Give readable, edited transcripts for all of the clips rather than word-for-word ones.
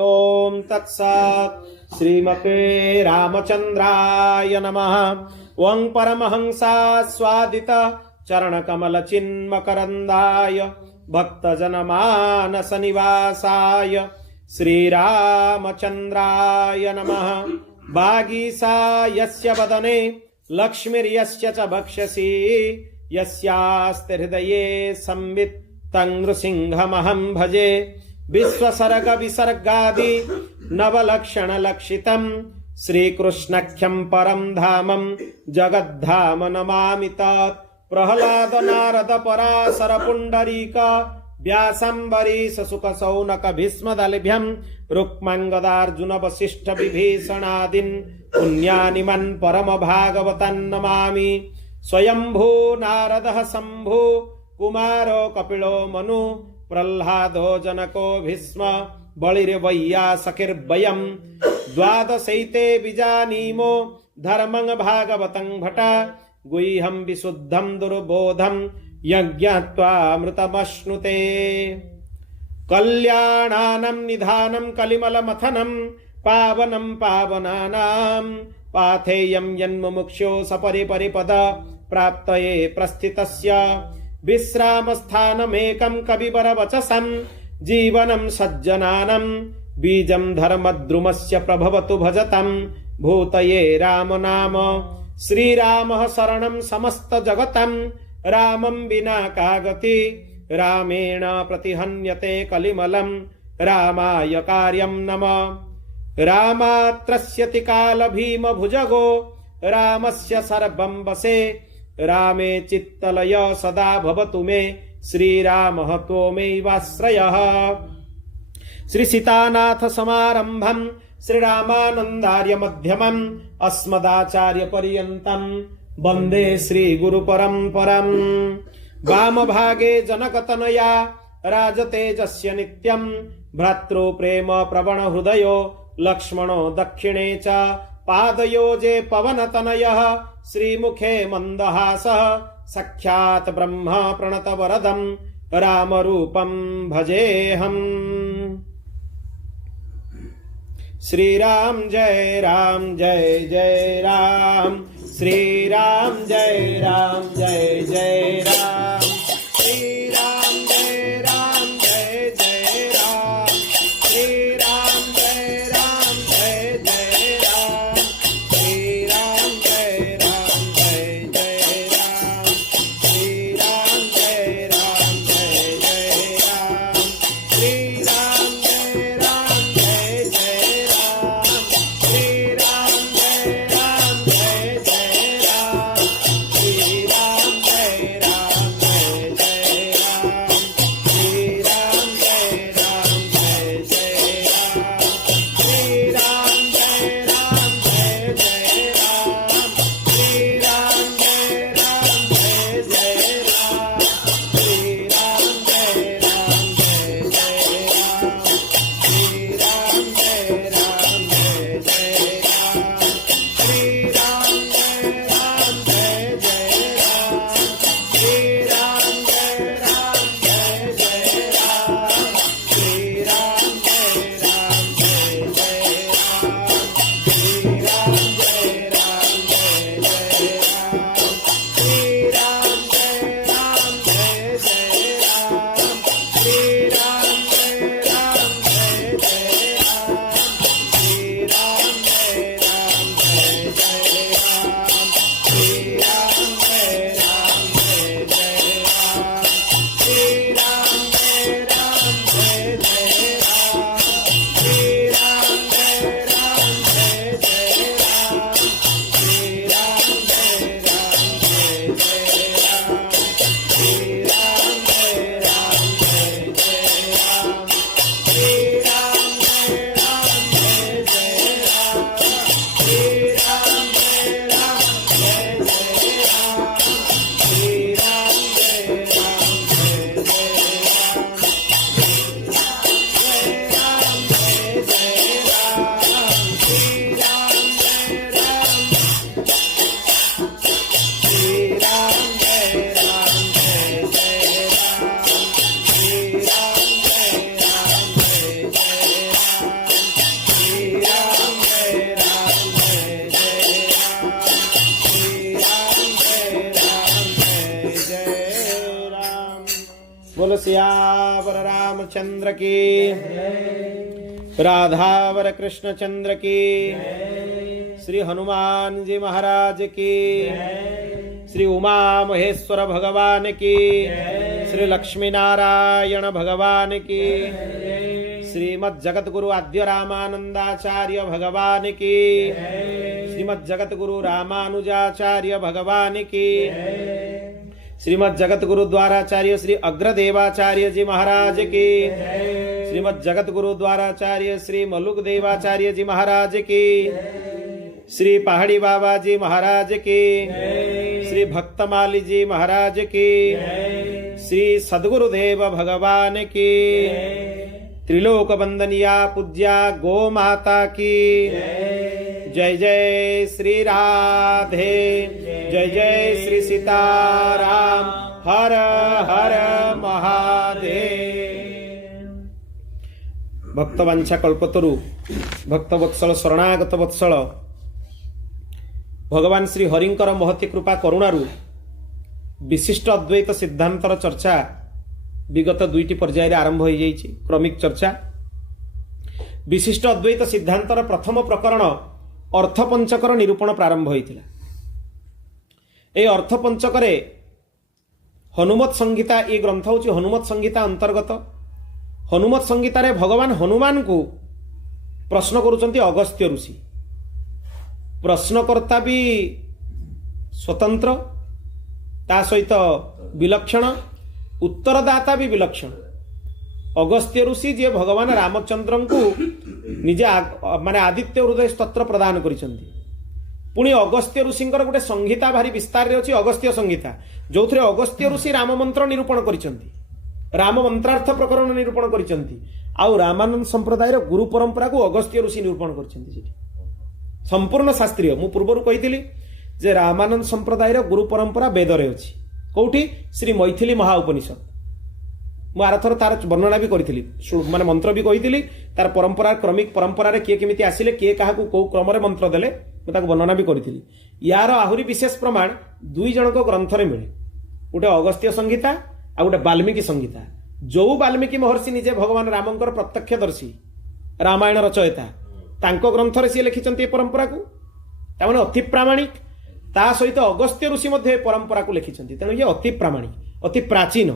ओम तत्सत्। श्रीमते रामचंद्राय नमः। ओं परमहंसा स्वादित चरणकमल चिन्मकरंदाय भक्तजनमानस निवासाय श्रीरामचंद्राय नमः। वागीसा यस्य वदने लक्ष्मीर्यस्य च भक्ष्यसि यस्यास्ति हृदये संवित् तं नृसिंहमहं भजे। विश्वसर्ग विसर्गादि नवलक्षण लक्षितं श्रीकृष्णख्यं परं धामं जगद्धाम नमामि तत्। प्रह्लाद नारद पराशर पुंडरीक व्यासंबरीश शुक शौनक भीष्मदलभ्यं रुक्मांगदार्जुन वसिष्ठ विभीषणादीन् पुण्यानिमन् परम भागवतान् नमामि। स्वयंभू नारदः शंभु कुमारो कपिलो मनु प्रह्लादो जनको भीष्म बलिर्वैयासखिर्वयम् द्वादशैते विजानीमो धर्मं भागवतं भटा गुह्यं विशुद्धं दुर्बोधं यज्ञात्वामृतमश्नुते। कल्याणानं निधानं कलिमलमथनं पावनं पावनानां पाथेयं यन्मुमुक्षो सपरिपरिपद प्राप्तये प्रस्थितस्य विश्रामस्थानमेकं कविवरवचसं जीवनं सज्जनानं बीजं धर्मद्रुमस्य प्रभवतु भजतं भूतये राम नाम। श्रीरामः शरणं समस्त जगतं रामं विना का गति। रामेण प्रतिहन्यते कलिमलं रामाय कार्यं नमः। रामात्रस्यति काल भीम भुजगो रामस्य सर्वं वशे। रामे चित्तलय सदा भवतु मे श्रीरामः त्वमेवाश्रयः। श्री सीतानाथ समारंभं श्रीरामानंदार्य मध्यमम् अस्मदाचार्य पर्यन्तं वन्दे श्री गुरु परम्परम्। वामभागे जनकतनया राजतेजस्य नित्यं भ्रातृप्रेम प्रवण हृदयो लक्ष्मणो दक्षिणे च पादयोजे पवनतनयः श्रीमुखे मन्दहासः साक्षात् ब्रह्म प्रणतवरदं रामरूपं भजेऽहम्। श्रीराम जय जय राम। श्रीराम जय जय राम। श्रीराम जय जय राम। श्रीराम जय जय राम। श्रीराम जय जय राम। श्रीराम जय जय राम। श्रीराम जय जय राम। श्रीराम जय जय राम। श्रीराम जय रामचंद्र की, राधावर कृष्ण चंद्र की, श्री हनुमान जी महाराज की, श्री उमा महेश्वर भगवान की, श्री लक्ष्मी नारायण भगवान की, श्रीमद् जगत गुरु आद्य रामानंदाचार्य भगवान की, श्रीमद् जगत गुरु रामानुजाचार्य भगवान की, श्रीमद् जगत गुरु द्वाराचार्य श्री अग्रदेवाचार्य जी महाराज की, श्रीमद् जगत गुरु द्वाराचार्य श्री मलुक देवाचार्य जी महाराज की, श्री पहाड़ी बाबा जी महाराज की, श्री भक्तमाली जी महाराज की, श्री सद्गुरुदेव भगवान की, त्रिलोक वंदनिया पूज्या गो माता की, जय जय श्री राधे, जय जय श्री सीताराम, हर हर महादेव। भक्तवांछा कल्पतरु भक्तवत्सल शरणागत वत्सल भगवान श्री हरिंकर महती कृपा करुणारु विशिष्ट अद्वैत सिद्धांतर चर्चा विगत 2टी पर्याय आरंभ हो जाइए। क्रमिक चर्चा विशिष्ट अद्वैत सिद्धांतर प्रथम प्रकरण अर्थपंचकर निरूपण प्रारंभ होइतिला। ए अर्थपंचक हनुमत संहिता ये ग्रंथ हूँ हनुमत संहिता अंतर्गत। हनुमत संहिता रे भगवान हनुमान को प्रश्न करुचंती अगस्त्य ऋषि। प्रश्नकर्ता भी स्वतंत्र ता सहित विलक्षण, उत्तरदाता भी विलक्षण। अगस्त्य ऋषि जे भगवान रामचंद्र को निजे माने आदित्य हृदय स्तोत्र प्रदान करिसंती। पुणी अगस्त्य ऋषिंकर गोटे संहिता भारी विस्तार रे अछि अगस्त्य संहिता, जो थे अगस्त्य ऋषि राम मंत्र निरूपण करिसंती, राम मंत्रार्थ प्रकरण निरूपण करिसंती। आउ रामानंद संप्रदायर गुरु परंपरा को अगस्त्य ऋषि निरूपण करिसंती। संपूर्ण शास्त्रीय मु पूर्व कही जे रामानंद संप्रदायर गुरु परंपरा वेद रे अछि। कौटी? श्री मैथिली महाउपनिषद। मु आरथर तार वर्णना भी करी माने मंत्र भी कही तार परंपरा क्रमिक परंपरा रे किए केमिति आसिले किए काहाकू को क्रम रे मंत्र देले मु ताको वर्णना भी करी। यार आहुरी विशेष प्रमाण 2 जनक ग्रंथ रे मिले, गोटे अगस्त्य संहिता आ गोटे वाल्मीकि संहिता। जो वाल्मीकि महर्षि निजे भगवान रामंकर प्रत्यक्षदर्शी रामायण रचयिता तांको ग्रंथ रे सी लिखिचंती परंपरा को, तामाने अति प्रामाणिक। ता सहित अगस्त्य ऋषि मध्ये परंपरा को लिखिचंती, तेणु ये अति प्रामाणिक अति प्राचीन।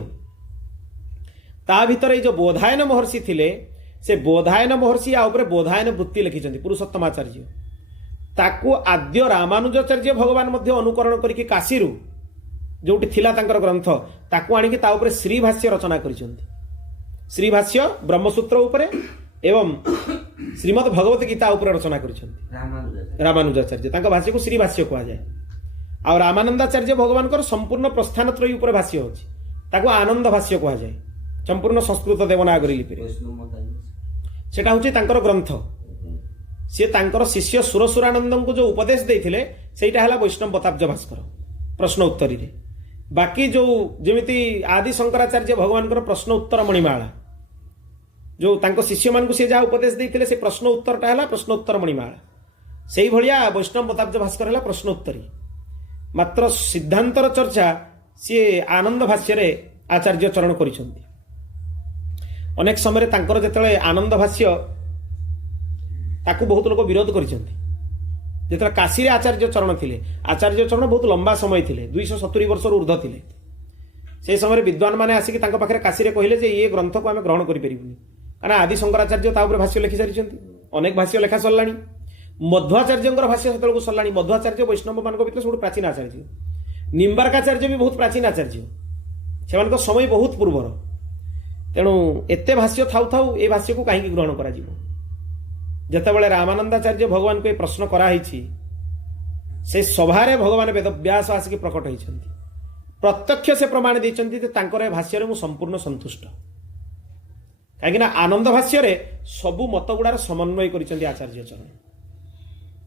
ता भितर जो बोधायन महर्षि थिले से बोधायन महर्षि या उपरे बोधायन वृत्ति लिखिचंती पुरुषोत्तमाचार्य। ताकू आद्य रामानुजाचार्य भगवान मध्ये अनुकरण करिकि काशीरू जोटी थिला तांकर ग्रंथ ताकू आनिकि ता उपरे श्री भाष्य रचना करिचंती। श्री भाष्य ब्रह्मसूत्र उपरे एवं श्रीमद् भगवत गीता उपरे रचना करिचंती रामानुजाचार्य। तांका भाष्य को श्री भाष्य कहा जाए। आ रामानंदाचार्य भगवान कर संपूर्ण प्रस्थान त्रयी उपरे भाष्य अछि, ताकू आनंद भाष्य कहा जाए। संपूर्ण संस्कृत देवनागरी लिपि सेटा होछि तांकर ग्रंथ। से तांकर शिष्य सुरसुरानंद को जो उपदेश देइथिले सेटा हला वैष्णव बताब्ज भास्कर प्रश्न उत्तरी रे। बाकी जो जेमिति आदि शंकराचार्य भगवान कर प्रश्न उत्तर मणिमाला जो तांको शिष्य मान को से जा उपदेश देइथिले से प्रश्न उत्तरटा हला प्रश्न उत्तर मणिमाला। सेही भलिया वैष्णव बताब्ज भास्कर हला प्रश्न उत्तरी। मात्र सिद्धांतर चर्चा सी आनंद भाष्य रे आचार्य चरण करिसंती। अनेक समय तांकर जेतले आनंद भाष्य ताकू बहुत लोग विरोध करिसंती। जेतले काशी रे आचार्य चरण थिले, आचार्य चरण बहुत लंबा समय थिले, 270 वर्ष ऊर्ध्व थिले। से समय विद्वान माने आसिक तांको पाखरे काशी रे कहिले जे ये ग्रंथ को आमे ग्रहण करि परिबुनी, काना आदि शंकराचार्य ता ऊपर भाष्य लिखि सारिसंती। अनेक भाष्य लेखा सरलाणी। मध्वाचार्यंकर भाष्य सेतलको सरलाणी। मध्वाचार्य वैष्णव मान भितर सब प्राचीन आचार्य। निम्बार्काचार्य भी बहुत प्राचीन आचार्य, सेमानक समय बहुत पूर्वर। तेणु एते भाष्य थाउ थाउ ए भाष्य को कहीं ग्रहण करा जिवो। जेतेबेले रामानंदाचार्य भगवान को प्रश्न करा हिची से सभारे भगवान वेदव्यास आसिक प्रकट होइछंती। प्रत्यक्ष से प्रमाण देइछंती जे तांकर भाष्य रे मु संपूर्ण संतुष्ट। काहेकि ना आनंद भाष्य रे सबु मत गुडार समन्वय करिछंती आचार्य चरण।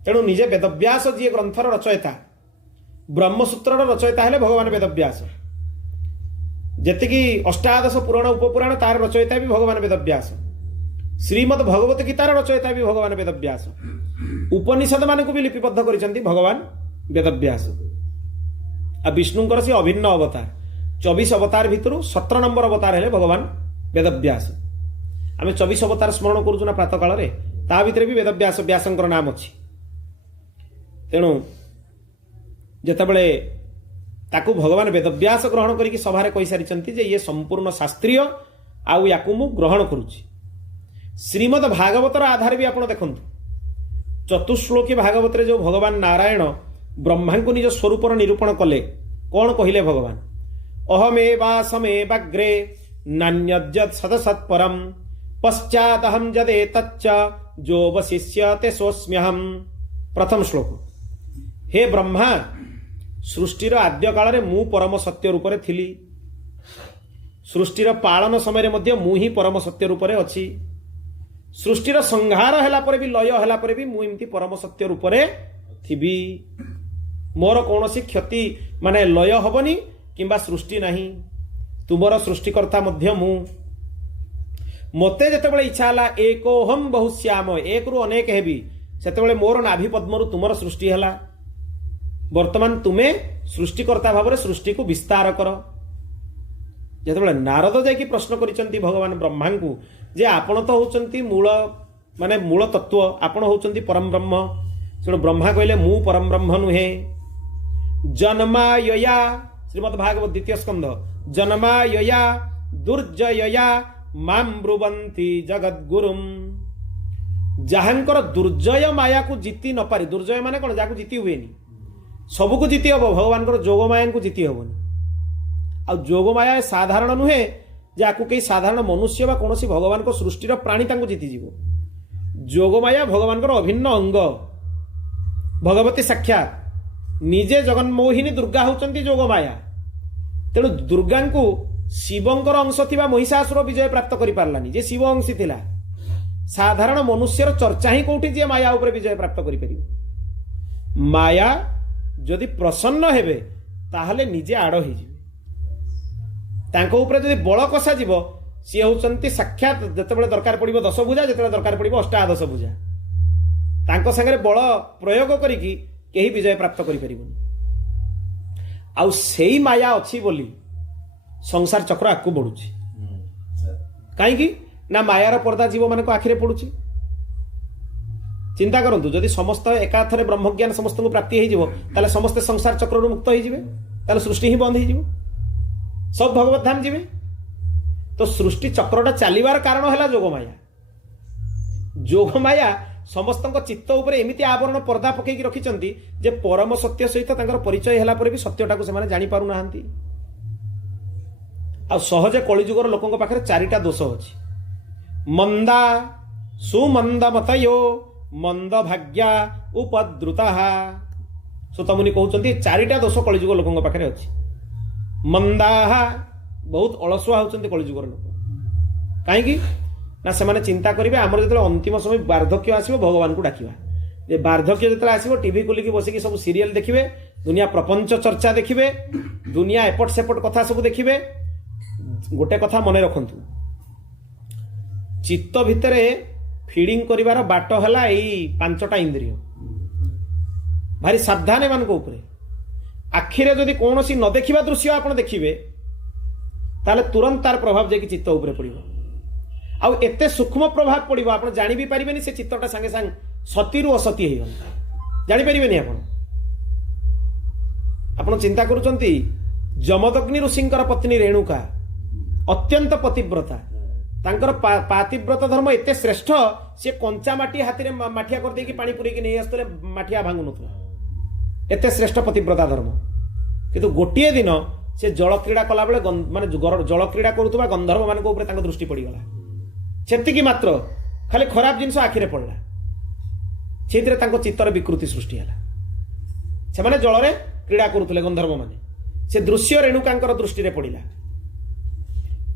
तेणु निजे वेदव्यास जी ग्रंथर रचयिता ब्रह्मसूत्रर रचयिता हेले भगवान वेदव्यास। जेतिकी अष्टादश पुराण उपपुराण तार रचयिता भी भगवान वेदव्यास। श्रीमद् भगवत गीतार रचयिता भी भगवान वेदव्यास। उपनिषद मान को भी लिपिबद्ध करिसंती भगवान वेदव्यास। आ विष्णुंकर से अभिन्न अवतार 24 अवतार भितरु 17 नंबर अवतार हेले भगवान वेदव्यास। आम 24 अवतार स्मरण करूँ ना प्रातः काल ता भितर भी वेदव्यास व्यासंकर नाम अच्छी तेणु जितेबले ताकू भगवान वेदव्यास ग्रहण करके सभारे कही सारी जे ये संपूर्ण शास्त्रीय आउ याकू मु ग्रहण करुच्ची। श्रीमद भागवतर आधार भी आप देखु चतुश्लोकी भागवत जो भगवान नारायण ब्रह्मा को निज स्वरूपर निरूपण कले कौन कहले भगवान अहमेवासमेवाग्रे नान्यद्यत् सदसत्परम पश्चादहम जदे तच्च जो वशिष्यते सोऽस्म्यहम्। प्रथम श्लोक हे ब्रह्मा सृष्टिर आद्य काल रे मु परम सत्य रूप रे थिली सृष्टिर पालन समय मध्य मु ही परम सत्य रूप रे अछि सृष्टिर संहार हैला परे भी लय हैला परे भी मु एमती परम सत्य रूप रे थिबी मोर कौनसी क्षति माने लय हबनी किंबा सृष्टि नहीं तुमर सृष्टिकर्ता मध्य मु मते जेतेबेले इच्छा हला एकोहम बहुश्याम एक रु अनेक हेबी सेतेबेले मोर नाभि पद्मरु तुमर सृष्टि हला वर्तमान तुमे सृष्टिकर्ता भाव सृष्टि को विस्तार कर जेतेबेले नारद जाकी प्रश्न करिसंती भगवान ब्रह्मा को जे आपण तो होचंती मूल माने मूल तत्व आपण होचंती परम ब्रह्म सेणु ब्रह्मा कहले मु परम ब्रह्म नुहे जन्मायया श्रीमद् भागवत द्वितीय स्कंध जन्मायया दुर्जयया माम ब्रुवंती जगद्गुरुम जहांकर दुर्जय माया को जीति न पारि दुर्जय माने कौन जाको जीति हुएनी सबको जीति हम भगवान जोग माया को जीति हेनी आ जोग माया साधारण नुहे जाकू कई साधारण मनुष्य बा कौन भगवान को सृष्टिर प्राणी जीति जीव जोग माया भगवान अभिन्न अंग भगवती साक्षात निजे जगन्मोहिनी दुर्गा होचंती जोग माया तेणु दुर्गा को शिवंकर अंश थिबा महिषासुर विजय प्राप्त करि पारलानी जे शिव अंशी थिला साधारण मनुष्यर चर्चा ही कोठी जे माया ऊपर विजय प्राप्त करि परिबो माया जदि प्रसन्न हेबे ताहले निजे आड़ हो जिवे तांको ऊपर जदि बळ कसा जीवो सी होचंती साक्षात जतेबेले दरकार पड़िबो 10 भुजा जतेबेले दरकार पड़िबो 18 भुजा तांको संगे बळ प्रयोग करिकी केही विजय प्राप्त करि परिबोनी आउ सेही माया अछि बोली संसार चक्र आगू बढ़ुची कहीं ना मायार पर्दा जीव मान आखिरे पड़ुची चिंता करंतु जदि समस्त एकाथरे ब्रह्मज्ञान समस्त को प्राप्ति हो समस्ते संसार चक्र मुक्त हो सृष्टि ही बंद हो सब भगवत धाम जीवे तो सृष्टि चक्रटा चलिबार कारण है जोग माया समस्त चित्त उपर एमती आवरण पर्दा पकईकी रखिंट जे परम सत्य सहित परिचय है भी सत्यटा को से जानी पारु नाहंती आ सहजे कलिजुगर लोकों पाखे 4टा दोष अच्छी मंदा सुमंद मतयो मंद भाग्या उपद्रुता सुतमुनि कहते 4टा दोष कलिजुग लोकों पाखे अच्छी मंदा बहुत अलसुआ होती कलिजुगर लोक कहीं ना से चिंता करेंगे आमर जो अंतिम समय वार्धक्य आसो भगवान को डाकिबा जे वार्धक्य जो आसो टीवी खोलिकी बसिकी सब सीरियल देखिए दुनिया प्रपंच चर्चा देखिए दुनिया एपट सेपट कथा सब देखिए गोटे कथा मन रखु चित्त भितर फिडिंग करिवार बाट है 5टा इंद्रिय भारी सावधान मान आखिरे जदि कौन सी न देखा दृश्य आप देखिए ताले तुरंत तार प्रभाव जाकि चित्त उपर पड़ो आउ एते सूक्ष्म प्रभाव पड़ो आप जानी भी पारिबेनी से चित्तटा सांगे सांग सतीरु असती हो जानी पारिबेनी आपण चिंता करूचंती जमदग्नि ऋषिंकर पत्नी रेणुका अत्यंत पतिव्रता तांकर पातिव्रत धर्म एते श्रेष्ठ से कंचा माटी हाथी रे माठिया कर देकी पानी पुरेकी नहीं आसतले माठिया भांगु नथला एते श्रेष्ठ पतिव्रता धर्म किंतु गोटिए दिन से जल क्रीड़ा कला बेले माने जल क्रीड़ा करुवा गंधर्व मान ऊपर दृष्टि पड़गला सेतिकी मात्र खाली खराब जिनस आखिरे पड़ला से चित्तर विकृति सृष्टि है से माने जल रे क्रीड़ा करुले गंधर्व माने से दृश्य रेणुकांकर दृष्टि रे पड़ला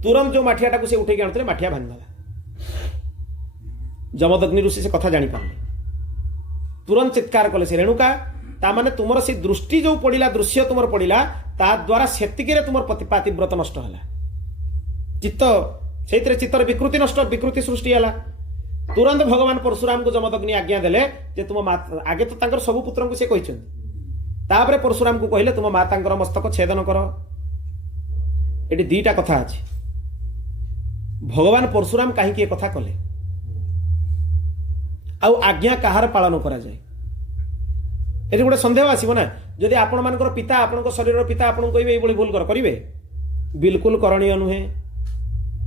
तुरंत जो माठियाटा को से उठे आनुते माठिया भांगला जमदग्नि ऋषि से कथा जानी पारे तुरंत चित्कार कले से रेणुका तामाने तुमर से दृष्टि जो पड़िला दृश्य तुमर पड़िला ता द्वारा सेतिकी रे तुमर पातिव्रत नष्ट होला चित्त सेतिरे चित्तर विकृति नष्ट विकृति सृष्टि होला तुरंत भगवान परशुराम को जमदग्नि आज्ञा देले जे तुम आगे तो तांकर सब पुत्र को से कहिसंती तापरे परशुराम को कहले तुम मातांकर मस्तक छेदन कर एटी 2टा कथा अछि भगवान परशुराम कहीं कथा कले आउ आज्ञा कहार पालन करा जाए ये गोटे सन्देह आसब ना जदि आपण मानकर पिता आपण शरीर पिता आपको कहे ये भूल करेंगे बिल्कुल करणीय नुहे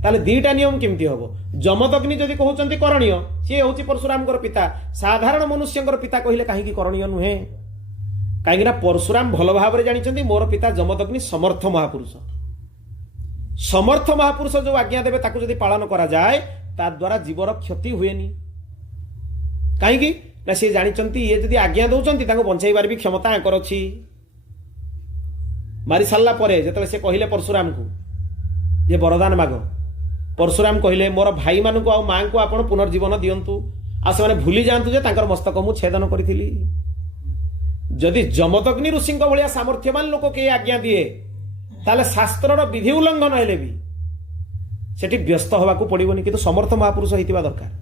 ताले दीटा नियम केमती हम जमदग्नि जदि कहते करणीय सी हूँ परशुराम पिता साधारण मनुष्य पिता कहले कहीं करणीय नुहे कहीं परशुराम भल भाव जानी मोर पिता जमदग्नि समर्थ महापुरुष समर्थ महापुरुष जो आज्ञा देवे ताकू जदि पालन करा जाए ता द्वारा जीवर क्षति हुएनी कहीं ना सी जानते ये जदि आज्ञा दौरान बंचाइबार भी क्षमता आंकर अच्छी मारी सारा जो से कहले परशुराम को जे वरदान माग परशुराम कहले मोर भाई मान को माँ को आप पुनर्जीवन दिंतु आ से भूली जातु जे तांकर मस्तक मु छेदन करी जदि जमदग्नि ऋषि भाया सामर्थ्यवान लोक के आज्ञा दिए ताले शास्त्र विधि उल्लंघन हेले भी सेठी व्यस्त हवा को पड़ोनी कि समर्थ महापुरुष होता दरकार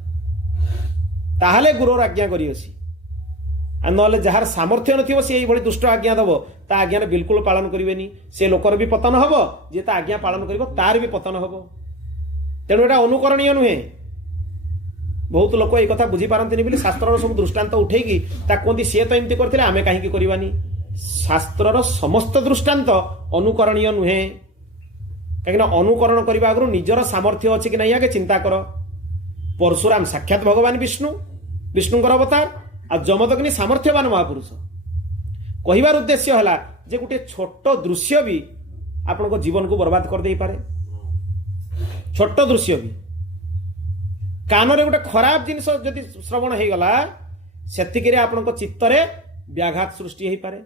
ताहले गुरुर आज्ञा करियसी ना जार सामर्थ्य नथिबो से यही दुष्ट आज्ञा दब ता आज्ञा बिल्कुल पालन करेनि से लोकर भी पतन हम जे ता आज्ञा पालन कर तार भी पतन हम तेणु एटा अनुकरणीय नुहे बहुत लोक ये कथा बुझी पारती बोली शास्त्र सब दृष्टांत उठेकी कहती सी तो एमती करते आम कहीं करवानी शास्त्र समस्त दृष्टांत अनुकरणीय नुहे कहीं अनुकरण करने आगु निजर सामर्थ्य अच्छी कि नहीं आगे चिंता कर परशुराम साक्षात भगवान विष्णु विष्णुଙ୍କର अवतार आ जमदग्नि सामर्थ्यवान महापुरुष कहबार उद्देश्य है जे गोटे छोट दृश्य भी आपण जीवन को बर्बाद कर दे पारे छोट दृश्य भी कान रे गोटे खराब जिनिस जदि श्रवण हो गला सेतिके आपण चित्तरे व्याघात सृष्टि हो पारे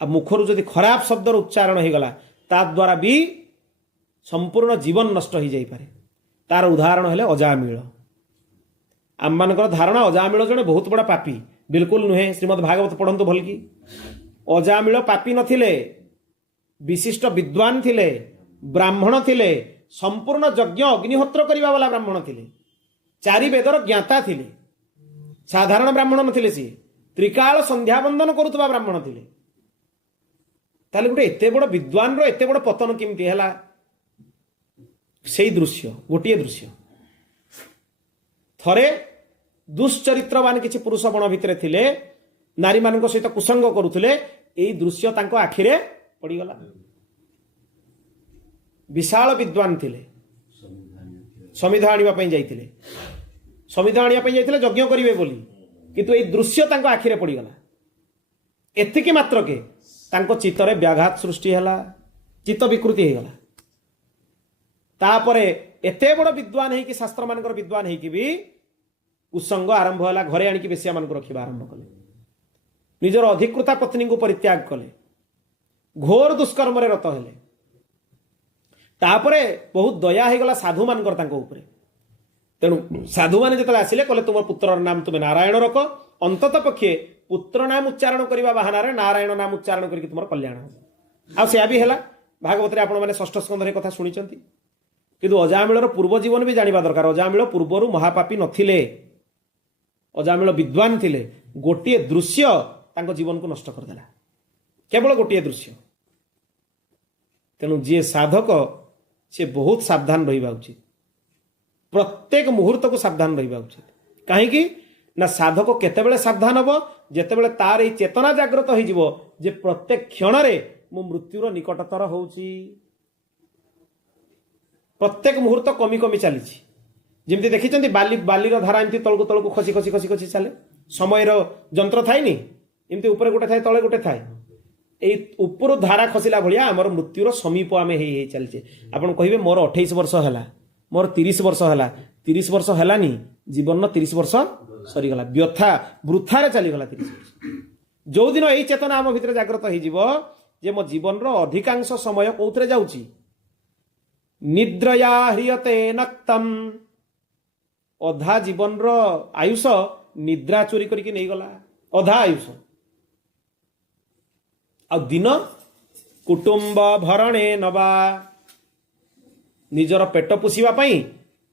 आ मुखर जदि खराब शब्दर उच्चारण हो गला ता द्वारा भी संपूर्ण जीवन नष्ट हो जाई पारे तार उदाहरण है अजामिल आम मानकर धारणा अजामिल जड़े बहुत बड़ा पापी बिल्कुल नुहे श्रीमद् भागवत पढ़ंतु भल की अजामिल पापी नथिले विशिष्ट विद्वान थिले ब्राह्मण थिले संपूर्ण यज्ञ अग्निहोत्र करने वाला ब्राह्मण थिले चारि वेदर ज्ञाता थिले साधारण ब्राह्मण नथिले सी त्रिकाल संध्या बंदन करुवा ब्राह्मण थिले ताले गोटे एते बड़ विद्वान रो एते बड़ पतन केमती हैला से दृश्य गोटे दृश्य थरे दुश्चरित्रवान किसी पुरुष बण भितर थिले नारी मान सहित कुसंग करुले यही दृश्य तांको आखिरे पड़गला विशाल विद्वान थिले समिध आने जाइए समिध आने जाइए यज्ञ करेंगे बोली किंतु ये दृश्य तांको आखिरे पड़गला एतिकी मात्र के तांको चित्तरे व्याघात सृष्टि है चित्त विकृति होगला तापरे एते बड़ विद्वान है कि शास्त्र मानकर विद्वान है कि भी कुसंग आरंभ है घरे आनिकी बेसिया मान रखा आरंभ कले निजर अधिकृता पत्नी को परित्याग कले घोर दुष्कर्म रत हेले तापरे बहुत दया होगला साधु मानकर ऊपर तेणु साधु मैंने जो आसिले कहले तुम पुत्र नाम तुम्हें नारायण रख अंतत पक्षे पुत्र नाम उच्चारण करने बाहाना नारायण नाम उच्चारण करके तुम कल्याण हो आ भी है भागवत में आपण मैंने षष्ठ स्कंधर कथा शुणी किंतु अजामिलर पूर्व जीवन भी जानिबा दरकार अजामिल पूर्वर महापापी नथिले अजामिल विद्वान थिले गोटे दृश्य तांको जीवन को नष्ट करदेला केवल गोटे दृश्य तेणु जी साधक से बहुत सावधान रहिबा उचित प्रत्येक मुहूर्त को सावधान रहिबा उचित कहीं ना साधक केतेबेले सावधान हबो जेतेबेले तार ए चेतना जागृत हो जिवो जे प्रत्येक क्षण रे मु मृत्युर निकटतर होउची प्रत्येक मुहूर्त कमी कमी चली जमी देखी बाली बालीर धारा एमती तलक तलक खसी खसी खसी खसी चले समय जंत्र थाए एमती ऊपर गोटे थाए तले गोटे थाए यही ऊपर धारा खसला भाया आमर मृत्युर समीप आम चलचे आपड़ कहे मोर 28 वर्ष है मोर 30 वर्ष है 30 वर्ष है जीवन 30 वर्ष सरीगला व्यथा वृथा चलीगला 30 वर्ष जो दिन यही चेतना आम भीतर जागृत हो मो जीवन अधिकांश समय कौन जाऊँगी निद्रया ह्रियते नक्तम अधा जीवन आयुष निद्रा चोरी करके नहीं गला अधा आयुष आ दिन कुटुंब भरणे नवा निजर पेट पोषिबा पई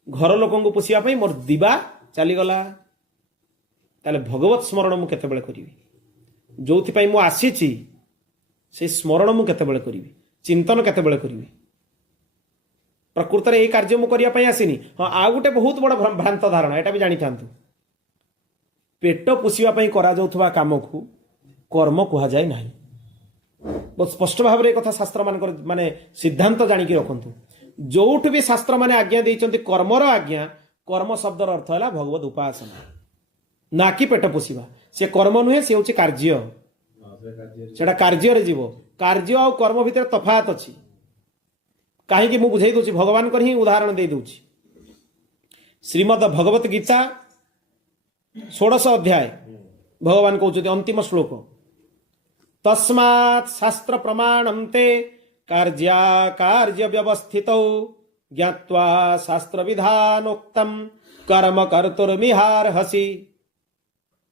घर लोक पोषिबा पई मोर दिवा चलीगला ताले भगवत स्मरण मु केतेबेले करिवि जोथि पई मु आसीछि से स्मरण मु केतेबेले करिवि चिंतन केतेबेले करिवि प्रकृत में यही कार्य मुझे करने आसनी। हाँ आउ गोटे बहुत बड़ भ्रांत धारणा यहाँ भी जानी था पेट पोषापी करा कम को कर्म कह जाए ना। बहुत स्पष्ट भाव में कथा शास्त्र मान माने सिद्धांत जानिक रखु जोठ भी शास्त्र माने आज्ञा देते कर्मर आज्ञा कर्म शब्दर अर्थ है भगवत उपासना ना कि पेट पोषा से कर्म नुहे सी हूँ कार्य से कार्य जीव कार्य आ कर्म भितर तफात अच्छी कहीं मुझे बुझे दूसरी भगवान ही उदाहरण दे दूची श्रीमद भगवत गीता 16 अध्याय भगवान कहते अंतिम श्लोक तस्मात् शास्त्र प्रमाणं ते कार्या कार्य व्यवस्थित ज्ञात्वा शास्त्र विधानोक्तम कर्म कर्तुर्मिहार्हसि।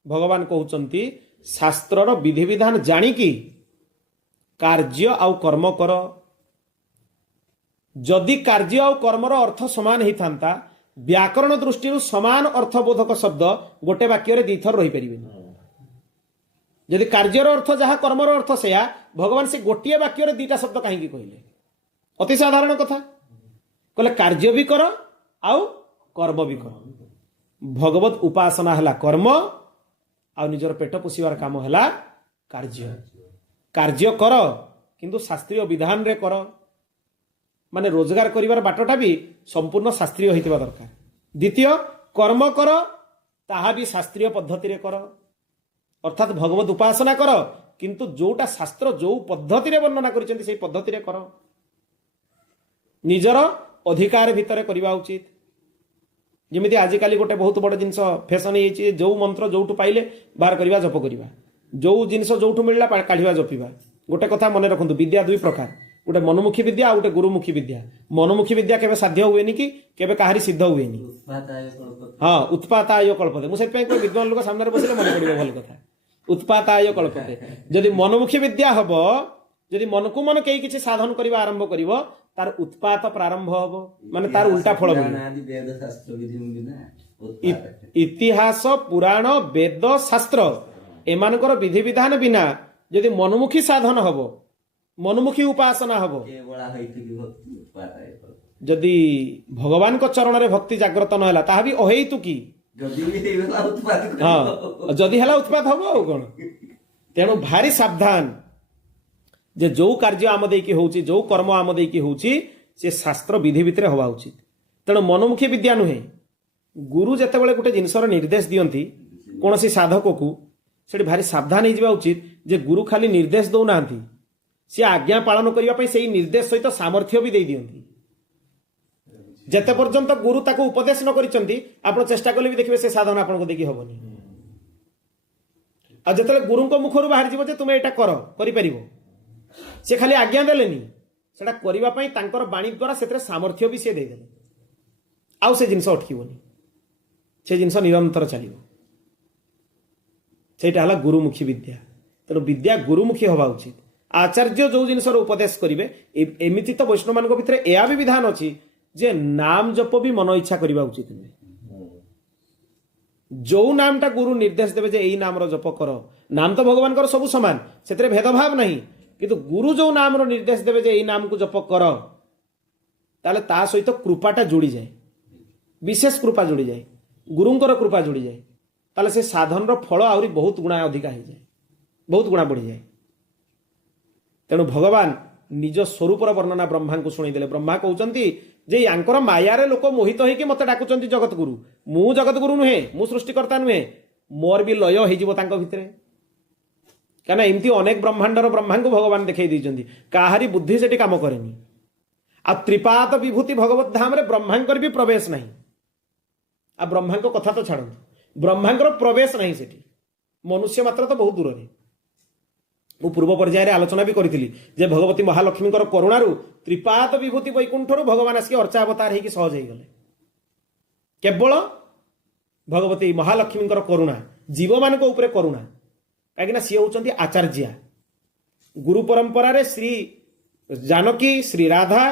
भगवान कहते शास्त्रर विधि विधान जानिकी कार्य आउ कर्म कर। जदि कार्य आउ कर्मर अर्थ समान ही था व्याकरण दृष्टि समान अर्थबोधक शब्द गोटे वाक्य दी थर रही पारे। यदि कार्यर अर्थ जहाँ कर्मर अर्थ से भगवान से गोटे वाक्य दीटा शब्द कहीं कहले अति साधारण कथा कहले कार्य भी कर आउ कर्म भी कर। भगवत उपासना है कर्म आ निजर पेट पोषिबार काम है कार्य। कार्य कर किंतु शास्त्रीय विधान रे कर माने रोजगार करिवार बाटटा भी संपूर्ण शास्त्रीय होइतिबा दरकार। द्वितीय कर्म कर ताहा भी शास्त्रीय पद्धति रे कर अर्थात भगवत उपासना कर किंतु जोटा शास्त्र जो पद्धति रे वर्णना करिसेंती सेही पद्धति रे कर। निजर अधिकार भितर करबा उचित। जमिति आजिकाली गोटे बहुत बड़ जिनस फैशन है जो मंत्र जोठू पाइले बाहर करवा जप करवा जो जिनस जोठू मिलला काढ़ा जपिवा। गोटे कथा मन रखु विद्या दुई प्रकार गोटे मनमुखी विद्या आ गोटे गुरुमुखी विद्या। मनमुखी विद्या केबे साध्य हुएनि कि केबे काहारी सिद्ध हुएनि। हाँ उत्पाताय कल्पते मुझे विद्वान लोक सामने बसले मन पड़ो भल कथा उत्पाताय कल्पते। जदि मनमुखी विद्या हम जदि मन को मन कई किसी साधन करने आरंभ कर तार उत्पात प्रारंभ हम माने तार उल्टा फल इतिहास पुराण वेद शास्त्र एमानकर विधि विधान बिना यदि मनमुखी साधन हम मनमुखी उपासना हम जदि भगवान को चरण रे भक्ति जागृत न ताहा भी अहेतु की हाँ जदि है उत्पात हम आ कौन। तेणु भारी सावधान जे जो कार्य आम देकी होउची जो कर्म आम देकी होउची से शास्त्र विधि भितर हवा उचित। तेणु मनमुखी विद्या नुहे गुरु जेतेबेले गोटे जिनसर निर्देश दियंती कौन सी साधक को से भारी सावधान हो उचित जे गुरु खाली निर्देश दौ नाहंती सी आज्ञा पालन करने से निर्देश सहित सामर्थ्य भी दे दियंती। जेते पर्यंत गुरु ताको उपदेश न करिसंती आपण चेष्टा कले भी देखिबे से साधन आपण को देखि हबनी। आ जेतले गुरु को मुखरु बाहर जीवो जे तुमे एटा करो करि परिबो से खाली आज्ञा देलेनी सेटा करिबा पई तांकर बाणी द्वारा सेतरे सामर्थ्य भी से दे देले आउ से जिंस अटकीबोनी से जिंस निरंतर चलिबो। सेटा हला गुरुमुखी विद्या। तेणु विद्या गुरुमुखी हवा उचित। आचार्य जो जिनसर उपदेश करिवे एमिति तो वैष्णव मान भितर एया भी विधान अछि जे नाम जप भी मन इच्छा करबा उचित नुहे। जो नामटा गुरु निर्देश देवे जे एई नाम रो जप कर नाम तो भगवान कर सब समान सेतरे भेदभाव नहीं किंतु गुरु जो नाम रो निर्देश देवे जे एई नाम को जप कर ताले ता सहित कृपाटा जोड़ी जाए विशेष कृपा जोड़ी जाए गुरुंकर कृपा जोड़ी जाए ताले से साधन रो फल आउरी बहुत गुणा अधिका हो जाए बहुत गुणा बढ़ी जाए। तेणु भगवान निज स्वरूपर वर्णना ब्रह्मा को शुणीदेले। ब्रह्मा कहते जे यांकर मायारे लोक मोहित होइकि मते डाकुचंती जगत गुरु मु जगत गुरु नुहे मु सृष्टिकर्ता नुहे मोर भी लय हो तांको भितरे क्या एमती अनेक ब्रह्मांडर ब्रह्मा को भगवान देखई देइचंती काहारी बुद्धि सेठी काम करेनी। आ त्रिपात विभूति भगवत धाम रे ब्रह्मांकर भी प्रवेश नहीं। आ ब्रह्मांक कथा तो छाड़ंतु ब्रह्मांकर प्रवेश नहीं सेठी मनुष्य मात्र तो बहुत दूर रे। मु पूर्व पर्याय आलोचना भी करी जे भगवती महालक्ष्मी करुणारू त्रिपात विभूति वैकुंठरू भगवान आसिक अर्चा अवतार होगी सहज हो गले। केवल भगवती महालक्ष्मी करुणा जीव मान ऊपर करुणा कहीं सी होती आचार्या गुरु परंपरा रे श्री जानकी श्री राधा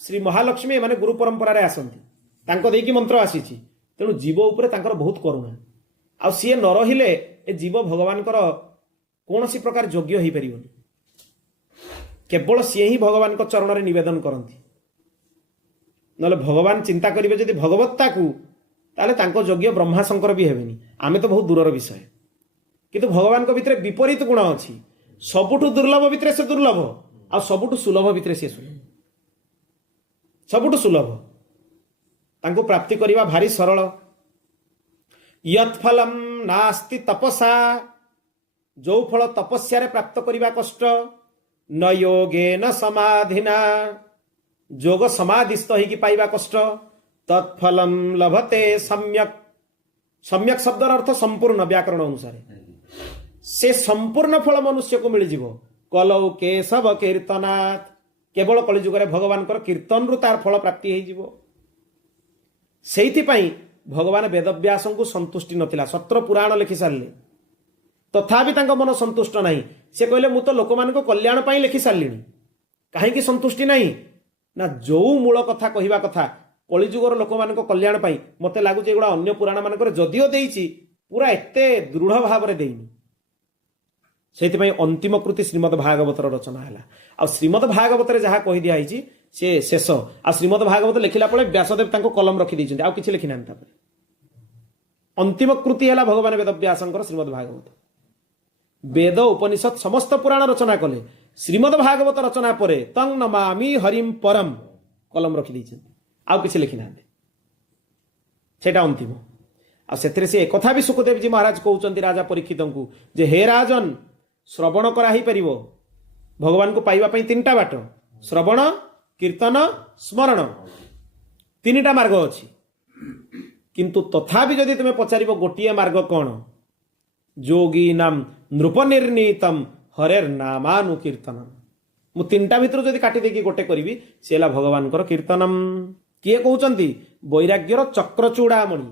श्री महालक्ष्मी माने गुरु परंपरा रे आसंती तांको देकी मंत्र आसीची। तेणु जीव उपर तांकर बहुत करुणा आ सी न रहिले ए जीव भगवान कौन सी प्रकार योग्य हो पारिबनी। केवल सी ही भगवान चरण में नवेदन करती नले भगवान चिंता करेंगे जदि भगवत्ता को ताले तांको योग्य ब्रह्मा शंकर भी हेबेनी आमे तो बहुत दूरर विषय किंतु भगवान को भितर विपरीत गुण अच्छी सबुठु दुर्लभ भितर से दुर्लभ आ सबुठु सुलभ भितर से सुलभ सबुठु सुलभ तांको प्राप्ति करिवा भारी सरल यत्फलम नास्ति तपसा जो फल तपस्या रे प्राप्त करिवा कष्ट न योगे न समाधिना जोग समाधिस्थ होगी पाइबा कष्ट तत्फलम लभते सम्यक सम्यक शब्दर अर्थ संपूर्ण व्याकरण अनुसार से संपूर्ण फल मनुष्य को मिल जिवो कलौ केशव कीर्तनात् केवल कलिजुगरे भगवान कीर्तन रु तार फल प्राप्ति हो जिवो सेइथि पई भगवान वेदव्यास को संतुष्टि नथिला 17 पुराण लिखि सारले तथापि तांको मन संतुष्ट नहीं से कहले मु तो लोक मान को कल्याण पई लिखि सारलिनी काहेकि संतुष्टि नहीं ना जो मूल कथा कहवा कथा कलिजुगर लोक मान को कल्याण पई मते लागु जे गुडा अन्य पुराण मानकर जदियो देइची पूरा एते दृढ़ भाव रे देइनी सेति पई अंतिम कृति श्रीमद् भागवतर रचना हैला आ श्रीमद् भागवत जहाँ कही दिया से शेष आ श्रीमद् भागवत लिखिला पळे व्यासदेव तांको कलम रखी दैछन्ति आ किछि लिखि नान तापर अंतिम कृति हैला भगवान वेद व्यासंकर श्रीमद् भागवत वेद उपनिषद समस्त पुराण रचना कले श्रीमद् भागवत रचना परे तं नमामि हरिम परम कलम रखी दैछन्ति आ किछि लिखि नान सेटा अंतिम आ सेतरे से एकथा भी सुखदेव जी महाराज कहउचन्ति राजा परीक्षितंकु जे हे राजन श्रवण करा ही परिबो भगवान को पाइबा पई तीनटा बाट श्रवण कीर्तन स्मरण तीनटा मार्ग अछि किंतु तथापि जदि तुमे पचारिबो गोटिए मार्ग कोन जोगी नाम नृपनिर्णीतम हरेर नामानुकीर्तनम मु तीनटा भितर जदि काटी देकी गोटे करिवि सेला भगवान कर कीर्तनम किए कहउचंती वैराग्यर चक्रचूड़ामणि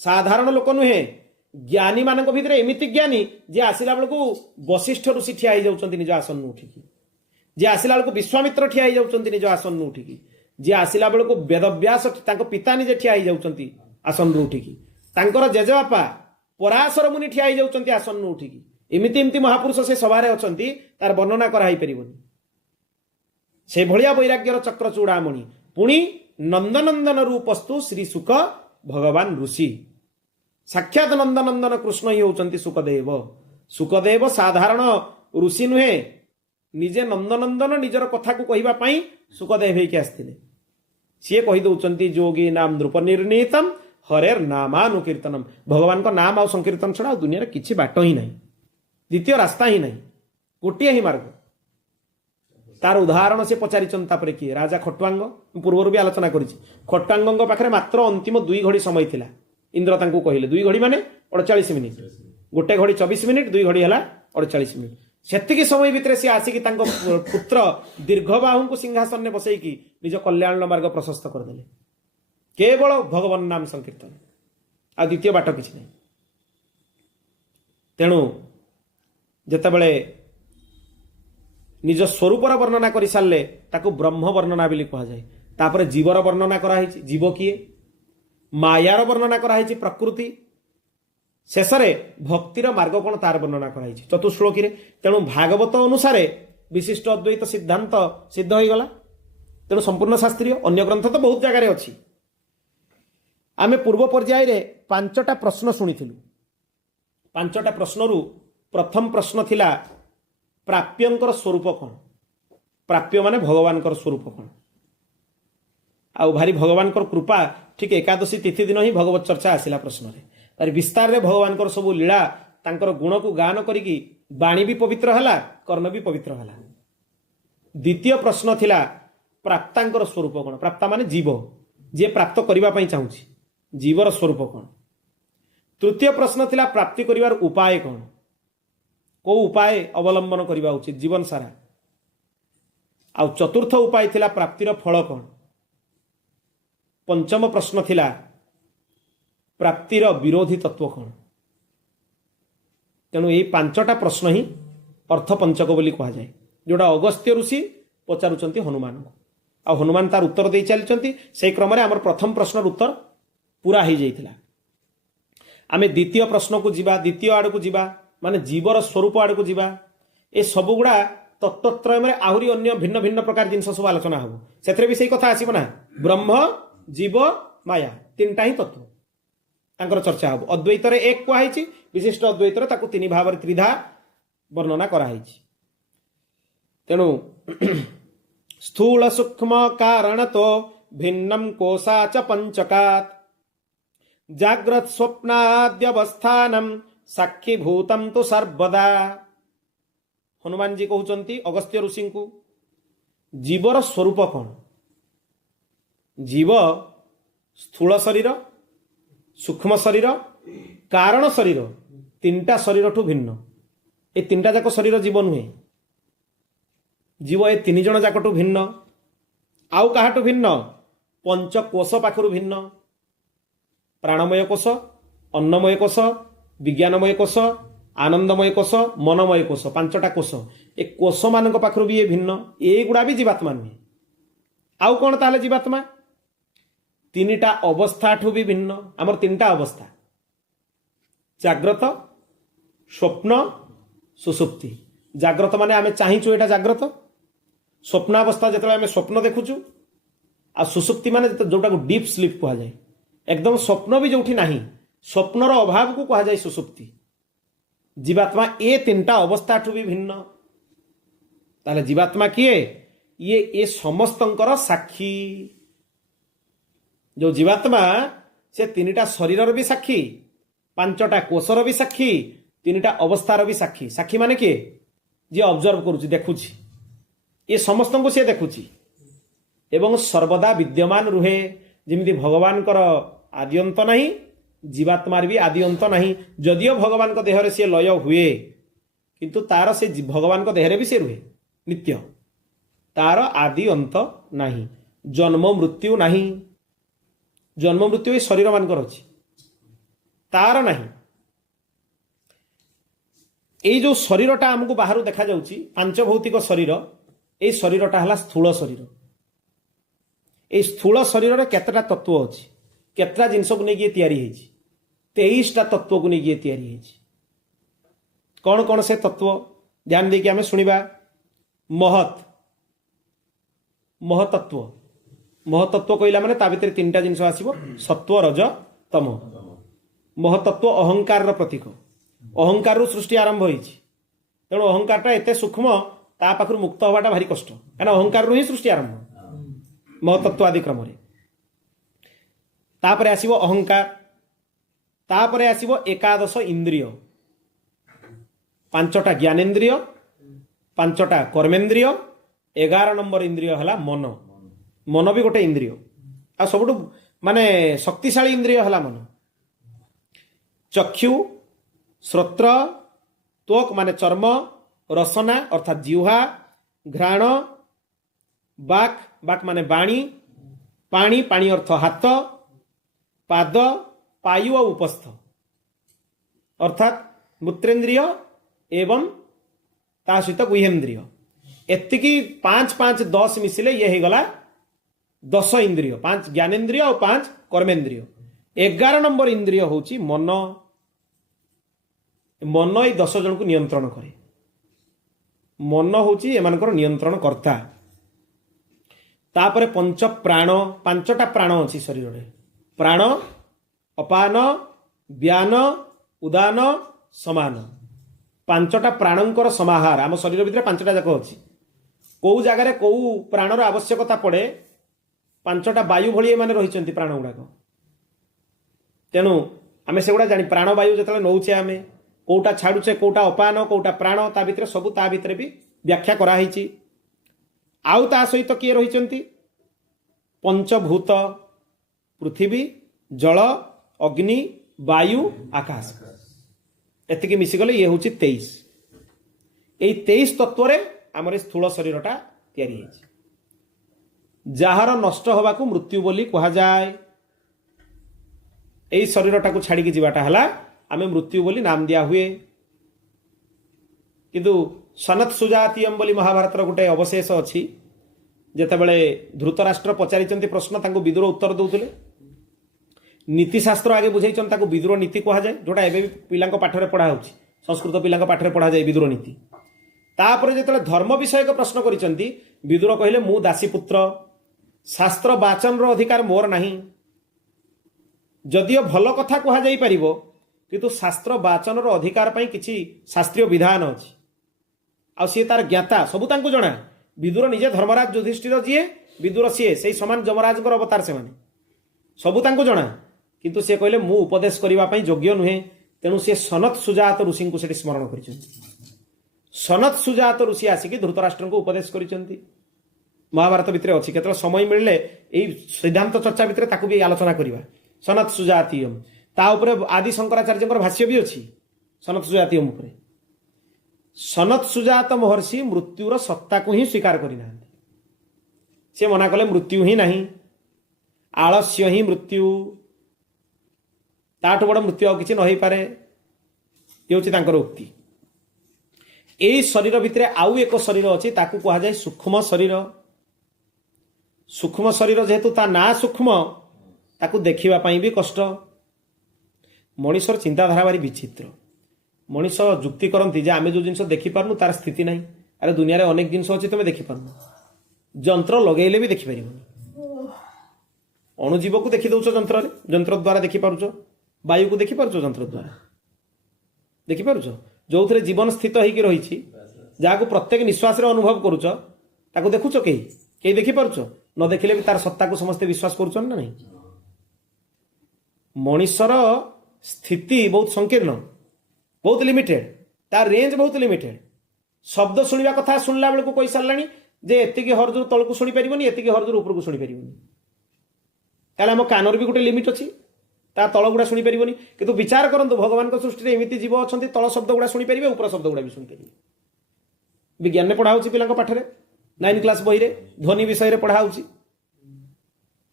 साधारण लोक नुहे ज्ञानी मान भितर एमिति ज्ञानी जे आसिला बेलू वशिष्ठ ऋषि ठिया हो जाउचंती निज आसन उठिकी जे आसिला बेलू विश्वामित्र ठिया हो जाउचंती निज आसन उठिकी जे आसिला बेलू वेदव्यास तांको पिता निजे ठिया हो जाउचंती आसन उठिकी तांकर जेजेबापा पराशर मुनि ठिया हो जाउचंती आसन उठिकी एमिति एमिति महापुरुष से सभारे अछंती तार वर्णना करा ही परिबनी से भलिया वैराग्यर चक्रचूड़ामणि पुणी नंदनंदन रूपस्तु श्री सुक भगवान ऋषि साक्षात नंदनंदन कृष्ण ही होचंती सुखदेव सुखदेव साधारण ऋषि नुहे निजे नंदनंदन निजर कथा को कहवा पाई सुखदेव हेके आस्थिले सी कही दउचंती जोगी नाम नृपनिर्णीतम हरेर नामानुकीर्तनम भगवान को नाम आ संकीर्तन छड़ा दुनिया रे किछि बाट ही नहीं द्वितीय रास्ता ही नहीं गोटिए ही मार्ग तार उदाहरण से पचारि चंता पर किए राजा खटवांग पूर्व भी आलोचना करिछि खटवांग पाखरे मात्र अंतिम 2 घड़ी समय थिला इंद्र तांको कहिले 2 घड़ी माने 48 मिनिट गोटे घड़ी 24 मिनिट 2 घड़ी हला 48 मिनिट सेतिकी समय भितर से आसिकी तांको पुत्र दीर्घबाहु को सिंहासन ने बसैकी निज कल्याण मार्ग प्रशस्त कर देले केवल भगवान नाम संकीर्तन आ द्वितीय बाट किछि नै तेणु जेतेबेले निज स्वरूपर वर्णना कर सारे ताको ब्रह्म वर्णना बोली कह जाए तापर जीवर वर्णना कराई जीव किए मायार वर्णना कराई प्रकृति शेषरे भक्तिर मार्ग कौन तार वर्णना कराई चतुश्लोकी रे तेणु भागवत अनुसार विशिष्ट अद्वैत सिद्धांत सिद्ध हो गला तेणु संपूर्ण शास्त्रीय अन्य ग्रंथ तो बहुत जगह अच्छी आमे पूर्व पर्याय रे 5टा प्रश्न शुणिथिलु 5टा प्रश्नरु प्रथम प्रश्न थिला प्राप्यंकर स्वरूप कौन प्राप्य माने भगवान स्वरूप कौन आउ भारी भगवान कृपा ठीक एकादशी तिथि दिन ही भगवत चर्चा आसिला प्रश्न रे विस्तार रे भगवान सब लीला तांकर गुण को गान करिकी वाणी भी पवित्र हला कर्ण भी पवित्र हला द्वितीय प्रश्न थिला प्राप्तांकर स्वरूप कौन प्राप्ता माने जीव जे प्राप्त करिबा पई चाहूची जीवर स्वरूप कौन तृतीय प्रश्न थिला प्राप्ति करिवार उपाय कौन को उपाय अवलंबन करने उचित जीवन सारा आउ चतुर्थ उपाय थिला प्राप्तिर फल कौन पंचम प्रश्न थिला प्राप्तिर विरोधी तत्व कौन तेणु ये 5टा प्रश्न ही अर्थ पंचक बोली कह जाए जोड़ा अगस्त्य ऋषि पचारुचंती हनुमान को आ हनुमान तार उत्तर दे चलती से क्रम में आमर प्रथम प्रश्न उत्तर पूरा हो जाइथिला आमे द्वितीय प्रश्न को जीवा द्वितीय आड़ को जीवा माने जीवर स्वरूप आड़ को जीवा ए सब गुड़ा तत्वत्रय आहरी अन्य भिन्न भिन्न प्रकार जिनस सब आलोचना हम से भी सही कथा आसब ना ब्रह्म जीव माया तीनटा ही तत्व तांकर चर्चा हम अद्वैत एक कहुई विशिष्ट अद्वैत तीन भाव त्रिधा वर्णना कराई तेणु स्थूल सूक्ष्म कारण तो भिन्नम कोशा च पंचकात् जाग्रत स्वप्नाद्यवस्थानम साक्षी भूतम तो सर्वदा। हनुमान जी कहते अगस्त्य ऋषि को जीवर स्वरूप कौन जीव स्थूल शरीर सूक्ष्म शरीर कारण शरीर तीनटा शरीर ठू भिन्न ए तीनटा जाक शरीर जीव नुहे जीव ए तीन जन जाकटू भिन्न आउ काहाटू भिन्न पंचकोश पाखरु भिन्न प्राणमय कोश अन्नमय कोश विज्ञानमय कोश आनंदमय कोश मनमय कोश पांचटा कोश ए कोश मान पाखरु भी ये भिन्न एगुड़ा भी जीवात्मा नुहे आउ कौन ताले जीवात्मा तीनटा अवस्था ठू भी भिन्न आमर तीनटा अवस्था जाग्रत स्वप्न सुसुप्ति जाग्रत माने आमे चाहिचु एटा जाग्रत स्वप्नावस्था जिते आम स्वप्न देखुचु आ सुसुप्ति माने जोटा को डीप स्लीप कह जाए एकदम स्वप्न भी जोठी नाही स्वप्नर अभाव को कह जाए सुसुप्ति जीवात्मा ए तीनटा अवस्था ठू भी भिन्न ताले जीवात्मा किए ये समस्तंकर साक्षी जो जीवात्मा से तीनटा शरीर भी साक्षी पांचटा कोशर भी साक्षी तीनटा अवस्थार भी साक्षी साक्षी माने किए जी ऑब्जर्व करुची देखुची ये समस्त को सी देखुची एवं सर्वदा विद्यमान रुहे जमी भगवान आदि अंत नहीं जीवात्मार भी आदि अंत नहीं जदियो भगवान को देहरे सी लय हुए किंतु तार से भगवान को देहरे भी से रुहे नित्य तार आदि अंत नहीं जन्म मृत्यु नहीं जन्म मृत्यु ये शरीर मानकर अच्छी तार नहीं ये जो शरीरटा आमको बाहर देखा जाउची पांच भौतिक शरीर ये शरीरटा हला स्थूल शरीर ये स्थूल शरीर रे केतटा तत्व अच्छी केतटा जिनस को लेकिन तैयारी है 23टा तत्व को लेकिन तैयारी है कौन कौन से तत्व ध्यान देके आम शुणा महत महतत्व महतत्व कहला माने ता भितर तीनटा जिनस आसीबो सत्व रज तम महतत्व अहंकार प्रतीक अहंकार सृष्टि आरंभ होइछि तेणु अहंकारटा एते सूक्ष्म ता पाखरु मुक्त हवाटा भारी कष्ट काना अहंकार ही सृष्टि आरंभ महतत्व आदि क्रम रे तापरे आसीबो अहंकार तापरे आसीबो एकादश इंद्रिय पांचटा ज्ञानेन्द्रिय पांचटा कर्मेन्द्रिय 11 नंबर इंद्रिय हला मन मन भी गोटे इंद्रिय आ सबुठ माने शक्तिशाली इंद्रिय हला मन चक्षु श्रोत्र त्वक माने चर्म रसना अर्थात जिह्वा घ्राण बाक बाक माने बाणी पाणी पाणी अर्थ हाथ पाद पायु और उपस्थ अर्थात मूत्रेन्द्रिय एवं ता सहित गुहेन्द्रिय एतिकी 5 5 10 मिसिले ये हो गला 10 इंद्रिय 5 ज्ञानेन्द्रिय और 5 कर्मेन्द्रिय 11 नंबर इंद्रिय होची मन मन ये 10 जन को नियंत्रण करे मन होची एमानकर नियंत्रण कर्ता तापरे पंच प्राण पांचटा प्राण अच्छी शरीर रे प्राण अपान व्यान उदान समान पांचटा प्राणंकर समाहार आम शरीर भितर पांचटा जाक अच्छी कौ जगार कौ प्राणर आवश्यकता पड़े पांचटा वायु भली एमाने रहिचंती प्राण गुड़ाक तेणु आम से गुड़ा जानी प्राण वायु जो नौचे आम कौटा छाड़ुचे कौटा अपान कौटा प्राण ता भितर सबू ता भितर भी व्याख्या कराई आउ ता सहित किए रहिचंती पंचभूत पृथ्वी जल अग्नि वायु आकाश एतिकी मिसिगले ये हूँ 23 यही 23 तत्व आमर स्थूल शरीरटा तैयारी जार नष्ट हवा को मृत्यु बोली कह जाए यही शरीरटा को छाड़ी जीवाटा है आम मृत्यु बोली नाम दिया हुए किंतु सनत सुजातीयम बोली महाभारतर गोटे अवशेष अच्छी जेतेबेले धृतराष्ट्र पचारिचंती प्रश्न तांको विदुर उत्तर दउतले नीतिशास्त्र आगे बुझाई विदुर नीति कह जाए जोटा एवं भी पिला पाठरे पढ़ा हो संस्कृत पिला पाठरे पढ़ा जाए विदुर नीति तापर जो धर्म विषयक प्रश्न करिसेंती विदुर कहले मु दासी पुत्र शास्त्र वाचन रो अधिकार मोर नहीं जदियो भल कथा कहा जाई परिबो किंतु शास्त्र वाचन रो अधिकार पई किछि शास्त्रीय विधान अछि आ सी तार ज्ञाता सबु तांको जणा विदुर निजे धर्मराज युधिष्ठिर जीए विदुर सीए से समान जमराज अवतार से माने सबु तांको जणा किंतु से कहले मु उपदेश करबा पई योग्य नुहे तेणु सी सनत सुजात ऋषि को स्मरण करिसेंती सनत सुजात ऋषि आसिक धृतराष्ट्र को उपदेश करिसेंती महाभारत भितर अच्छी केतल समय मिलले यही सिद्धांत चर्चा भितर ताकू भी आलोचना करवा सनत सुजातीयम ता उपरे आदि शंकराचार्य भाष्य भी अच्छी सनत सुजातीयम उपरे सनत सुजात महर्षि मृत्युर सत्ता को ही स्वीकार करना से मना कले मृत्यु ही नहीं आलस्य ही मृत्यु ताठू बड़ मृत्यु आ किसी न हो पारे ये हूँ उक्ति यही शरीर भितर आउ एक शरीर अच्छी ताकू कह जाए सूक्ष्म शरीर सूक्ष्म शरीर जेहेतु ता ना सूक्ष्म ताकू देखिबा पई भी कष्ट मनीषर चिंताधारा भारी विचित्र मनीष जुक्ति करती जे आमे जो जिनस देखि पारनु तार स्थिति नहीं अरे दुनिया रे अनेक जिनस अच्छी तुम देखि पारनु जंत्र लगेले भी देखि पारिबनी अणुजीव को देखि दउछ जंत्र द्वारा देखि पारुछ वायु को देखि पारुछ जंत्र द्वारा देखि पारुछ जो थे जीवन स्थित होगी रही जहाँ प्रत्येक निश्वास अनुभव करुच ताको देखुच कहीं देखी पारुच न देखिले भी तार सत्ता को समस्ते विश्वास करुचन ना नहीं मनीषर स्थिति बहुत संकीर्ण बहुत लिमिटेड तार रेंज बहुत लिमिटेड शब्द शुणा कथा शुणला बेलू कही सारा जे एतिकी हरजोर तलक शुणी पारिबनी एतिकी हरजोर उपरको शुणी पारिबनी ताले आम कानर भी गोटे लिमिट अच्छी ता तल गुड़ा शुणी पारिबनी किंतु विचार करंतु भगवान को सृष्टि एमती जीव अच्छा तल शब्द गुड़ा शुणी पारिबे ऊपर शब्द गुड़ा भी शुणी पारिबे विज्ञान में पढ़ा होची पिलांको पाठरे 9 क्लास बही रे ध्वनि विषय रे पढ़ा होची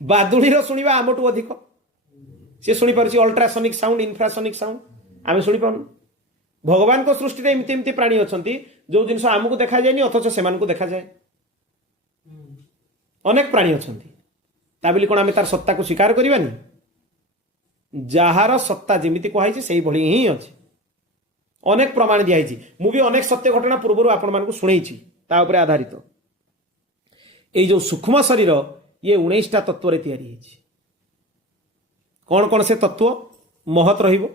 बादुड़ी रो शुणिबा आमटू अधिक से शुणी पारुची अल्ट्रासोनिक साउंड इन्फ्रासोनिक साउंड आमे शुणी पारनु भगवान को सृष्टि रे एमती एमती प्राणी अछंती जो जिनस आमको देखा जायनी अथच सेमान को देखा जाए अनेक प्राणी अछंती ता बिली कोन आमे तार सत्ता को स्वीकार करबानी जार सत्ता जमीती कहुई से भली ही अच्छी अनेक प्रमाण दिखाई मु भी अनेक सत्य घटना पूर्व आपण मानक शुणेछि ता उपरे आधारित ये जो सूक्ष्म शरीर ये 19टा तत्व रे तैयारी होइछि कौन कौन से तत्व महत रहिबो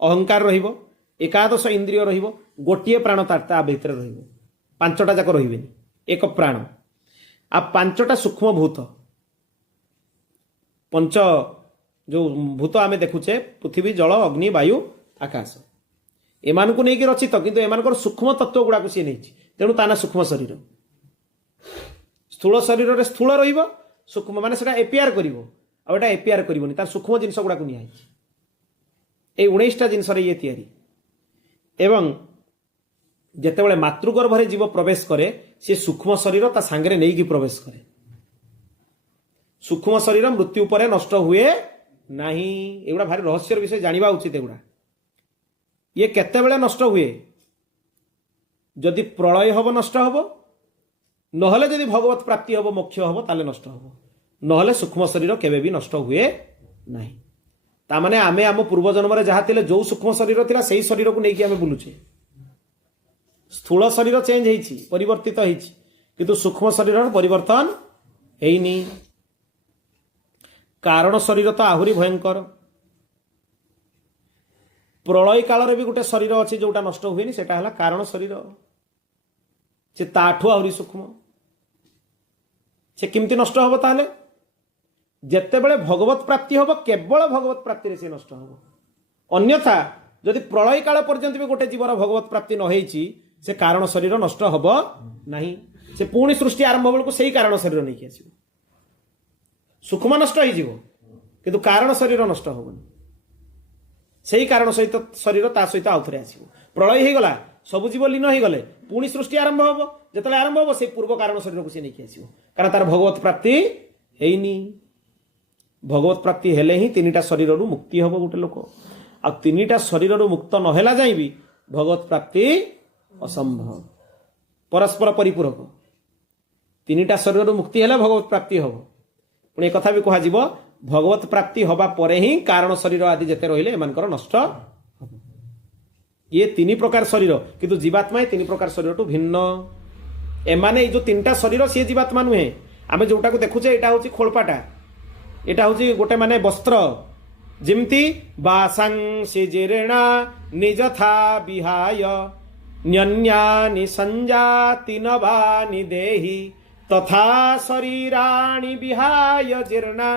अहंकार रहिबो एकादश इंद्रिय रहिबो गोटिए प्राण ता भितर रहिबो 5टा जाक रहिबेनी एक प्राण आ 5टा सूक्ष्म भूत पंच जो भूत आमे देखुचे पृथ्वी जल अग्नि वायु आकाश एमान को नहीं रचित किंतु एमान सूक्ष्म तत्व गुड़ा सी नहीं तेणु ताना सूक्ष्म शरीर स्थूल शरीर रे स्थूल रहिबो सूक्ष्म माने सेटा एपिआर करिवो आ एटा एपिआर करिवोनी तार सूक्ष्म जिंस गुड़ा को निया ए 19टा जिंस रे ये तयारी एवं जेतेबेले मातृगर्भ रे जीव प्रवेश करे से सूक्ष्म शरीर ता सांगरे नहीं की प्रवेश करे सूक्ष्म शरीर मृत्यु परे नष्ट हुए नहीं एगुड़ा भारी रहस्य विषय जानिबा उचित एगुड़ा ये केतेबेले नष्ट हुए जदि प्रलय हब नष्ट हब नहले जदि भगवत प्राप्ति हब मोक्ष हब ताले नष्ट हब नहले सूक्ष्म शरीर केबे भी नष्ट हुए नहीं ता माने आमे आम पूर्व जन्म रे जहा थिले जो सूक्ष्म शरीर थिला सेही शरीर को नेकी आमे बुलुचे स्थूल शरीर चेंज हेछि परिवर्तित हेछि किंतु सूक्ष्म शरीर परिवर्तन हेइनी कारण शरीर तो आहुरी भयंकर प्रलय काल भी गोटे शरीर अच्छी जोटा नष्ट हुए सेटा हला कारण शरीर से ताठू आहुरी सूक्ष्म से किमती नष्ट हम ताले जेतेबेले भगवत प्राप्ति हम केवल भगवत प्राप्ति से नष्ट हम अन्यथा जदि प्रलय काल पर्यंत भी गोटे जीवर भगवत प्राप्ति न होईची से कारण शरीर नष्ट हम नहीं से पुणी सृष्टि आरंभ बेलू से कारण शरीर नहीं आसो सूक्ष्म नष्ट हो कारण शरीर नष्ट हेनी से कारण सहित शरीर ता सहित आउ थे आसो प्रलय हो गला सब जीव लीन हो गले पुणी सृष्टि आरंभ हम जो आरंभ हम से पूर्व कारण शरीर को सी नहीं आसो कारण तार भगवत प्राप्ति हैनी भगवत प्राप्ति हेले ही 3टा शरीर मुक्ति हम गोटे लोक आ 3टा शरीर मुक्त नहेला जाए भी भगवत प्राप्ति असंभव परस्पर परिपूरक 3टा शरीर मुक्ति हेले भगवत प्राप्ति हम पुणी एक कथा भी कह भगवत प्राप्ति हवा परे ही कारण शरीर आदि जेते रहिले एमानकर नष्ट ये तीन प्रकार शरीर किंतु जीवात्मा ये तीन प्रकार शरीर टू भिन्न एमाने जो तीनटा शरीर सी जीवात्मा नुहे आम जोटा को देखुचे यहाँ हूँ खोलपाटा यहाँ हूँ गोटे माने वस्त्र जिमती बासांसी जीर्णा निजथा विहाय न्यन्यानि संजाति नवानि देहि तथा शरीराणि विहाय जीर्णा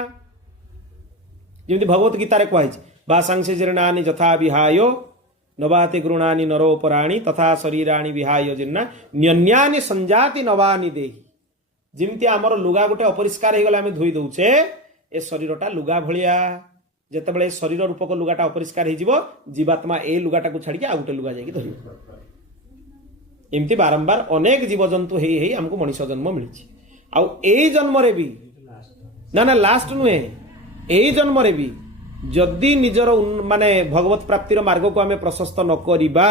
जमी भगवत गीतार कहुई बासांसी जीर्णानि यथा विहाय नवाति गृणानि नरोपराणि तथा शरीराणि विहाय जीर्णा न्यन्यानि संजाति नवानि देहि जमी आमर लुगा गोटे अपरिष्कार हो गला आम धोई दौचे ए शरीरटा लुगा भलिया जितेबाला शरीर रूपक लुगाटा अपरिष्कार हो जीवात्मा ए लुगाटा को छाड़ी आ गोटे लुगा जाकि धोई एमती बारंबार अनेक जीवजंतु हे आमको मनीष जन्म मिली आउ ए जन्म भी ना ना लास्ट नुहे यही जन्म भी जदि निजर माने भगवत प्राप्तिर मार्ग को आम प्रशस्त न करिबा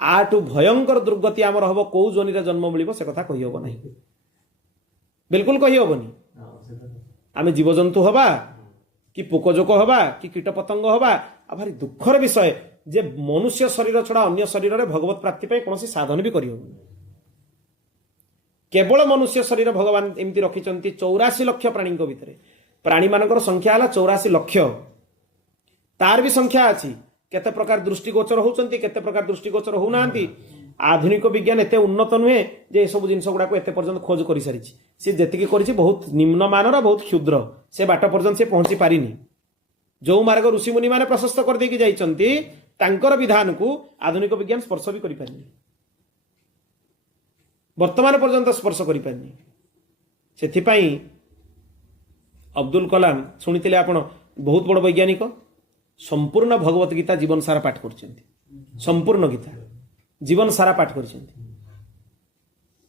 आठू भयंकर दुर्गति आमर हम कौ जोनि जन्म मिल से कथा कही हम ना बिल्कुल कही हेनी आम जीवजंतु हवा कि पोकजोक हवा कि कीटपतंग हवा आ भारी दुखर विषय जे मनुष्य शरीर छड़ा अन्य शरीर में भगवत प्राप्ति कौन साधन भी कर केवल मनुष्य शरीर भगवान एमती रखिंट 84 लक्ष प्राणी भितर प्राणी मानकर संख्या है 84 लक्ष तार भी संख्या अच्छी केते प्रकार दृष्टिगोचर होती केते प्रकार दृष्टिगोचर होना आधुनिक विज्ञान एत उन्नत नुहे जे सब जिन गुड़ा एत पर्यंत खोज कर सारी सी जी कर बहुत निम्नमानर बहुत क्षुद्र से बाट पर्यंत से पहुंची पारिनी जो मार्ग ऋषिमुनि मैंने प्रशस्त कर देकी जाइछंती तांकर विधान को आधुनिक विज्ञान स्पर्श भी करि पारिनी वर्तमान पर्यंत स्पर्श करि पारिनी सेथिपाई अब्दुल कलाम शुणिथिले आपण बहुत बड़ वैज्ञानिक संपूर्ण भगवत गीता जीवन सारा पाठ करछंती संपूर्ण गीता जीवन सारा पाठ करछंती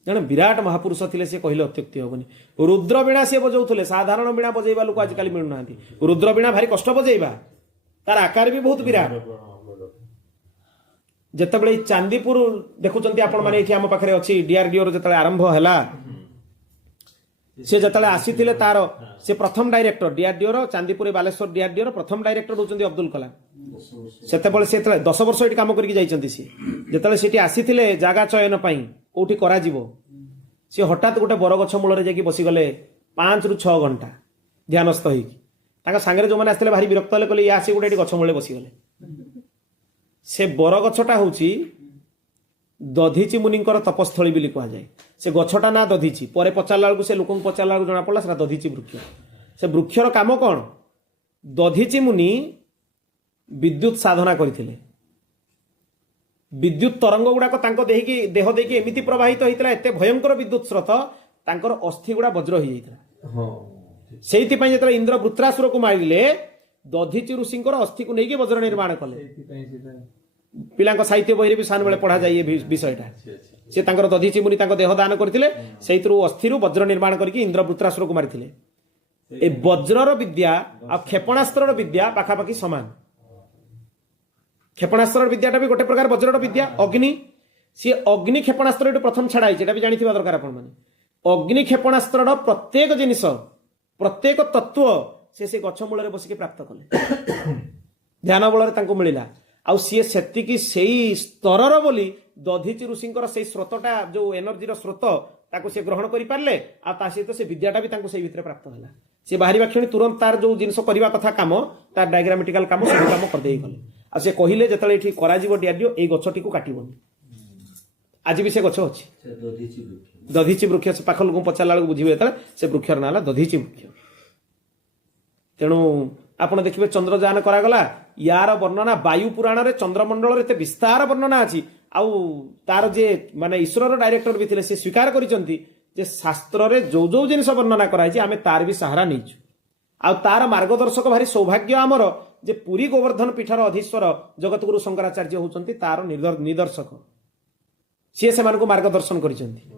जन विराट महापुरुष थिले से कहले अत्युक्ति होबनी रुद्र वीणा से बजाउथले साधारण वीणा बजेबा लोक आजकल मिलु नांती रुद्र वीणा भारी कष्ट बजेबा तार आकार भी बहुत विराट जेतेबेले चांदीपुर देखुचंती आपण माने एठी हम पाखरे अछि डीआरडीओ रो जेतेबेले आरंभ होला से जेतेबेले आसीथिले तार से प्रथम डायरेक्टर डीआरडीओ रो चांदीपुर बालेश्वर डीआरडीओ रो प्रथम डायरेक्टर होचंती अब्दुल कलाम सेतेबेले से 10 वर्ष एठी काम करके जाइचंती से जेतेबेले सेठी आसीथिले जागा चयन पई कोठी करा जीवो से हठात गोटे बरगछ मूल जाकि बसीगले 5 ରୁ 6 घंटा ध्यानस्थ होगी सांगे जो मैंने आसते भारी विरक्त हेल्ले कहले या आसी गोटे गछ मूले बसीगले से बरगछटा हूँ दधीची मुनिंकर तपस्थली बोली कहुए से गछटा ना दधीची पर पचारा बेलू से लोक पचारा जना पड़ा से दधीची वृक्ष से वृक्षर काम कौन दधीची मुनि विद्युत साधना करथिले विद्युत तरंग गुड़ाक देह देकी एमती प्रवाहित होता एत भयंकर विद्युत स्रोत तांकर अस्थि गुड़ा वज्र हो जाता से जो इंद्र वृत्रासुर को मारिले दधीची ऋषिंकर अस्थि को लेकिन वज्र निर्माण कले पिला साहित्य बही भी सान बेले पढ़ा जाए विषयटा से दधीची मुनि देह दान करते अस्थि वज्र निर्माण करके इंद्र वृत्रासुर को मारी ए वज्रर विद्या आ क्षेपणास्त्र विद्या पाखापाखि सामान क्षेपणास्त्र विद्याटा भी गोटे प्रकार वज्रर विद्या अग्नि सी अग्नि क्षेपणास्त्र प्रथम छाड़ाई भी जानी दरकार आपण अग्नि क्षेपणास्त्र प्रत्येक जिनिस प्रत्येक तत्व से गछ मूल बसिक प्राप्त कले ध्यान बल मिलला आउ सी सेतिकी स्तर बोली दधीची ऋषिंकर से स्रोतटा जो एनर्जी स्रोत ताको से ग्रहण कर पारे आ सहित से विद्याटा भी से भितर प्राप्त है सी बाहर क्षणी तुरंत तार जो जिन करवा कथा कम तार डायग्रामेटिकल कम सब कम करदे गले आ से कहले जतले एठी कराजिवो डीआरडीओ ए गछटी को काटिबोनी आज भी से गछ अछि दधीची वृक्ष पाख लोक पचारा बुझे से वृक्षर ना दधीची वृक्ष तेणु आपण देखिए चंद्रयान करागला यार वर्णना वायु पुराण रे चंद्रमंडल एत विस्तार वर्णना अच्छी आउ तार जे माने ईश्वर डायरेक्टर भी थे से स्वीकार करिसंती जे शास्त्र रे जो जो जिनिस वर्णना कराई आमे तार भी सहारा नहीं आ तार मार्गदर्शक भारी सौभाग्य आमर जे पुरी गोवर्धन पीठर अधीश्वर जगतगुरु शंकराचार्य होचंती तार निदर्शक सी से मार्गदर्शन करिसंती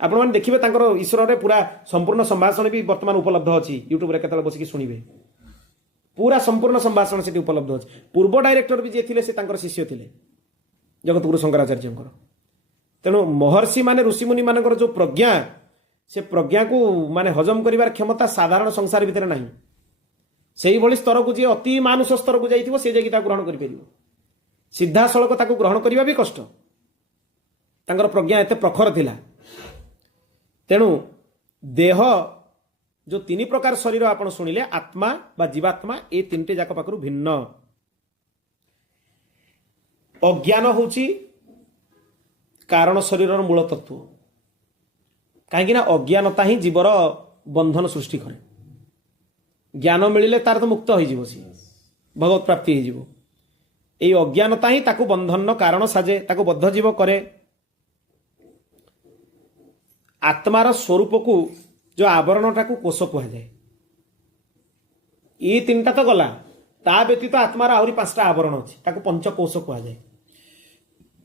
आपण मैंने देखिए ईश्वर रे पूरा संपूर्ण संभाषण भी वर्तमान उपलब्ध अच्छी यूट्यूब रे केतल बसिक शुणिबे पूरा संपूर्ण संभाषण से उपलब्ध अच्छे पूर्व डायरेक्टर भी जे थिले से तांकर शिष्य थिले जगतगुरु शंकराचार्य तेणु महर्षि माने ऋषिमुनि मानकर जो प्रज्ञा से प्रज्ञा को माने हजम करिवार क्षमता साधारण संसार भितर नहीं से ही स्तर को जी अति मानुष स्तर को जाइथिबो से गीता ग्रहण करि परिबो ସିଧାସଳଖ ତାକୁ ଗ୍ରହଣ କରିବା ବି କଷ୍ଟ। ତାଙ୍କର ପ୍ରଜ୍ଞା ଏତେ ପ୍ରଖର ଥିଲା। ତେଣୁ ଦେହ जो तीन प्रकार शरीर आप शुणिले आत्मा बा जीवात्मा ये तीन जाक पाखु भिन्न। अज्ञान होची कारण शरीर मूल तत्व। कहीं अज्ञानता ही जीवर बंधन सृष्टि करे। ज्ञान मिले तार तो मुक्त हो सी भगवत प्राप्ति हो। ये अज्ञानता ही ताकू बंधन कारण साजे, ताकू बद्ध जीव करे। आत्मार स्वरूप को जो आवरणटा को कोष कह जाए। ये तीन टा तो गला, ता व्यतीत आत्मार आहरी 5टा आवरण अच्छी, ताकू पंचकोश कह जाए।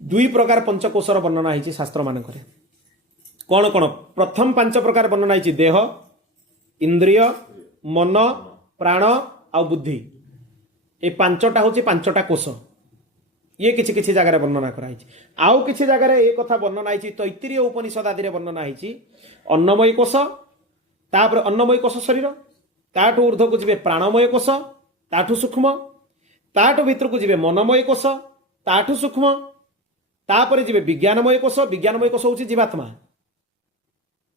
2 प्रकार पंचकोशर वर्णना है शास्त्र मान। कौन कौन? प्रथम 5 प्रकार वर्णना है देह, इंद्रिय, मन, प्राण आ बुद्धि। ये 5टा हूँ 5टा कोश। ये किसी किसी जगह वर्णना कराई। आउ किसी जगह ये कथा वर्णना है तैत्तिरीय उपनिषद आदि वर्णना है अन्नमय कोश, तापर अन्नमय कोश शरीर, ताठू ऊर्ध्व को जीवे प्राणमय कोश, ताठू सूक्ष्म, ताठू भितर को जीवे मनमय कोश, ताठू सूक्ष्म, तापर जीवे विज्ञानमय कोश। विज्ञानमय कोश होची जीवात्मा,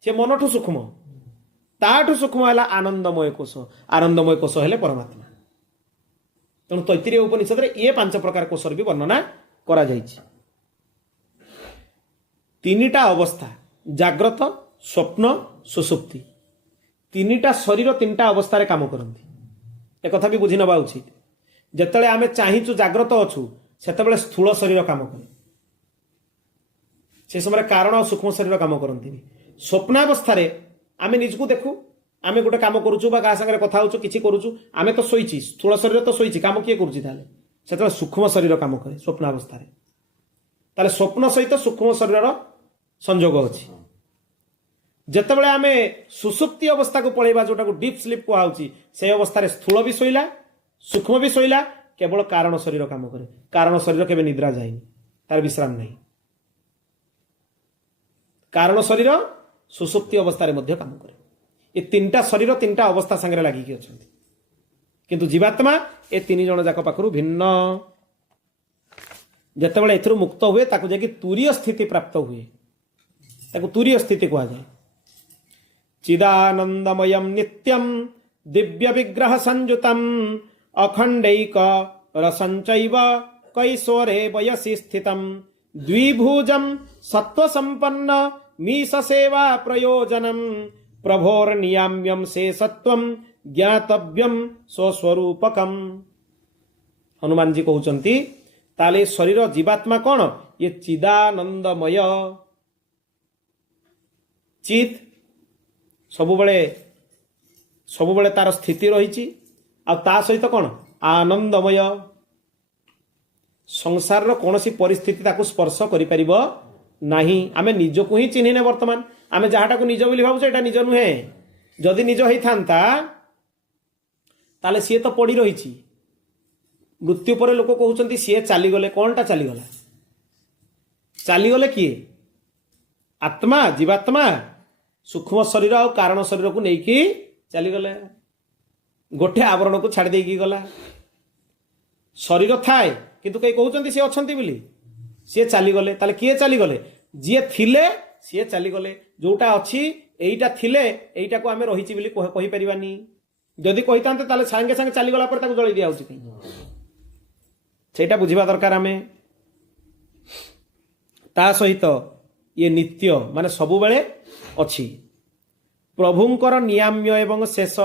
से मनठू सूक्ष्म, ताठू सूक्ष्म है आनंदमय कोश, आनंदमय कोश है परमात्मा। तेणु तैत्तिरीय उपनिषद ये 5 प्रकार कोशर भी वर्णना करा जायछि। 3टा अवस्था जाग्रत, स्वप्न, सुसुप्ति। 3टा शरीर 3टा अवस्था काम करती। एक कथा भी बुझी नवा उचित। जिते आम चाहचु जाग्रत अच्छु से स्थूल शरीर काम करे, से समय कारण और सूक्ष्म शरीर काम करती। स्वप्नावस्था आम निजको देखू, आम गोटे कम करुचु क्या सागर कथा हो कि करुचु, आम तो शोची, स्थूल शरीर तो शोची, कम किए कर सूक्ष्म शरीर काम करे स्वप्नावस्था। ताले स्वप्न सहित सूक्ष्म शरीर संयोग अच्छी। जितेबाला आम सुसुप्ति अवस्था को पलैबा, जोटा को डीप स्लीप कहुच्छी, से अवस्था स्थूल भी शोला, सूक्ष्म भी शोला, केवल कारण शरीर काम करे। कारण शरीर केवे निद्रा जाए, तार विश्राम नहीं। कारण शरीर सुसुप्ति अवस्था काम करे। ये 3टा शरीर 3टा अवस्था संगे लगिकी अच्छा। किंतु जीवात्मा ये 3 जण जाक पाखु भिन्न। जितेबाला एथुरु मुक्त हुए ताकू जाकि तुरीय स्थिति प्राप्त हुए, ताकू तुरीय स्थिति कह जाए। चिदानंदमयम नित्यम दिव्य विग्रह संयुतम अखंडैक रसंचैव कैशोरे वयसि स्थितम द्विभुजम सत्व संपन्न मीश सेवा प्रयोजनम प्रभोर्नियाम्यम शेषत्वम ज्ञातव्यम स्वस्वरूपकम। हनुमान जी कहउचंती ताले शरीर जीवात्मा कौन? ये चिदानंदमय। चित सबुबले तार स्थिति रही, आ सहित कौन? आनंदमय। संसार कौन सी परिस्थिति ताको स्पर्श करि नाही। आमे निज को ही चिन्हने। वर्तमान आमे जहाटा को निज बोली भावुछे एटा निज नुहे। जदि निज होई थांता ताले सी तो पड़ी रही। मृत्यु पर लोक कहउचंती सी चलीगले। कौनटा चलीगला? चलीगले किए? आत्मा, जीवात्मा, सूक्ष्म शरीर और कारण शरीर को लेकिन चलीगले। गोटे आवरण को छाड़ देकी गला। शरीर थाए किंतु कई कहउचंती सी अछंती बोली, सी चलीगले। ताले किए चलीगले? जी थिले सी चलीगले। जोटा अच्छी एईटा थिले एईटा को आमे रहिछि बोली कहि परिबानी। जदि कहितांते ताले संगे संगे चलीगला पर ताको जळी दिया होछि कहीं। सेटा बुझिबा दरकार। आमे ता सहित ये नित्य माने सबु बेले अच्छी। प्रभुंकर नियाम्य एवं शेष।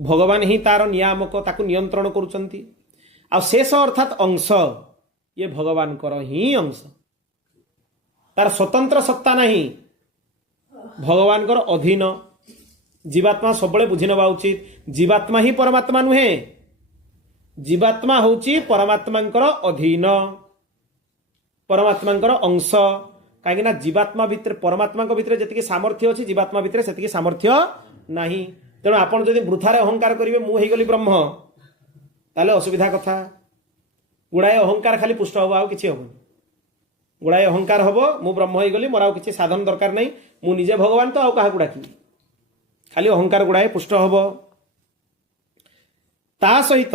भगवान ही तार नियामक, ताकू नियंत्रण करुचंती। आ शेष अर्थात अंश, ये भगवान कर ही अंश। तार स्वतंत्र सत्ता नहीं, भगवान कर अधीन। जीवात्मा सबले बुझी नवा उचित। जीवात्मा ही परमात्मा नुहे। जीवात्मा होची परमात्मांकर अधीन, परमात्मांकर अंश। कहीं जीवात्मा भितर, परमात्मा भितर जी सामर्थ्य अच्छी, जीवात्मा भितर से सामर्थ्य नहीं। तेणु आपड़ जब वृथारे अहंकार करेंगे मु गली ब्रह्म, ताले असुविधा कथा। गुड़ाए अहंकार खाली पुष्ट हम, आउ कि हम। गुड़ाए अहंकार हम, मु ब्रह्म हो गली, मोर आउ किसी साधन दरकार नहीं, मु निजे भगवान तो आउ क्या डाकि। खाली अहंकार गुड़ाए पुष्ट हम। ता सहित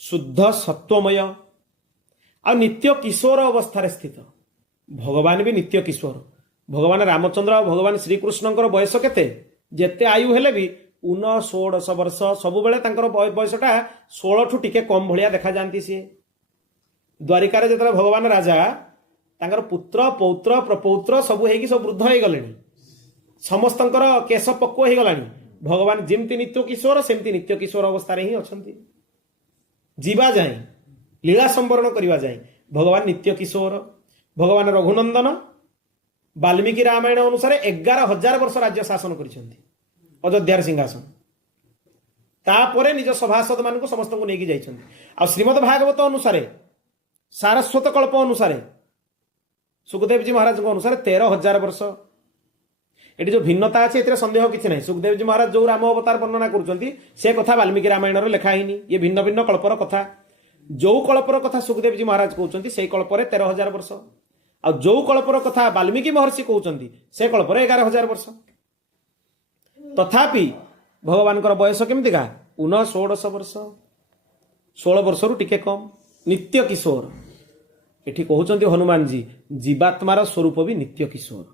शुद्ध सत्वमय। आ नित्य किशोर अवस्था स्थित भगवान भी नित्य किशोर भगवान रामचंद्र और भगवान श्रीकृष्णଙ୍କର बयस केते जेते आयु हेले भी 16 वर्ष सब बेले तांकर बयसटा 16 ठू टिके कम भलिया देखा जांती सी द्वारिकार जेतले भगवान राजा तांकर पुत्र पौत्र प्रपौत्र सब हेकी सब वृद्ध हे गलेनी समस्तंकर केश पक्व हे गलानी भगवान जेमती नित्य किशोर सेमती नित्य किशोर अवस्था रे ही अछंती जीवा जाए लीला संवरण करवा जाए भगवान नित्य किशोर भगवान रघुनंदन वाल्मीकि रामायण अनुसार 11,000 वर्ष राज्य शासन करिसेंती अयोध्यार सिंहासन तापरे निज सभासद मान समस्त को लेकिन जाइछंती आ श्रीमद् भागवत अनुसार सारस्वत कल्प अनुसार सुखदेव जी महाराज अनुसार 13,000 वर्ष एटी जो भिन्नता अच्छे ए सन्देह किसी ना सुखदेव जी महाराज जो राम अवतार वर्णना कर कथा वाल्मीकि रामायण लिखा ही ये भिन्न भिन्न कल्पर कथा जो कल्पर कथा सुखदेव जी महाराज कहते से कल्पर 13,000 वर्ष आ जो कल्पर कथा वाल्मीकि महर्षि कहते से कल्पर 11,000 वर्ष तथापि भगवान बयस केमती का 16 वर्ष 16 वर्ष रु टिके कम नित्य किशोर एठी कहते हनुमान जी जीवात्मार स्वरूप भी नित्य किशोर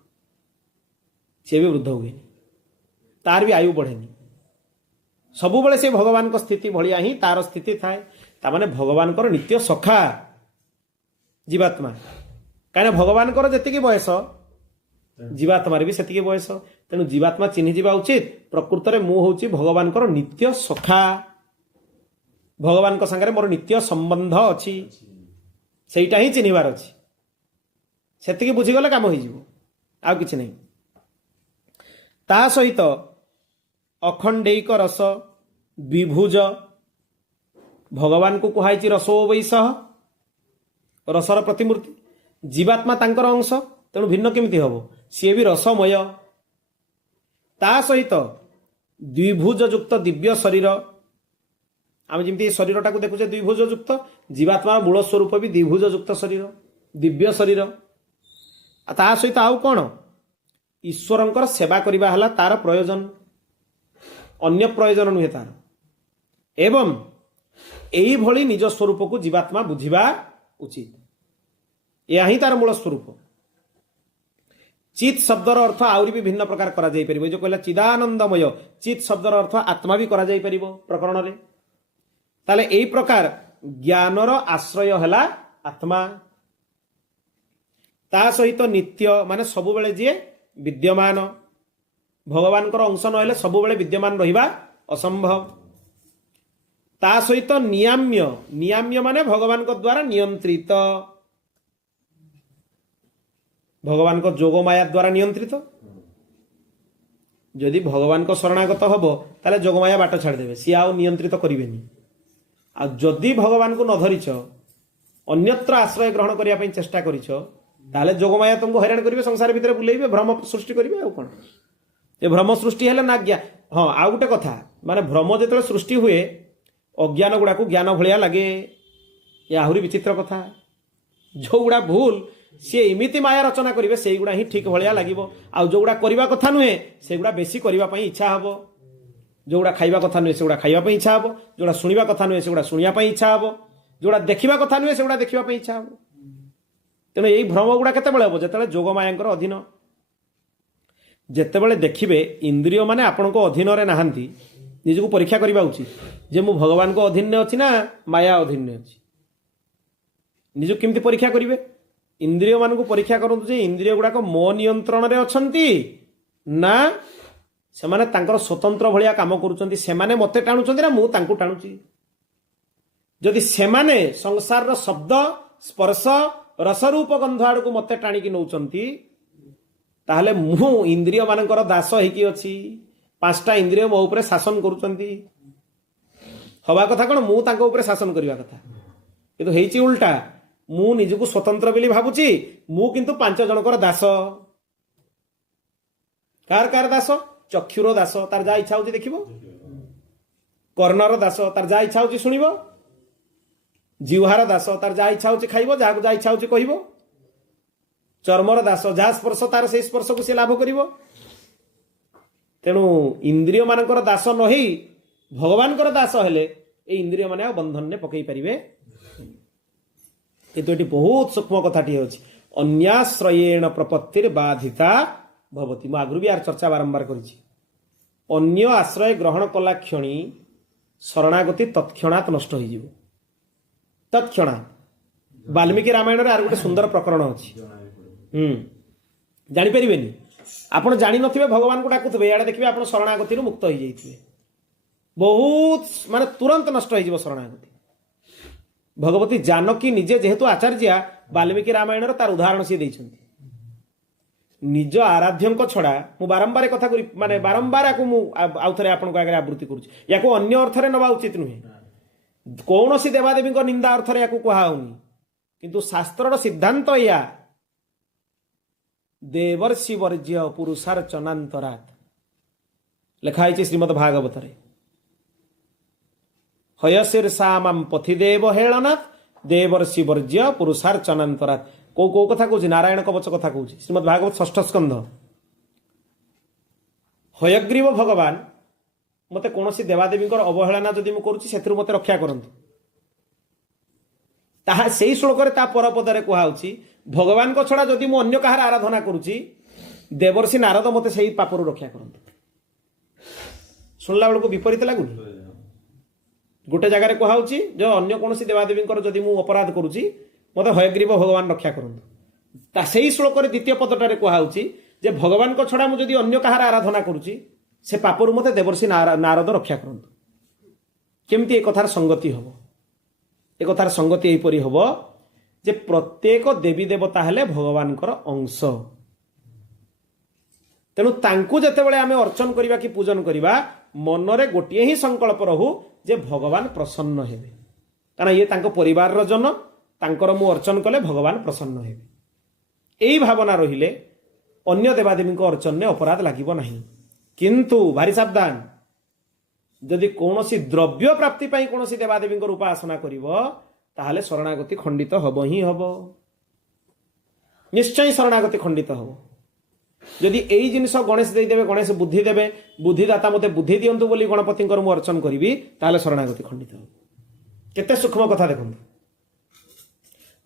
सी भी वृद्ध हुए तार भी आयु बढ़ेनी सबुबले से भगवान को स्थिति भलिया ही तार स्थिति थाए तामाने भगवान को नित्य सखा जीवात्मा कहीं भगवान को जी बयस जीवात्मार भी से बयस तेणु जीवात्मा चिन्ह जावा उचित प्रकृत में मुझे भगवान को नित्य सखा भगवान को संगे मोर नित्य संबंध अच्छी सेटा ही चिन्हबार अच्छी से बुझीगले कम हो कि नहीं ता सहित अखंडैक रस विभुज भगवान को कहुई रसो वैश रसर प्रतिमूर्ति जीवात्मा तांकर अंश तेणु भिन्न केमिति हम सी भी रसमय ता सहित द्विभुज युक्त दिव्य शरीर आम जमी शरीर टाक देखुचे द्विभुज युक्त जीवात्मा मूल स्वरूप भी द्विभुज युक्त शरीर दिव्य शरीर ता सहित आउ कौन ईश्वरंकर सेवा करिबा हला तार प्रयोजन अन्य प्रयोजन नुहे तार एवं एई भली निज स्वरूप को जीवात्मा बुझिबा उचित यह ही तार मूल स्वरूप चित शब्दर अर्थ आउरी भी भिन्न प्रकार करा जाई परिबो जो कहला चिदानंदमय चित शब्दर अर्थ आत्मा भी करा जाई परिबो प्रकरण रे ताले एई प्रकार ज्ञानर आश्रय हला आत्मा ता सहित नित्य माने सब बेले जे विद्यमान भगवान अंश नहले सब बेले विद्यमान रहिबा असंभव ता सहित नियाम्य नियाम्य माने भगवान को द्वारा नियंत्रित भगवान को जोग माया द्वारा नियंत्रित जदि भगवान को शरणागत हम ताले जोगमाया बाट छाड़देवे सी आउ नियंत्रित करेनि आ जदि भगवान को न धरिच अन्यत्र आश्रय ग्रहण करने चेष्टा करिछ ताले जोगमाया तुमको हैरान करेंगे संसार भितर बुलेबे भ्रम सृष्टि करेंगे आउ कौन ये भ्रम सृष्टि है ना ज्ञा हाँ आउ गोटे कथा माने भ्रम जो सृष्टि हुए अज्ञान गुड़ा को ज्ञान भलिया लगे ये आहरी विचित्र कथा जो गुड़ा भूल सी एमती माया रचना करेंगे से गुड़ा ही ठीक भलिया लगे आउ जो गुड़ा करवा कथा नुहे से गुड़ा बेसी करने इच्छा हम जो गुड़ा खाइबा कथा नुहे से गुड़ा खाइबा इच्छा हम जोड़ा शुणा कथा नुहे से गुड़ा शुणा इच्छा हम जोड़ा देखा कथा नुहे से गुड़ा देखा इच्छा हम तेणु यही भ्रम गुड़ा केत हम जो जोगमाया अधीन जितेबाला देखिए इंद्रिय माने आपण को अधीन रे नहांती निजको परीक्षा करवा उचित जे मु भगवान को अधीन अच्छी ना माया अधीन अच्छी निज केमती परीक्षा करेंगे इंद्रिय मान को परीक्षा करूँ जे इंद्रिय गुड़ाक मो नियंत्रण रे अछंती ना सेमाने तांकर स्वतंत्र भलिया काम करूचंती सेमाने मते टाणुचंती ना मु तांको टाणुची जदि सेमाने संसार रो शब्द स्पर्श रसरूप गंध आड़ को मते टाणिकी नौचंती ताहले मु इंद्रिय मानकर दास होइकी अछि पांचटा इंद्रिय मो ऊपर शासन करूचंती हवा कथा कोन मु तांको ऊपर शासन करबा कथा किंतु हेइची उल्टा मु निजको स्वतंत्र बोली भाबुची मु किंतु पांच जनकर दास कार दास चक्षुर दास तार जा इच्छा होची देखिबो कर्णर दास तार जा इच्छा होची सुनिबो जिह्वार दास तार जा इच्छा होची खाइबो जा जा इच्छा होची कहिबो चर्मर दास जहाँ स्पर्श तार से स्पर्श को सी लाभ करिबो तेणु इंद्रिय मानकर दास नही भगवान दास हेले ए इंद्रिय माने बंधन ने पकई पारिबे କିନ୍ତୁ ଏଠି ବହୁତ ସୂକ୍ଷ୍ମ କଥାଟିଏ ଅଛି, ଅନ୍ୟାଶ୍ରୟେଣ ପ୍ରପତ୍ତିରେ ବାଧିତା ଭବତି। ମୁଁ ଆଗରୁ ବି ଆର ଚର୍ଚ୍ଚା ବାରମ୍ବାର କରିଛି। ଅନ୍ୟ ଆଶ୍ରୟ ଗ୍ରହଣ କଲା କ୍ଷଣି ଶରଣାଗତି ତତ୍କ୍ଷଣାତ୍ ନଷ୍ଟ ହୋଇଯିବ। ତତ୍କ୍ଷଣାତ୍। ବାଲ୍ମୀକି ରାମାୟଣରେ ଆର ଗୋଟେ ସୁନ୍ଦର ପ୍ରକରଣ ଅଛି। ଜାଣିପାରିବେନି, ଆପଣ ଜାଣିନଥିବେ ଭଗବାନଙ୍କୁ ଡାକୁଥିବେ, ଇଆଡ଼େ ଦେଖିବେ ଆପଣ ଶରଣାଗତିରୁ ମୁକ୍ତ ହେଇଯାଇଥିବେ। ବହୁତ ମାନେ ତୁରନ୍ତ ନଷ୍ଟ ହେଇଯିବ ଶରଣାଗତି। ଭଗବତୀ ଜାନକୀ ନିଜେ ଯେହେତୁ ଆଚାର୍ଯ୍ୟା, ବାଲ୍ମୀକି ରାମାୟଣର ତାର ଉଦାହରଣ ସିଏ ଦେଇଛନ୍ତି। ନିଜ ଆରାଧ୍ୟଙ୍କ ଛଡ଼ା, ମୁଁ ବାରମ୍ବାର କଥା ମାନେ ବାରମ୍ବାର ୟାକୁ ମୁଁ ଆଉ ଥରେ ଆପଣଙ୍କ ଆଗରେ ଆବୃତ୍ତି କରୁଛି, ୟାକୁ ଅନ୍ୟ ଅର୍ଥରେ ନେବା ଉଚିତ ନୁହେଁ। କୌଣସି ଦେବାଦେବୀଙ୍କ ନିନ୍ଦା ଅର୍ଥରେ ୟାକୁ କୁହାହଉନି, କିନ୍ତୁ ଶାସ୍ତ୍ରର ସିଦ୍ଧାନ୍ତ ଏଇଆ, ଦେବର୍ଷି ବର୍ଜ୍ୟ ପୁରୁଷାର୍ଚନାନ୍ତରାତ୍ ଲେଖା ହେଇଛି ଶ୍ରୀମଦ୍ ଭାଗବତରେ। ହୟଶୀର୍ଷାମାଂ ପଥିଦେବ ହେଳନାଥ୍ ଦେବର୍ଷି ବର୍ଜ୍ୟ ପୁରୁଷାର୍ଚନାନ୍ତରାତ୍। କୋଉ କଥା କହୁଛି? ନାରାୟଣ କବଚ କଥା କହୁଛି, ଶ୍ରୀମଦ୍ ଭାଗବତ ଷଷ୍ଠ ସ୍କନ୍ଧ। ହୟଗ୍ରୀବ ଭଗବାନ ମୋତେ କୌଣସି ଦେବାଦେବୀଙ୍କର ଅବହେଳନା ଯଦି ମୁଁ କରୁଛି ସେଥିରୁ ମୋତେ ରକ୍ଷା କରନ୍ତୁ। ତାହା ସେଇ ଶ୍ଲୋକରେ ତା ପରପଦରେ କୁହାହଉଛି, ଭଗବାନଙ୍କ ଛଡ଼ା ଯଦି ମୁଁ ଅନ୍ୟ କାହାର ଆରାଧନା କରୁଛି, ଦେବର୍ଷି ନାରଦ ମୋତେ ସେଇ ପାପରୁ ରକ୍ଷା କରନ୍ତୁ। ଶୁଣିଲା ବେଳକୁ ବିପରୀତ ଲାଗୁନି? ଗୋଟେ ଜାଗାରେ କୁହାହଉଛି ଯେ ଅନ୍ୟ କୌଣସି ଦେବାଦେବୀଙ୍କର ଯଦି ମୁଁ ଅପରାଧ କରୁଛି, ମୋତେ ହୟଗ୍ରୀବ ଭଗବାନ ରକ୍ଷା କରନ୍ତୁ। ତା ସେଇ ଶ୍ଲୋକରେ ଦ୍ୱିତୀୟ ପଦଟାରେ କୁହାହଉଛି ଯେ ଭଗବାନଙ୍କ ଛଡ଼ା ମୁଁ ଯଦି ଅନ୍ୟ କାହାର ଆରାଧନା କରୁଛି, ସେ ପାପରୁ ମୋତେ ଦେବର୍ଷି ନାରଦ ରକ୍ଷା କରନ୍ତୁ। କେମିତି ଏ କଥାର ସଙ୍ଗତି ହବ? ଏ କଥାର ସଙ୍ଗତି ଏହିପରି ହବ ଯେ ପ୍ରତ୍ୟେକ ଦେବୀ ଦେବତା ହେଲେ ଭଗବାନଙ୍କର ଅଂଶ। ତେଣୁ ତାଙ୍କୁ ଯେତେବେଳେ ଆମେ ଅର୍ଚ୍ଚନ କରିବା କି ପୂଜନ କରିବା, ମନରେ ଗୋଟିଏ ହିଁ ସଂକଳ୍ପ ରହୁ ଯେ ଭଗବାନ ପ୍ରସନ୍ନ ହେବେ, କାରଣ ଇଏ ତାଙ୍କ ପରିବାରର ଜନ, ତାଙ୍କର ମୁଁ ଅର୍ଚ୍ଚନ କଲେ ଭଗବାନ ପ୍ରସନ୍ନ ହେବେ। ଏଇ ଭାବନା ରହିଲେ ଅନ୍ୟ ଦେବାଦେବୀଙ୍କ ଅର୍ଚ୍ଚନରେ ଅପରାଧ ଲାଗିବ ନାହିଁ। କିନ୍ତୁ ଭାରି ସାବଧାନ, ଯଦି କୌଣସି ଦ୍ରବ୍ୟ ପ୍ରାପ୍ତି ପାଇଁ କୌଣସି ଦେବାଦେବୀଙ୍କର ଉପାସନା କରିବ, ତାହେଲେ ଶରଣାଗତି ଖଣ୍ଡିତ ହବ ହିଁ ହବ, ନିଶ୍ଚୟ ଶରଣାଗତି ଖଣ୍ଡିତ ହବ। ଯଦି ଏଇ ଜିନିଷ ଗଣେଶ ଦେଇଦେବେ, ଗଣେଶ ବୁଦ୍ଧି ଦେବେ, ବୁଦ୍ଧିଦାତା ମୋତେ ବୁଦ୍ଧି ଦିଅନ୍ତୁ ବୋଲି ଗଣପତିଙ୍କର ମୁଁ ଅର୍ଚ୍ଚନ କରିବି, ତାହେଲେ ଶରଣାଗତି ଖଣ୍ଡିତ ହବ। କେତେ ସୂକ୍ଷ୍ମ କଥା ଦେଖନ୍ତୁ।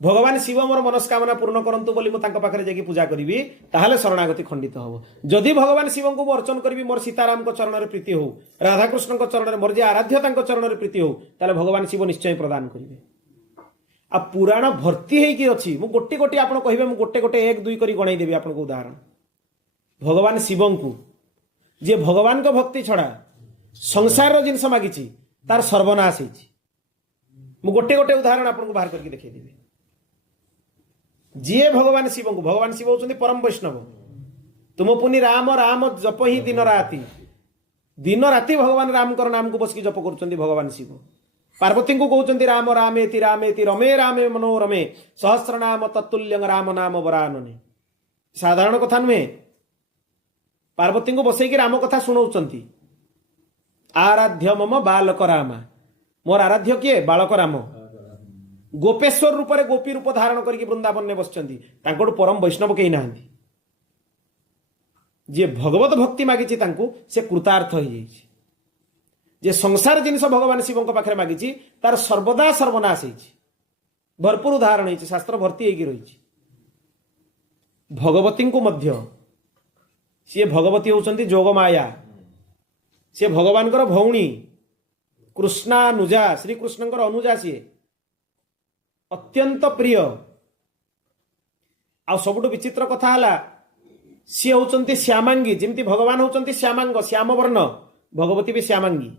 ଭଗବାନ ଶିବ ମୋର ମନସ୍କାମନା ପୂର୍ଣ୍ଣ କରନ୍ତୁ ବୋଲି ମୁଁ ତାଙ୍କ ପାଖରେ ଯାଇକି ପୂଜା କରିବି, ତାହେଲେ ଶରଣାଗତି ଖଣ୍ଡିତ ହବ। ଯଦି ଭଗବାନ ଶିବଙ୍କୁ ମୁଁ ଅର୍ଚ୍ଚନ କରିବି, ମୋର ସୀତାରାମଙ୍କ ଚରଣରେ ପ୍ରୀତି ହଉ, ରାଧାକୃଷ୍ଣଙ୍କ ଚରଣରେ, ମୋର ଯେ ଆରାଧ୍ୟ ତାଙ୍କ ଚରଣରେ ପ୍ରୀତି ହଉ, ତାହେଲେ ଭଗବାନ ଶିବ ନିଶ୍ଚୟ ପ୍ରଦାନ କରିବେ। ଆଉ ପୁରାଣ ଭର୍ତ୍ତି ହେଇକି ଅଛି। ମୁଁ ଗୋଟି ଗୋଟି ଆପଣ କହିବେ, ମୁଁ ଗୋଟେ ଗୋଟେ 1 2 କରି ଗଣେଇଦେବି ଆପଣଙ୍କୁ ଉଦାହରଣ। ଭଗବାନ ଶିବଙ୍କୁ ଯିଏ ଭଗବାନଙ୍କ ଭକ୍ତି ଛଡ଼ା ସଂସାରର ଜିନିଷ ମାଗିଛି, ତାର ସର୍ବନାଶ ହେଇଛି। ମୁଁ ଗୋଟେ ଗୋଟେ ଉଦାହରଣ ଆପଣଙ୍କୁ ବାହାର କରିକି ଦେଖେଇଦେବି। ଯିଏ ଭଗବାନ ଶିବଙ୍କୁ, ଭଗବାନ ଶିବ ହଉଛନ୍ତି ପରମ ବୈଷ୍ଣବ, ତୁମ ପୁନି ରାମ ରାମ ଜପ ହିଁ ଦିନ ରାତି, ଦିନ ରାତି ଭଗବାନ ରାମଙ୍କର ନାମକୁ ବସିକି ଜପ କରୁଛନ୍ତି ଭଗବାନ ଶିବ। ପାର୍ବତୀଙ୍କୁ କହୁଛନ୍ତି ରାମ ରାମେତି ରମେ ରାମେ ମନୋରମେ ସହସ୍ର ନାମ ତତ୍ତୁଲ୍ୟଂ ରାମ ନାମ ବରାନନେ। ସାଧାରଣ କଥା ନୁହେଁ। ପାର୍ବତୀଙ୍କୁ ବସେଇକି ରାମ କଥା ଶୁଣଉଛନ୍ତି। ଆରାଧ୍ୟ ମମ ବାଲକ ରାମ, ମୋର ଆରାଧ୍ୟ କିଏ? ବାଳକ ରାମ। ଗୋପେଶ୍ୱର ରୂପରେ ଗୋପୀ ରୂପ ଧାରଣ କରିକି ବୃନ୍ଦାବନରେ ବସିଛନ୍ତି। ତାଙ୍କଠୁ ପରମ ବୈଷ୍ଣବ କେହି ନାହାନ୍ତି। ଯିଏ ଭଗବତ ଭକ୍ତି ମାଗିଛି ତାଙ୍କୁ, ସେ କୃତାର୍ଥ ହେଇଯାଇଛି। ଯେ ସଂସାର ଜିନିଷ ଭଗବାନ ଶିବଙ୍କ ପାଖରେ ମାଗିଛି, ତାର ସର୍ବଦା ସର୍ବନାଶ ହେଇଛି। ଭରପୁର ଉଦାହରଣ ହେଇଛି, ଶାସ୍ତ୍ର ଭର୍ତ୍ତି ହେଇକି ରହିଛି। ଭଗବତୀଙ୍କୁ ମଧ୍ୟ, ସିଏ ଭଗବତୀ ହେଉଛନ୍ତି ଯୋଗମାୟା, ସିଏ ଭଗବାନଙ୍କର ଭଉଣୀ, କୃଷ୍ଣାନୁଜା, ଶ୍ରୀକୃଷ୍ଣଙ୍କର ଅନୁଜା। ସିଏ ଅତ୍ୟନ୍ତ ପ୍ରିୟ। ଆଉ ସବୁଠୁ ବିଚିତ୍ର କଥା ହେଲା, ସିଏ ହେଉଛନ୍ତି ଶ୍ୟାମାଙ୍ଗୀ। ଯେମିତି ଭଗବାନ ହେଉଛନ୍ତି ଶ୍ୟାମାଙ୍ଗ, ଶ୍ୟାମ ବର୍ଣ୍ଣ, ଭଗବତୀ ବି ଶ୍ୟାମାଙ୍ଗୀ।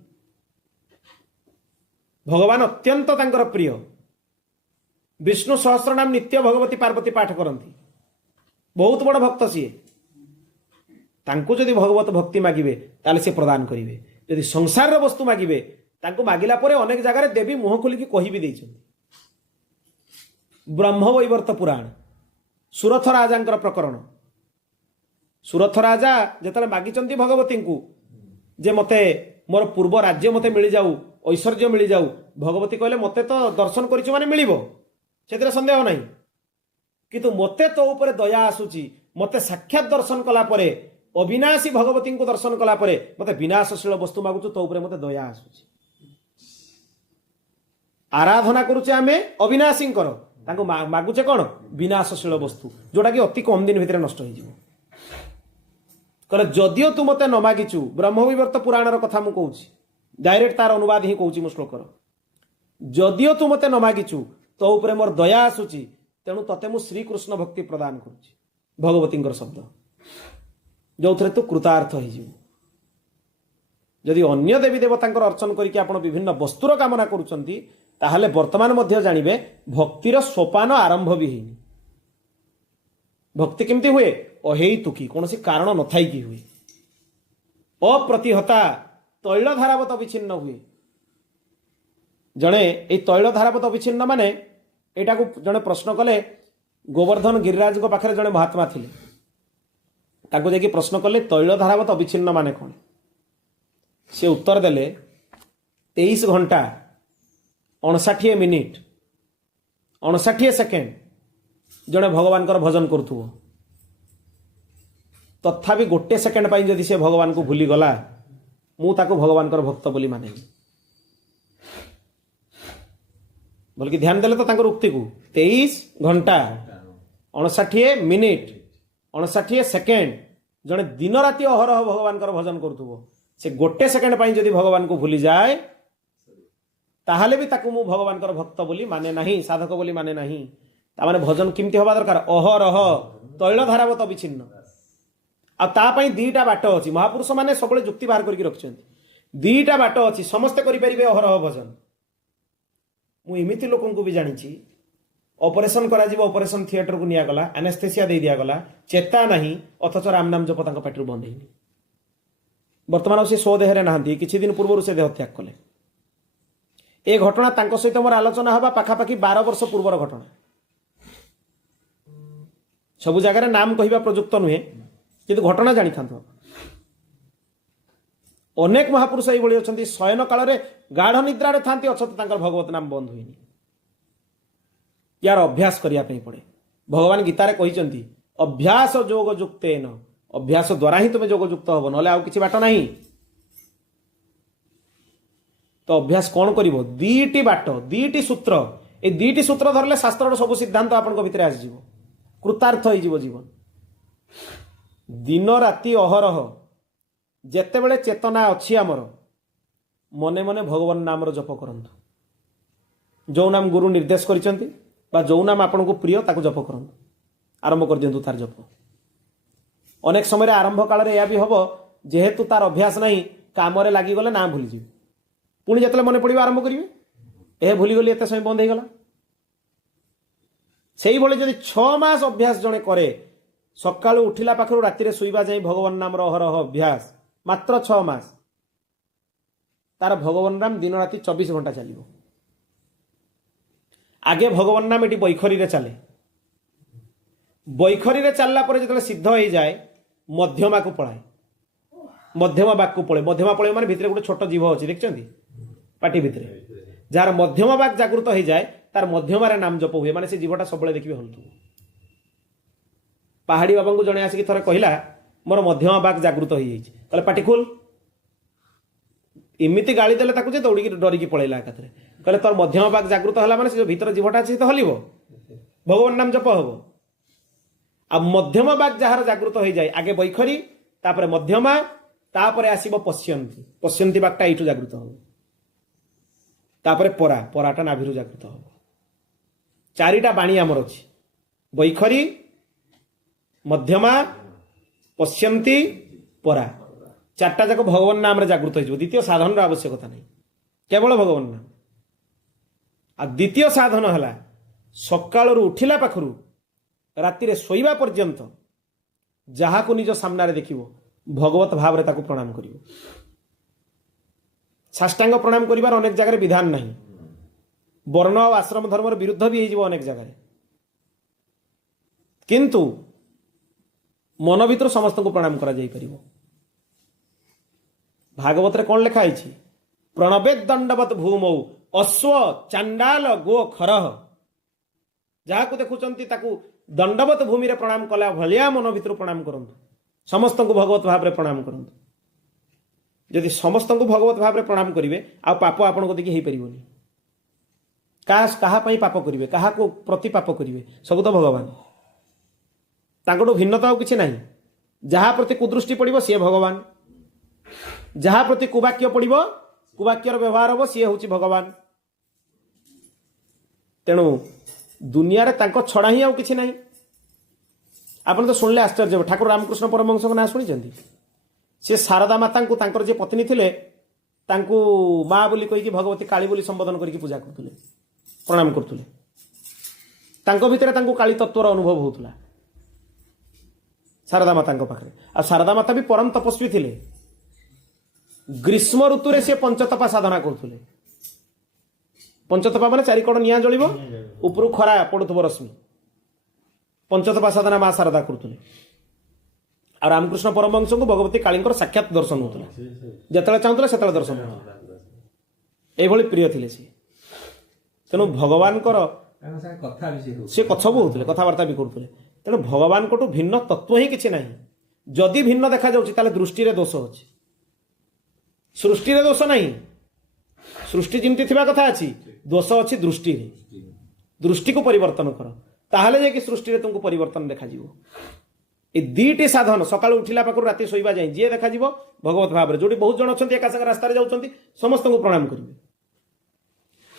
ଭଗବାନ ଅତ୍ୟନ୍ତ ତାଙ୍କର ପ୍ରିୟ। ବିଷ୍ଣୁ ସହସ୍ରନାମ ନିତ୍ୟ ଭଗବତୀ ପାର୍ବତୀ ପାଠ କରନ୍ତି। ବହୁତ ବଡ଼ ଭକ୍ତ ସିଏ। ତାଙ୍କୁ ଯଦି ଭଗବତ ଭକ୍ତି ମାଗିବେ, ତାହେଲେ ସେ ପ୍ରଦାନ କରିବେ। ଯଦି ସଂସାରର ବସ୍ତୁ ମାଗିବେ, ତାଙ୍କୁ ମାଗିଲା ପରେ ଅନେକ ଜାଗାରେ ଦେବୀ ମୁହଁ ଖୋଲିକି କହିବି ଦେଇଛନ୍ତି। ବ୍ରହ୍ମବୈବର୍ତ ପୁରାଣ, ସୁରଥ ରାଜାଙ୍କର ପ୍ରକରଣ। ସୁରଥ ରାଜା ଯେତେବେଳେ ମାଗିଛନ୍ତି ଭଗବତୀଙ୍କୁ ଯେ ମୋତେ ମୋର ପୂର୍ବ ରାଜ୍ୟ ମୋତେ ମିଳିଯାଉ, ଐଶ୍ୱର୍ଯ୍ୟ ମିଳିଯାଉ, ଭଗବତୀ କହିଲେ ମୋତେ ତ ଦର୍ଶନ କରିଛୁ ମାନେ ମିଳିବ, ସେଥିରେ ସନ୍ଦେହ ନାହିଁ। କିନ୍ତୁ ମୋତେ ତୋ ଉପରେ ଦୟା ଆସୁଛି। ମୋତେ ସାକ୍ଷାତ ଦର୍ଶନ କଲା ପରେ, ଅବିନାଶୀ ଭଗବତୀଙ୍କୁ ଦର୍ଶନ କଲା ପରେ ମୋତେ ବିନାଶଶୀଳ ବସ୍ତୁ ମାଗୁଛୁ, ତୋ ଉପରେ ମୋତେ ଦୟା ଆସୁଛି। ଆରାଧନା କରୁଛେ ଆମେ ଅବିନାଶୀଙ୍କର, ତାଙ୍କୁ ମାଗୁଛେ କ'ଣ ବିନାଶଶୀଳ ବସ୍ତୁ ଯୋଉଟାକି ଅତି କମ୍ ଦିନ ଭିତରେ ନଷ୍ଟ ହେଇଯିବ। କହିଲେ ଯଦିଓ ତୁ ମୋତେ ନ ମାଗିଛୁ, ବ୍ରହ୍ମବିବର୍ତ୍ତ ପୁରାଣର କଥା ମୁଁ କହୁଛି, ଡାଇରେକ୍ଟ ତାର ଅନୁବାଦ ହିଁ କହୁଛି ମୁଁ ଶ୍ଲୋକର। ଯଦିଓ ତୁ ମୋତେ ନ ମାଗିଛୁ, ତୋ ଉପରେ ମୋର ଦୟା ଆସୁଛି, ତେଣୁ ତତେ ମୁଁ ଶ୍ରୀକୃଷ୍ଣ ଭକ୍ତି ପ୍ରଦାନ କରୁଛି। ଭଗବତୀଙ୍କର ଶବ୍ଦ ଯୋଉଥିରେ ତୁ କୃତାର୍ଥ ହେଇଯିବୁ। ଯଦି ଅନ୍ୟ ଦେବୀ ଦେବତାଙ୍କର ଅର୍ଚ୍ଚନ କରିକି ଆପଣ ବିଭିନ୍ନ ବସ୍ତୁର କାମନା କରୁଛନ୍ତି, ତାହେଲେ ବର୍ତ୍ତମାନ ମଧ୍ୟ ଜାଣିବେ ଭକ୍ତିର ସୋପାନ ଆରମ୍ଭ ବି ହେଇନି। ଭକ୍ତି କେମିତି ହୁଏ? ଅହେତୁକି, କୌଣସି କାରଣ ନଥାଇକି ହୁଏ। ଅପ୍ରତିହତା, ତୈଳ ଧାରାବତ ବିଚ୍ଛିନ୍ନ ହୁଏ। ଜଣେ ଏଇ ତୈଳ ଧାରାବତ ବିଚ୍ଛିନ୍ନ ମାନେ ଏଇଟାକୁ ଜଣେ ପ୍ରଶ୍ନ କଲେ। ଗୋବର୍ଦ୍ଧନ ଗିରିରାଜଙ୍କ ପାଖରେ ଜଣେ ମହାତ୍ମା ଥିଲେ। ତାଙ୍କୁ ଯାଇକି ପ୍ରଶ୍ନ କଲେ ତୈଳ ଧାରାବତ ଅବିଚ୍ଛିନ୍ନ ମାନେ କ'ଣ? ସେ ଉତ୍ତର ଦେଲେ 23 ଘଣ୍ଟା 59 ମିନିଟ୍ 59 ସେକେଣ୍ଡ ଜଣେ ଭଗବାନଙ୍କର ଭଜନ କରୁଥିବ, ତଥାପି 1 ସେକେଣ୍ଡ ପାଇଁ ଯଦି ସେ ଭଗବାନଙ୍କୁ ଭୁଲିଗଲା, ମୁଁ ତାକୁ ଭଗବାନଙ୍କର ଭକ୍ତ ବୋଲି ମାନେନି। ବୋଲିକି ଧ୍ୟାନ ଦେଲେ ତ ତାଙ୍କର ଉକ୍ତିକୁ। 23 ଘଣ୍ଟା 59 ମିନିଟ୍ 59 ସେକେଣ୍ଡ ଜଣେ ଦିନ ରାତି ଅହରହ ଭଗବାନଙ୍କର ଭଜନ କରୁଥିବ, ସେ 1 ସେକେଣ୍ଡ ପାଇଁ ଯଦି ଭଗବାନଙ୍କୁ ଭୁଲିଯାଏ, ତାହେଲେ ବି ତାକୁ ମୁଁ ଭଗବାନଙ୍କର ଭକ୍ତ ବୋଲି ମାନେ ନାହିଁ, ସାଧକ ବୋଲି ମାନେ ନାହିଁ। ତାମାନେ ଭଜନ କେମିତି ହେବା ଦରକାର? ଅହରହ ତୈଳ ଧାରାବତ ବିଚ୍ଛିନ୍ନ। ଆଉ ତା ପାଇଁ 2ଟା ବାଟ ଅଛି। ମହାପୁରୁଷ ମାନେ ସବୁବେଳେ ଯୁକ୍ତି ବାହାର କରିକି ରଖିଛନ୍ତି। 2ଟା ବାଟ ଅଛି, ସମସ୍ତେ କରିପାରିବେ ଅହରହ ଭଜନ। ମୁଁ ଏମିତି ଲୋକଙ୍କୁ ବି ଜାଣିଛି, ଅପରେସନ କରାଯିବ, ଅପରେସନ ଥିଏଟରକୁ ନିଆଗଲା, ଆନେସ୍ଥେସିଆ ଦେଇ ଦିଆଗଲା, ଚେତା ନାହିଁ, ଅଥଚ ରାମ ନାମ ଜପ ତାଙ୍କ ପାଟିରୁ ବନ୍ଦ ହେଇନି। ବର୍ତ୍ତମାନ ସେ ସ୍ୱଦେହରେ ନାହାନ୍ତି, କିଛି ଦିନ ପୂର୍ବରୁ ସେ ଦେହ ତ୍ୟାଗ କଲେ। ଏ ଘଟଣା ତାଙ୍କ ସହିତ ମୋର ଆଲୋଚନା ହେବା ପାଖାପାଖି 12 ବର୍ଷ ପୂର୍ବର ଘଟଣା। ସବୁ ଜାଗାରେ ନାମ କହିବା ପ୍ରଯୁକ୍ତ ନୁହେଁ, କିନ୍ତୁ ଘଟଣା ଜାଣିଥାନ୍ତୁ। ଅନେକ ମହାପୁରୁଷ ଏଇଭଳି ଅଛନ୍ତି, ଶୟନ କାଳରେ ଗାଢ଼ ନିଦ୍ରାରେ ଥାନ୍ତି, ଅଥଚ ତାଙ୍କର ଭଗବତ ନାମ ବନ୍ଦ ହୁଏନି। ୟାର ଅଭ୍ୟାସ କରିବା ପାଇଁ ପଡ଼େ। ଭଗବାନ ଗୀତାରେ କହିଛନ୍ତି, ଅଭ୍ୟାସ ଯୋଗ ଯୁକ୍ତେନ, ଅଭ୍ୟାସ ଦ୍ୱାରା ହିଁ ତୁମେ ଯୋଗ ଯୁକ୍ତ ହବ, ନହେଲେ ଆଉ କିଛି ବାଟ ନାହିଁ। ତ ଅଭ୍ୟାସ କ'ଣ କରିବ? 2ଟି ବାଟ, 2ଟି ସୂତ୍ର। এই 2ଟି ସୂତ୍ର ଧରିଲେ ଶାସ୍ତ୍ରର ସବୁ ସିଦ୍ଧାନ୍ତ ଆପଣଙ୍କ ଭିତରେ ଆସିଯିବ, କୃତାର୍ଥ ହେଇଯିବ ଜୀବନ। ଦିନ ରାତି ଅହରହ ଯେତେବେଳେ ଚେତନା ଅଛି ଆମର, ମନେ ମନେ ଭଗବାନ ନାମର ଜପ କରନ୍ତୁ। ଯେଉଁ ନାମ ଗୁରୁ ନିର୍ଦ୍ଦେଶ କରିଛନ୍ତି ବା ଯେଉଁ ନାମ ଆପଣଙ୍କୁ ପ୍ରିୟ, ତାକୁ ଜପ କରନ୍ତୁ। ଆରମ୍ଭ କରିଦିଅନ୍ତୁ ତାର ଜପ। ଅନେକ ସମୟରେ ଆରମ୍ଭ କାଳରେ ଏହା ବି ହେବ, ଯେହେତୁ ତାର ଅଭ୍ୟାସ ନାହିଁ, କାମରେ ଲାଗିଗଲେ ନାଁ ଭୁଲିଯିବେ। ପୁଣି ଯେତେବେଳେ ମନେ ପଡ଼ିବ ଆରମ୍ଭ କରିବେ, ଏ ଭୁଲିଗଲି, ଏତେ ସମୟ ବନ୍ଦ ହେଇଗଲା। ସେଇଭଳି ଯଦି 6 ମାସ ଅଭ୍ୟାସ ଜଣେ କରେ, ସକାଳୁ ଉଠିଲା ପାଖରୁ ରାତିରେ ଶୋଇବା ଯାଇ ଭଗବାନ ନାମର ଅହରହ ଅଭ୍ୟାସ, ମାତ୍ର 6 ମାସ, ତାର ଭଗବାନ ନାମ ଦିନ ରାତି 24 ଘଣ୍ଟା ଚାଲିବ। ଆଗେ ଭଗବାନ ନାମ ଏଠି ବୈଖରୀରେ ଚାଲେ। ବୈଖରୀରେ ଚାଲିଲା ପରେ ଯେତେବେଳେ ସିଦ୍ଧ ହେଇଯାଏ, ମଧ୍ୟମାକୁ ପଳାଏ। ମଧ୍ୟମା ବାକ୍କୁ ପଳେଇ, ମଧ୍ୟମା ପଳେଇ ମାନେ ଭିତରେ ଗୋଟେ ଛୋଟ ଜୀବ ଅଛି, ଦେଖିଛନ୍ତି ପାଟି ଭିତରେ। ଯାହାର ମଧ୍ୟମା ବାକ୍ ଜାଗୃତ ହେଇଯାଏ, ତାର ମଧ୍ୟମାରେ ନାମ ଜପ ହୁଏ, ମାନେ ସେ ଜୀବଟା ସବୁବେଳେ ଦେଖିବେ ହଲୁଥିବ। ପାହାଡ଼ି ବାବାଙ୍କୁ ଜଣେ ଆସିକି ଥରେ କହିଲା, ମୋର ମଧ୍ୟମା ବାକ୍ ଜାଗୃତ ହେଇଯାଇଛି। କହିଲେ ପାଟି ଖୋଲ। ଏମିତି ଗାଳି ଦେଲେ ତାକୁ ଯେ ଦୌଡ଼ିକି ଡରିକି ପଳେଇଲା ଏକାଥରେ। କହିଲେ ତୋର ମଧ୍ୟମା ବାକ୍ ଜାଗୃତ ହେଲା ମାନେ ସେ ଯୋଉ ଭିତର ଜୀବଟା ଅଛି ସେ ତ ହଲିବ, ଭଗବାନ ନାମ ଜପ ହବ। ଆଉ ମଧ୍ୟମା ବାକ୍ ଯାହାର ଜାଗୃତ ହେଇଯାଏ, ଆଗେ ବୈଖରୀ, ତାପରେ ମଧ୍ୟମା, ତାପରେ ଆସିବ ପଶ୍ୟନ୍ତୀ। ପଶ୍ୟନ୍ତୀ ବାକ୍ଟା ଏଇଠୁ ଜାଗୃତ ହବ। ତାପରେ ପରା, ପରାଟା ନାଭିରୁ ଜାଗୃତ ହବ। 4ଟା ବାଣୀ ଆମର ଅଛି, ବୈଖରୀ, ମଧ୍ୟମା, ପଶ୍ୟନ୍ତୀ, ପରା। 4ଟା ଯାକ ଭଗବାନ ନାମରେ ଜାଗୃତ ହେଇଯିବ। ଦ୍ୱିତୀୟ ସାଧନର ଆବଶ୍ୟକତା ନାହିଁ, କେବଳ ଭଗବାନ ନାମ। ଆଉ ଦ୍ୱିତୀୟ ସାଧନ ହେଲା, ସକାଳରୁ ଉଠିଲା ପାଖରୁ ରାତିରେ ଶୋଇବା ପର୍ଯ୍ୟନ୍ତ ଯାହାକୁ ନିଜ ସାମ୍ନାରେ ଦେଖିବ, ଭଗବତ ଭାବରେ ତାକୁ ପ୍ରଣାମ କରିବ। ସାଷ୍ଟାଙ୍ଗ ପ୍ରଣାମ କରିବାର ଅନେକ ଜାଗାରେ ବିଧାନ ନାହିଁ। ବର୍ଣ୍ଣ ଆଉ ଆଶ୍ରମ ଧର୍ମର ବିରୁଦ୍ଧ ବି ହେଇଯିବ ଅନେକ ଜାଗାରେ, କିନ୍ତୁ ମନ ଭିତରୁ ସମସ୍ତଙ୍କୁ ପ୍ରଣାମ କରାଯାଇପାରିବ। ଭାଗବତରେ କ'ଣ ଲେଖା ହେଇଛି? ପ୍ରଣବେଦ ଦଣ୍ଡବତ ଭୂମୌ ଅଶ୍ୱ ଚାଣ୍ଡାଲ ଗୋ ଖରହ। ଯାହାକୁ ଦେଖୁଛନ୍ତି ତାକୁ ଦଣ୍ଡବତ ଭୂମିରେ ପ୍ରଣାମ କଲା ଭଳିଆ ମନ ଭିତରୁ ପ୍ରଣାମ କରନ୍ତୁ। ସମସ୍ତଙ୍କୁ ଭଗବତ ଭାବରେ ପ୍ରଣାମ କରନ୍ତୁ। ଯଦି ସମସ୍ତଙ୍କୁ ଭଗବତ ଭାବରେ ପ୍ରଣାମ କରିବେ, ଆଉ ପାପ ଆପଣଙ୍କ ଦେଖି ହେଇପାରିବନି। କାହା ପାଇଁ ପାପ କରିବେ, କାହାକୁ ପ୍ରତି ପାପ କରିବେ, ସବୁ ତ ଭଗବାନ। ତାଙ୍କଠୁ ଭିନ୍ନତା ଆଉ କିଛି ନାହିଁ। ଯାହା ପ୍ରତି କୁଦୃଷ୍ଟି ପଡ଼ିବ ସିଏ ଭଗବାନ, ଯାହା ପ୍ରତି କୁବାକ୍ୟ ପଡ଼ିବ, କୁବାକ୍ୟର ବ୍ୟବହାର ହେବ, ସିଏ ହେଉଛି ଭଗବାନ। ତେଣୁ ଦୁନିଆରେ ତାଙ୍କ ଛଡ଼ା ହିଁ ଆଉ କିଛି ନାହିଁ। ଆପଣ ତ ଶୁଣିଲେ ଆଶ୍ଚର୍ଯ୍ୟ ହେବ, ଠାକୁର ରାମକୃଷ୍ଣ ପରମହଂସଙ୍କ ନାଁ ଶୁଣିଛନ୍ତି? ସେ ଶାରଦା ମାତାଙ୍କୁ ତାଙ୍କର ଯିଏ ପତ୍ନୀ ଥିଲେ ତାଙ୍କୁ ମା ବୋଲି କହିକି ଭଗବତୀ କାଳୀ ବୋଲି ସମ୍ବୋଧନ କରିକି ପୂଜା କରୁଥିଲେ, ପ୍ରଣାମ କରୁଥିଲେ। ତାଙ୍କ ଭିତରେ ତାଙ୍କୁ କାଳୀ ତତ୍ତ୍ୱର ଅନୁଭବ ହେଉଥିଲା ଶାରଦା ମାତାଙ୍କ ପାଖରେ। ଆଉ ଶାରଦା ମାତା ବି ପରମ ତପସ୍ୱୀ ଥିଲେ। ଗ୍ରୀଷ୍ମ ଋତୁରେ ସେ ପଞ୍ଚତପା ସାଧନା କରୁଥିଲେ। ପଞ୍ଚତପା ମାନେ ଚାରିକଡ଼ ନିଆଁ ଜଳିବ, ଉପରୁ ଖରା ପଡ଼ୁଥିବ ରଶ୍ମି। ପଞ୍ଚତପା ସାଧନା ମା ଶାରଦା କରୁଥିଲେ। ଆଉ ରାମକୃଷ୍ଣ ପରମହଂସଙ୍କୁ ଭଗବତୀ କାଳୀଙ୍କର ସାକ୍ଷାତ ଦର୍ଶନ ହେଉଥିଲା। ଯେତେବେଳେ ଚାହୁଁଥିଲେ ସେତେବେଳେ ଦର୍ଶନ ହେଉଥିଲା। ଏଇଭଳି ପ୍ରିୟ ଥିଲେ ସେ। ତେଣୁ ଭଗବାନଙ୍କର ସେ ସବୁ ହେଉଥିଲେ, କଥାବାର୍ତ୍ତା ବି କରୁଥିଲେ। ତେଣୁ ଭଗବାନଙ୍କଠୁ ଭିନ୍ନ ତତ୍ତ୍ୱ ହିଁ କିଛି ନାହିଁ। ଯଦି ଭିନ୍ନ ଦେଖାଯାଉଛି ତାହେଲେ ଦୃଷ୍ଟିରେ ଦୋଷ ଅଛି, ସୃଷ୍ଟିରେ ଦୋଷ ନାହିଁ। ସୃଷ୍ଟି ଯେମିତି ଥିବା କଥା ଅଛି, ଦୋଷ ଅଛି ଦୃଷ୍ଟିରେ। ଦୃଷ୍ଟିକୁ ପରିବର୍ତ୍ତନ କର, ତାହେଲେ ଯାଇକି ସୃଷ୍ଟିରେ ତୁମକୁ ପରିବର୍ତ୍ତନ ଦେଖାଯିବ। ଏ ଦୁଇଟି ସାଧନ, ସକାଳୁ ଉଠିଲା ପାଖରୁ ରାତି ଶୋଇବା ଯାଏ ଯିଏ ଦେଖାଯିବ ଭଗବତ ଭାବରେ। ଯୋଉଠି ବହୁତ ଜଣ ଅଛନ୍ତି ଏକା ସାଙ୍ଗେ ରାସ୍ତାରେ ଯାଉଛନ୍ତି, ସମସ୍ତଙ୍କୁ ପ୍ରଣାମ କରିବେ।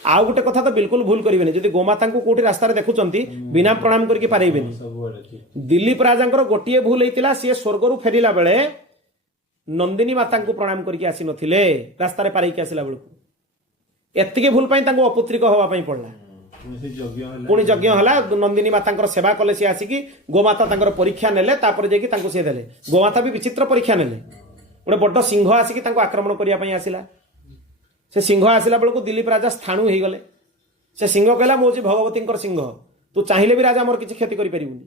ଆଉ ଗୋଟେ କଥା ତ ବିଲକୁଲ ଭୁଲ କରିବେନି, ଯଦି ଗୋମାତାଙ୍କୁ କୋଉଠି ରାସ୍ତାରେ ଦେଖୁଛନ୍ତି ବିନା ପ୍ରଣାମ କରିକି ପାରେଇବେନି। ଦିଲ୍ଲୀପ ରାଜାଙ୍କର ଗୋଟିଏ ଭୁଲ ହେଇଥିଲା, ସିଏ ସ୍ୱର୍ଗରୁ ଫେରିଲା ବେଳେ ନନ୍ଦିନୀ ମାତାଙ୍କୁ ପ୍ରଣାମ କରିକି ଆସି ନଥିଲେ ରାସ୍ତାରେ ପାରେଇକି ଆସିଲା ବେଳକୁ। ଏତିକି ଭୁଲ ପାଇଁ ତାଙ୍କୁ ଅପୁତ୍ରିକ ହେବା ପାଇଁ ପଡ଼ିଲା। ପୁଣି ଯଜ୍ଞ ହେଲା, ନନ୍ଦିନୀ ମାତାଙ୍କର ସେବା କଲେ। ସିଏ ଆସିକି ଗୋମାତା ତାଙ୍କର ପରୀକ୍ଷା ନେଲେ, ତାପରେ ଯାଇକି ତାଙ୍କୁ ସିଏ ଦେଲେ। ଗୋମାତା ବି ବିଚିତ୍ର ପରୀକ୍ଷା ନେଲେ। ଗୋଟେ ବଡ଼ ସିଂହ ଆସିକି ତାଙ୍କୁ ଆକ୍ରମଣ କରିବା ପାଇଁ ଆସିଲା। ସେ ସିଂହ ଆସିଲା ବେଳକୁ ଦିଲ୍ଲୀପ ରାଜା ସ୍ଥାଣୁ ହେଇଗଲେ। ସେ ସିଂହ କହିଲା, ମୁଁ ହେଉଛି ଭଗବତୀଙ୍କର ସିଂହ, ତୁ ଚାହିଁଲେ ବି ରାଜା ମୋର କିଛି କ୍ଷତି କରିପାରିବୁନି।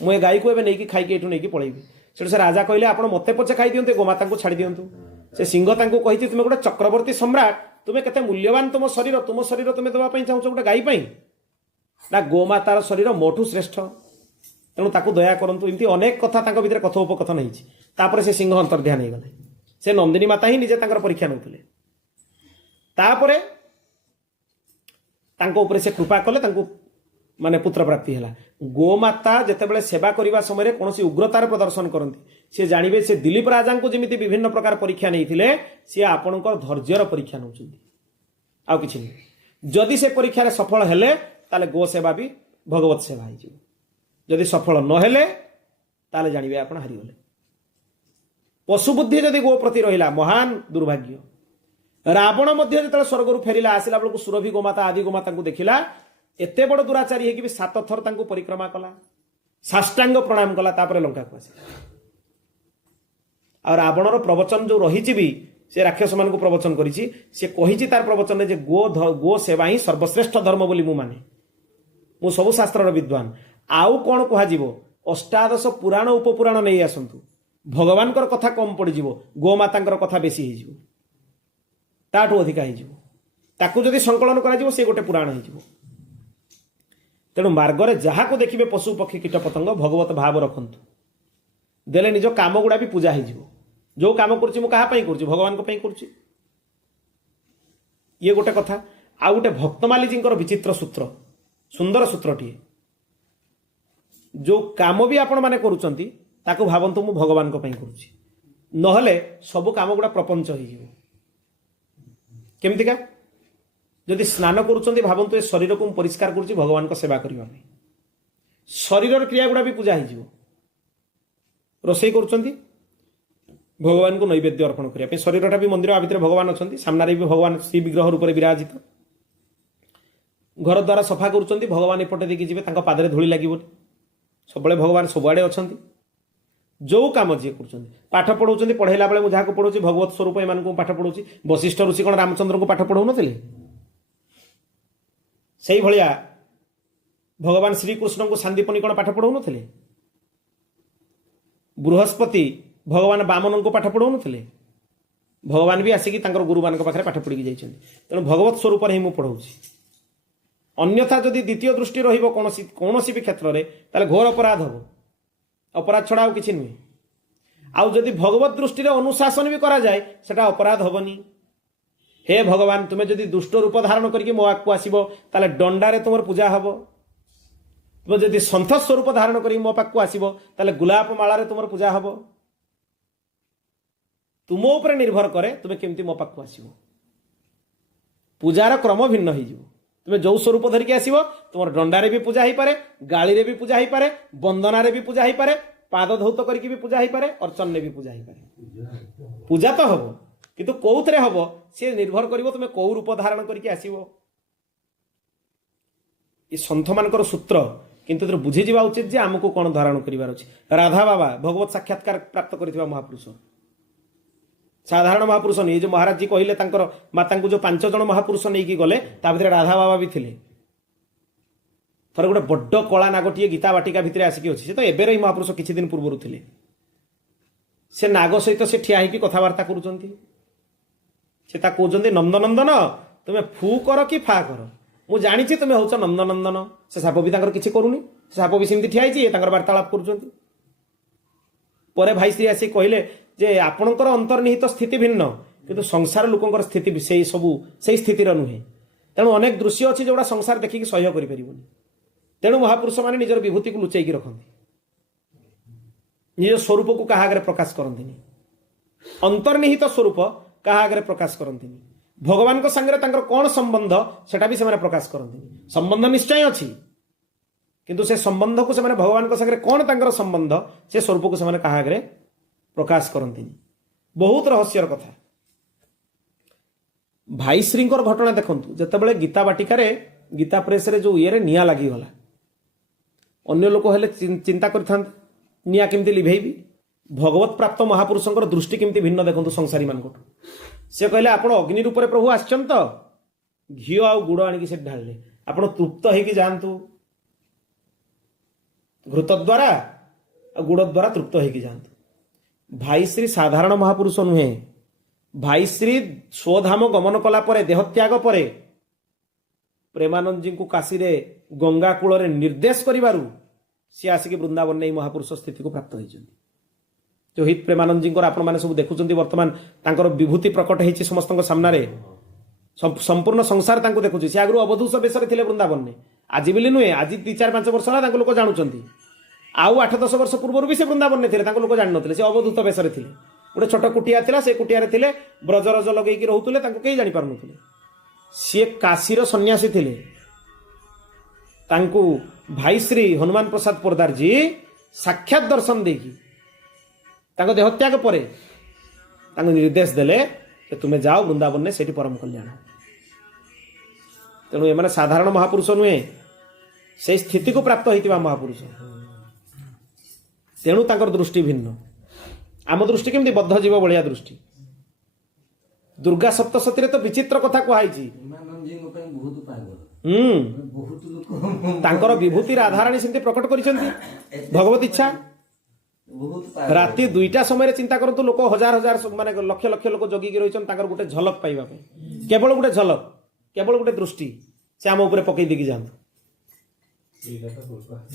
ମୁଁ ଏ ଗାଈକୁ ଏବେ ନେଇକି ଖାଇକି ଏଠୁ ନେଇକି ପଳେଇବି। ସେଠୁ ସେ ରାଜା କହିଲେ, ଆପଣ ମୋତେ ପଛେ ଖାଇଦିଅନ୍ତୁ, ଗୋମାତାଙ୍କୁ ଛାଡ଼ି ଦିଅନ୍ତୁ। ସେ ସିଂହ ତାଙ୍କୁ କହିଛି, ତୁମେ ଗୋଟେ ଚକ୍ରବର୍ତ୍ତୀ ସମ୍ରାଟ, ତୁମେ କେତେ ମୂଲ୍ୟବାନ ତୁମ ଶରୀର ତୁମେ ଦେବା ପାଇଁ ଚାହୁଁଛ ଗୋଟେ ଗାଈ ପାଇଁ? ନା, ଗୋମାତାର ଶରୀର ମୋଠୁ ଶ୍ରେଷ୍ଠ, ତେଣୁ ତାକୁ ଦୟା କରନ୍ତୁ। ଏମିତି ଅନେକ କଥା ତାଙ୍କ ଭିତରେ କଥୋପକଥନ ହେଇଛି। ତାପରେ ସେ ସିଂହ ଅନ୍ତର୍ଧ୍ୟାନ ହେଇଗଲେ। ସେ ନନ୍ଦିନୀ ମାତା ହିଁ ନିଜେ ତାଙ୍କର ପରୀକ୍ଷା ନେଉଥିଲେ। ତାପରେ ତାଙ୍କ ଉପରେ ସେ କୃପା କଲେ, ତାଙ୍କୁ ମାନେ ପୁତ୍ର ପ୍ରାପ୍ତି ହେଲା। ଗୋମାତା ଯେତେବେଳେ ସେବା କରିବା ସମୟରେ କୌଣସି ଉଗ୍ରତାର ପ୍ରଦର୍ଶନ କରନ୍ତି, ସେ ଜାଣିବେ ସେ ଦିଲ୍ଲୀପ ରାଜାଙ୍କୁ ଯେମିତି ବିଭିନ୍ନ ପ୍ରକାର ପରୀକ୍ଷା ନେଇଥିଲେ, ସିଏ ଆପଣଙ୍କର ଧୈର୍ଯ୍ୟର ପରୀକ୍ଷା ନେଉଛନ୍ତି, ଆଉ କିଛି ନୁହେଁ। ଯଦି ସେ ପରୀକ୍ଷାରେ ସଫଳ ହେଲେ ତାହେଲେ ଗୋ ସେବା ବି ଭଗବତ ସେବା ହେଇଯିବ। ଯଦି ସଫଳ ନହେଲେ ତାହେଲେ ଜାଣିବେ ଆପଣ ହାରିଗଲେ। ପଶୁ ବୁଦ୍ଧି ଯଦି ଗୋ ପ୍ରତି ରହିଲା, ମହାନ ଦୁର୍ଭାଗ୍ୟ। ରାବଣ ମଧ୍ୟ ଯେତେବେଳେ ସ୍ୱର୍ଗରୁ ଫେରିଲା, ଆସିଲା ବେଳକୁ ସୁରଭି ଗୋମାତା ଆଦି ଗୋମାତାଙ୍କୁ ଦେଖିଲା, ଏତେ ବଡ଼ ଦୁରାଚାରୀ ହେଇକି ବି 7 ଥର ତାଙ୍କୁ ପରିକ୍ରମା କଲା, ସାଷ୍ଟାଙ୍ଗ ପ୍ରଣାମ କଲା, ତାପରେ ଲଙ୍କାକୁ ଆସିଲା। ଆଉ ରାବଣର ପ୍ରବଚନ ଯୋଉ ରହିଛି ବି, ସେ ରାକ୍ଷସମାନଙ୍କୁ ପ୍ରବଚନ କରିଛି। ସେ କହିଛି ତାର ପ୍ରବଚନରେ ଯେ ଗୋ ସେବା ହିଁ ସର୍ବଶ୍ରେଷ୍ଠ ଧର୍ମ ବୋଲି ମୁଁ ମାନେ। ମୁଁ ସବୁ ଶାସ୍ତ୍ରର ବିଦ୍ୱାନ। ଆଉ କ'ଣ କୁହାଯିବ? ଅଷ୍ଟାଦଶ ପୁରାଣ ଉପପୁରାଣ ନେଇ ଆସନ୍ତୁ, ଭଗବାନଙ୍କର କଥା କମ୍ ପଡ଼ିଯିବ, ଗୋମାତାଙ୍କର କଥା ବେଶୀ ହେଇଯିବ, ତାଠୁ ଅଧିକା ହେଇଯିବ। ତାକୁ ଯଦି ସଂକଳନ କରାଯିବ ସେ ଗୋଟେ ପୁରାଣ ହେଇଯିବ। ତେଣୁ ମାର୍ଗରେ ଯାହାକୁ ଦେଖିବେ, ପଶୁ ପକ୍ଷୀ କୀଟ ପତଙ୍ଗ, ଭଗବତ ଭାବ ରଖନ୍ତୁ। ଦେଲେ ନିଜ କାମ ଗୁଡ଼ା ବି ପୂଜା ହେଇଯିବ। ଯୋଉ କାମ କରୁଛି ମୁଁ କାହା ପାଇଁ କରୁଛି? ଭଗବାନଙ୍କ ପାଇଁ କରୁଛି। ଇଏ ଗୋଟେ କଥା। ଆଉ ଗୋଟେ ଭକ୍ତମାଲିଜୀଙ୍କର ବିଚିତ୍ର ସୂତ୍ର, ସୁନ୍ଦର ସୂତ୍ରଟିଏ। ଯୋଉ କାମ ବି ଆପଣମାନେ କରୁଛନ୍ତି ତାକୁ ଭାବନ୍ତୁ ମୁଁ ଭଗବାନଙ୍କ ପାଇଁ କରୁଛି, ନହେଲେ ସବୁ କାମ ଗୁଡ଼ା ପ୍ରପଞ୍ଚ ହେଇଯିବ। କେମିତିକା? ଯଦି ସ୍ନାନ କରୁଛନ୍ତି, ଭାବନ୍ତୁ ଏ ଶରୀରକୁ ମୁଁ ପରିଷ୍କାର କରୁଛି ଭଗବାନଙ୍କ ସେବା କରିବା ପାଇଁ। ଶରୀରର କ୍ରିୟା ଗୁଡ଼ା ବି ପୂଜା ହେଇଯିବ। ରୋଷେଇ କରୁଛନ୍ତି ଭଗବାନଙ୍କୁ ନୈବେଦ୍ୟ ଅର୍ପଣ କରିବା ପାଇଁ, ଶରୀରଟା ବି ମନ୍ଦିର, ଆ ଭିତରେ ଭଗବାନ ଅଛନ୍ତି, ସାମ୍ନାରେ ବି ଭଗବାନ ଶ୍ରୀ ବିଗ୍ରହ ରୂପରେ ବିରାଜିତ। ଘର ଦ୍ୱାରା ସଫା କରୁଛନ୍ତି, ଭଗବାନ ଏପଟେ ଦେଇକି ଯିବେ, ତାଙ୍କ ପାଦରେ ଧୂଳି ଲାଗିବନି। ସବୁବେଳେ ଭଗବାନ ସବୁଆଡ଼େ ଅଛନ୍ତି। ଯୋଉ କାମ ଯିଏ କରୁଛନ୍ତି, ପାଠ ପଢ଼ଉଛନ୍ତି, ପଢ଼େଇଲା ବେଳେ ମୁଁ ଯାହାକୁ ପଢ଼ଉଛି ଭଗବତ ସ୍ୱରୂପ ଏମାନଙ୍କୁ ପାଠ ପଢ଼ଉଛି। ବଶିଷ୍ଠ ଋଷି କ'ଣ ରାମଚନ୍ଦ୍ରଙ୍କୁ ପାଠ ପଢ଼ଉନଥିଲେ? ସେଇଭଳିଆ ଭଗବାନ ଶ୍ରୀକୃଷ୍ଣଙ୍କୁ ସାନ୍ଦୀପନୀ କ'ଣ ପାଠ ପଢ଼ଉନଥିଲେ? ବୃହସ୍ପତି ଭଗବାନ ବାମନଙ୍କୁ ପାଠ ପଢ଼ଉନଥିଲେ? ଭଗବାନ ବି ଆସିକି ତାଙ୍କର ଗୁରୁମାନଙ୍କ ପାଖରେ ପାଠ ପଢ଼ିକି ଯାଇଛନ୍ତି। ତେଣୁ ଭଗବତ ସ୍ୱରୂପରେ ହିଁ ମୁଁ ପଢ଼ଉଛି। ଅନ୍ୟଥା ଯଦି ଦ୍ୱିତୀୟ ଦୃଷ୍ଟି ରହିବ କୌଣସି ବି କ୍ଷେତ୍ରରେ, ତାହେଲେ ଘୋର ଅପରାଧ ହେବ। ଅପରାଧ ଛଡ଼ା ଆଉ କିଛି ନୁହେଁ। ଆଉ ଯଦି ଭଗବତ ଦୃଷ୍ଟିରେ ଅନୁଶାସନ ବି କରାଯାଏ, ସେଟା ଅପରାଧ ହେବନି। हे भगवान तुम्हें जदि दुष्ट रूप धारण करके मो आगू आसब ताले दंडारे तुम पूजा हम, तुम जदि सन्थ स्वरूप धारण कर मो पाखक आसब ताले गुलाप मालारे तुम पूजा हम। तुम ऊपर निर्भर करे तुम्हें केमती मो पाखक आसब। पूजार क्रम भिन्न हो, तुम्हें जो स्वरूप धरिकी आसब तुम दंडारे भी पूजा हो पारे, गाड़ी भी पूजा हो पारे, वंदनारे भी पूजा हो पारे, पाद धौत करके भी पूजा हो पारे, अर्चन भी पूजा हो पारे। पूजा तो हम किंतु कौथरे हम सी निर्भर कर तुम्हें कौ रूप धारण करके आसब। ये सन्थ मानकर सूत्र किंतु बुझीजा उचित जे आमको कौन धारण करार अच्छे। राधा बाबा भगवत साक्षात्कार प्राप्त कर महापुरुष, साधारण महापुरुष नहीं। जो महाराज जी कहले माता जो 5 जन महापुरुष नहीं गले ता भीतर राधा बाबा भी थे। थर गोटे बड़ कला नागटे गीता बाटिका भितर आसिक अच्छी, से तो एबेर ही महापुरुष किछि दिन पूर्व थे। से नाग सहित से ठिया होकर कथबार्ता करुँच, से कहते नंदनंदन तुम्हें फू कर कि फा कर, मु जानी तुम्हें हूँ नंदनंदन। से साप भी किसी करूनी, साप भी सेमती ठिया वार्तालाप कर। भाई श्री आसी कहले जे आपणकर अंतर्निहित स्थिति भिन्न किंतु संसार लोकंकर स्थिति से सबू से स्थितिर नुहे। तेणु अनेक दृश्य अच्छी जोड़ा संसार देखिक सह्य कर। तेणु महापुरुष माने निजर विभूति को लुचैकी रखते, निज स्वरूप को क्या आगे प्रकाश करते, अंतर्निहित स्वरूप क्या आगे प्रकाश करते। भगवान सांगे कौन संबंध सेटा भी से प्रकाश करते। संबंध निश्चय अच्छी किंतु से संबंध को से भगवान सांगे कौन तांकर संबंध से स्वरूप को से क्या आगे प्रकाश करते। बहुत रहस्यर कथा। भाई श्री घटना देखु, जितेबाला गीता बाटिकार गीता प्रेस रे जो ये निआ लगिगला, अन्य लोक हेले चिंता कर निआ केमती लिभेबी। भगवत प्राप्त महापुरुषंकर दृष्टि केमती भिन्न देखु संसारी मान। से कहले आपण अग्नि रूप प्रभु आछन तो घी आ गुड़ आणिक से ढाले, आपण तृप्त होइकी जातु, घृत द्वारा गुड़ द्वारा तृप्त होइकी जातु। भाई श्री साधारण महापुरुष नुहे। भाई श्री स्वधाम गमन कला परे देहत्याग परे प्रेमानंद जी को काशी रे गंगा कूल रे निर्देश करिबारु सी आसिक वृंदावन नहीं महापुरुष स्थिति को प्राप्त होइछन। जो हित प्रेमानंद जी आपण माने सब देखुचंती वर्तमान तांकर विभूति प्रकट होइछि समस्तक सामना रे, संपूर्ण संसार तांको देखुछि। से आगु अवधूत बेसरे थिले वृंदावन ने, आज बिली नुहे, आज 3-4-5 वर्ष होला तांको लोक जानुचंती। आउ 8-10 वर्ष पूर्व भी से वृंदावन थे, लोक जान नथिले। से अवधूत बेसरे थिले, गोटे छोट कुटिया थिला, से कुटिया रे थिले, ब्रजरज लगेकी रहउतले, तांको केही जानि पारुनथिले। सी काशीर सन्यासी थिले। तांको भाई श्री हनुमान प्रसाद पोरदार जी साक्षात दर्शन देकी तांको देहत्याग परे तांको निर्देश देले कि तुम्हें जाओ वृंदावन ने सेठी परम कल्याण। तेणु एमाने साधारण महापुरुष नुहे, से स्थिति को प्राप्त होइतिबा महापुरुष। तेणु तांकर दृष्टि भिन्न, आम दृष्टि केमती बद्ध जीव भलिया दृष्टि। दुर्गा सप्तशती तो विचित्र कथा कहई, तांकर विभूति राधाराणी सेमती प्रकट करिसेंती भगवत इच्छा। राति 2टा समय चिंता करतु, लोक हजार हजार माने लक्ष लक्ष लोक जगिकी रहिछन तांकर गोटे झलक पाइबा पे, केवल गोटे झलक, केवल गोटे दृष्टि से आम ऊपर पकई देकी जांतु।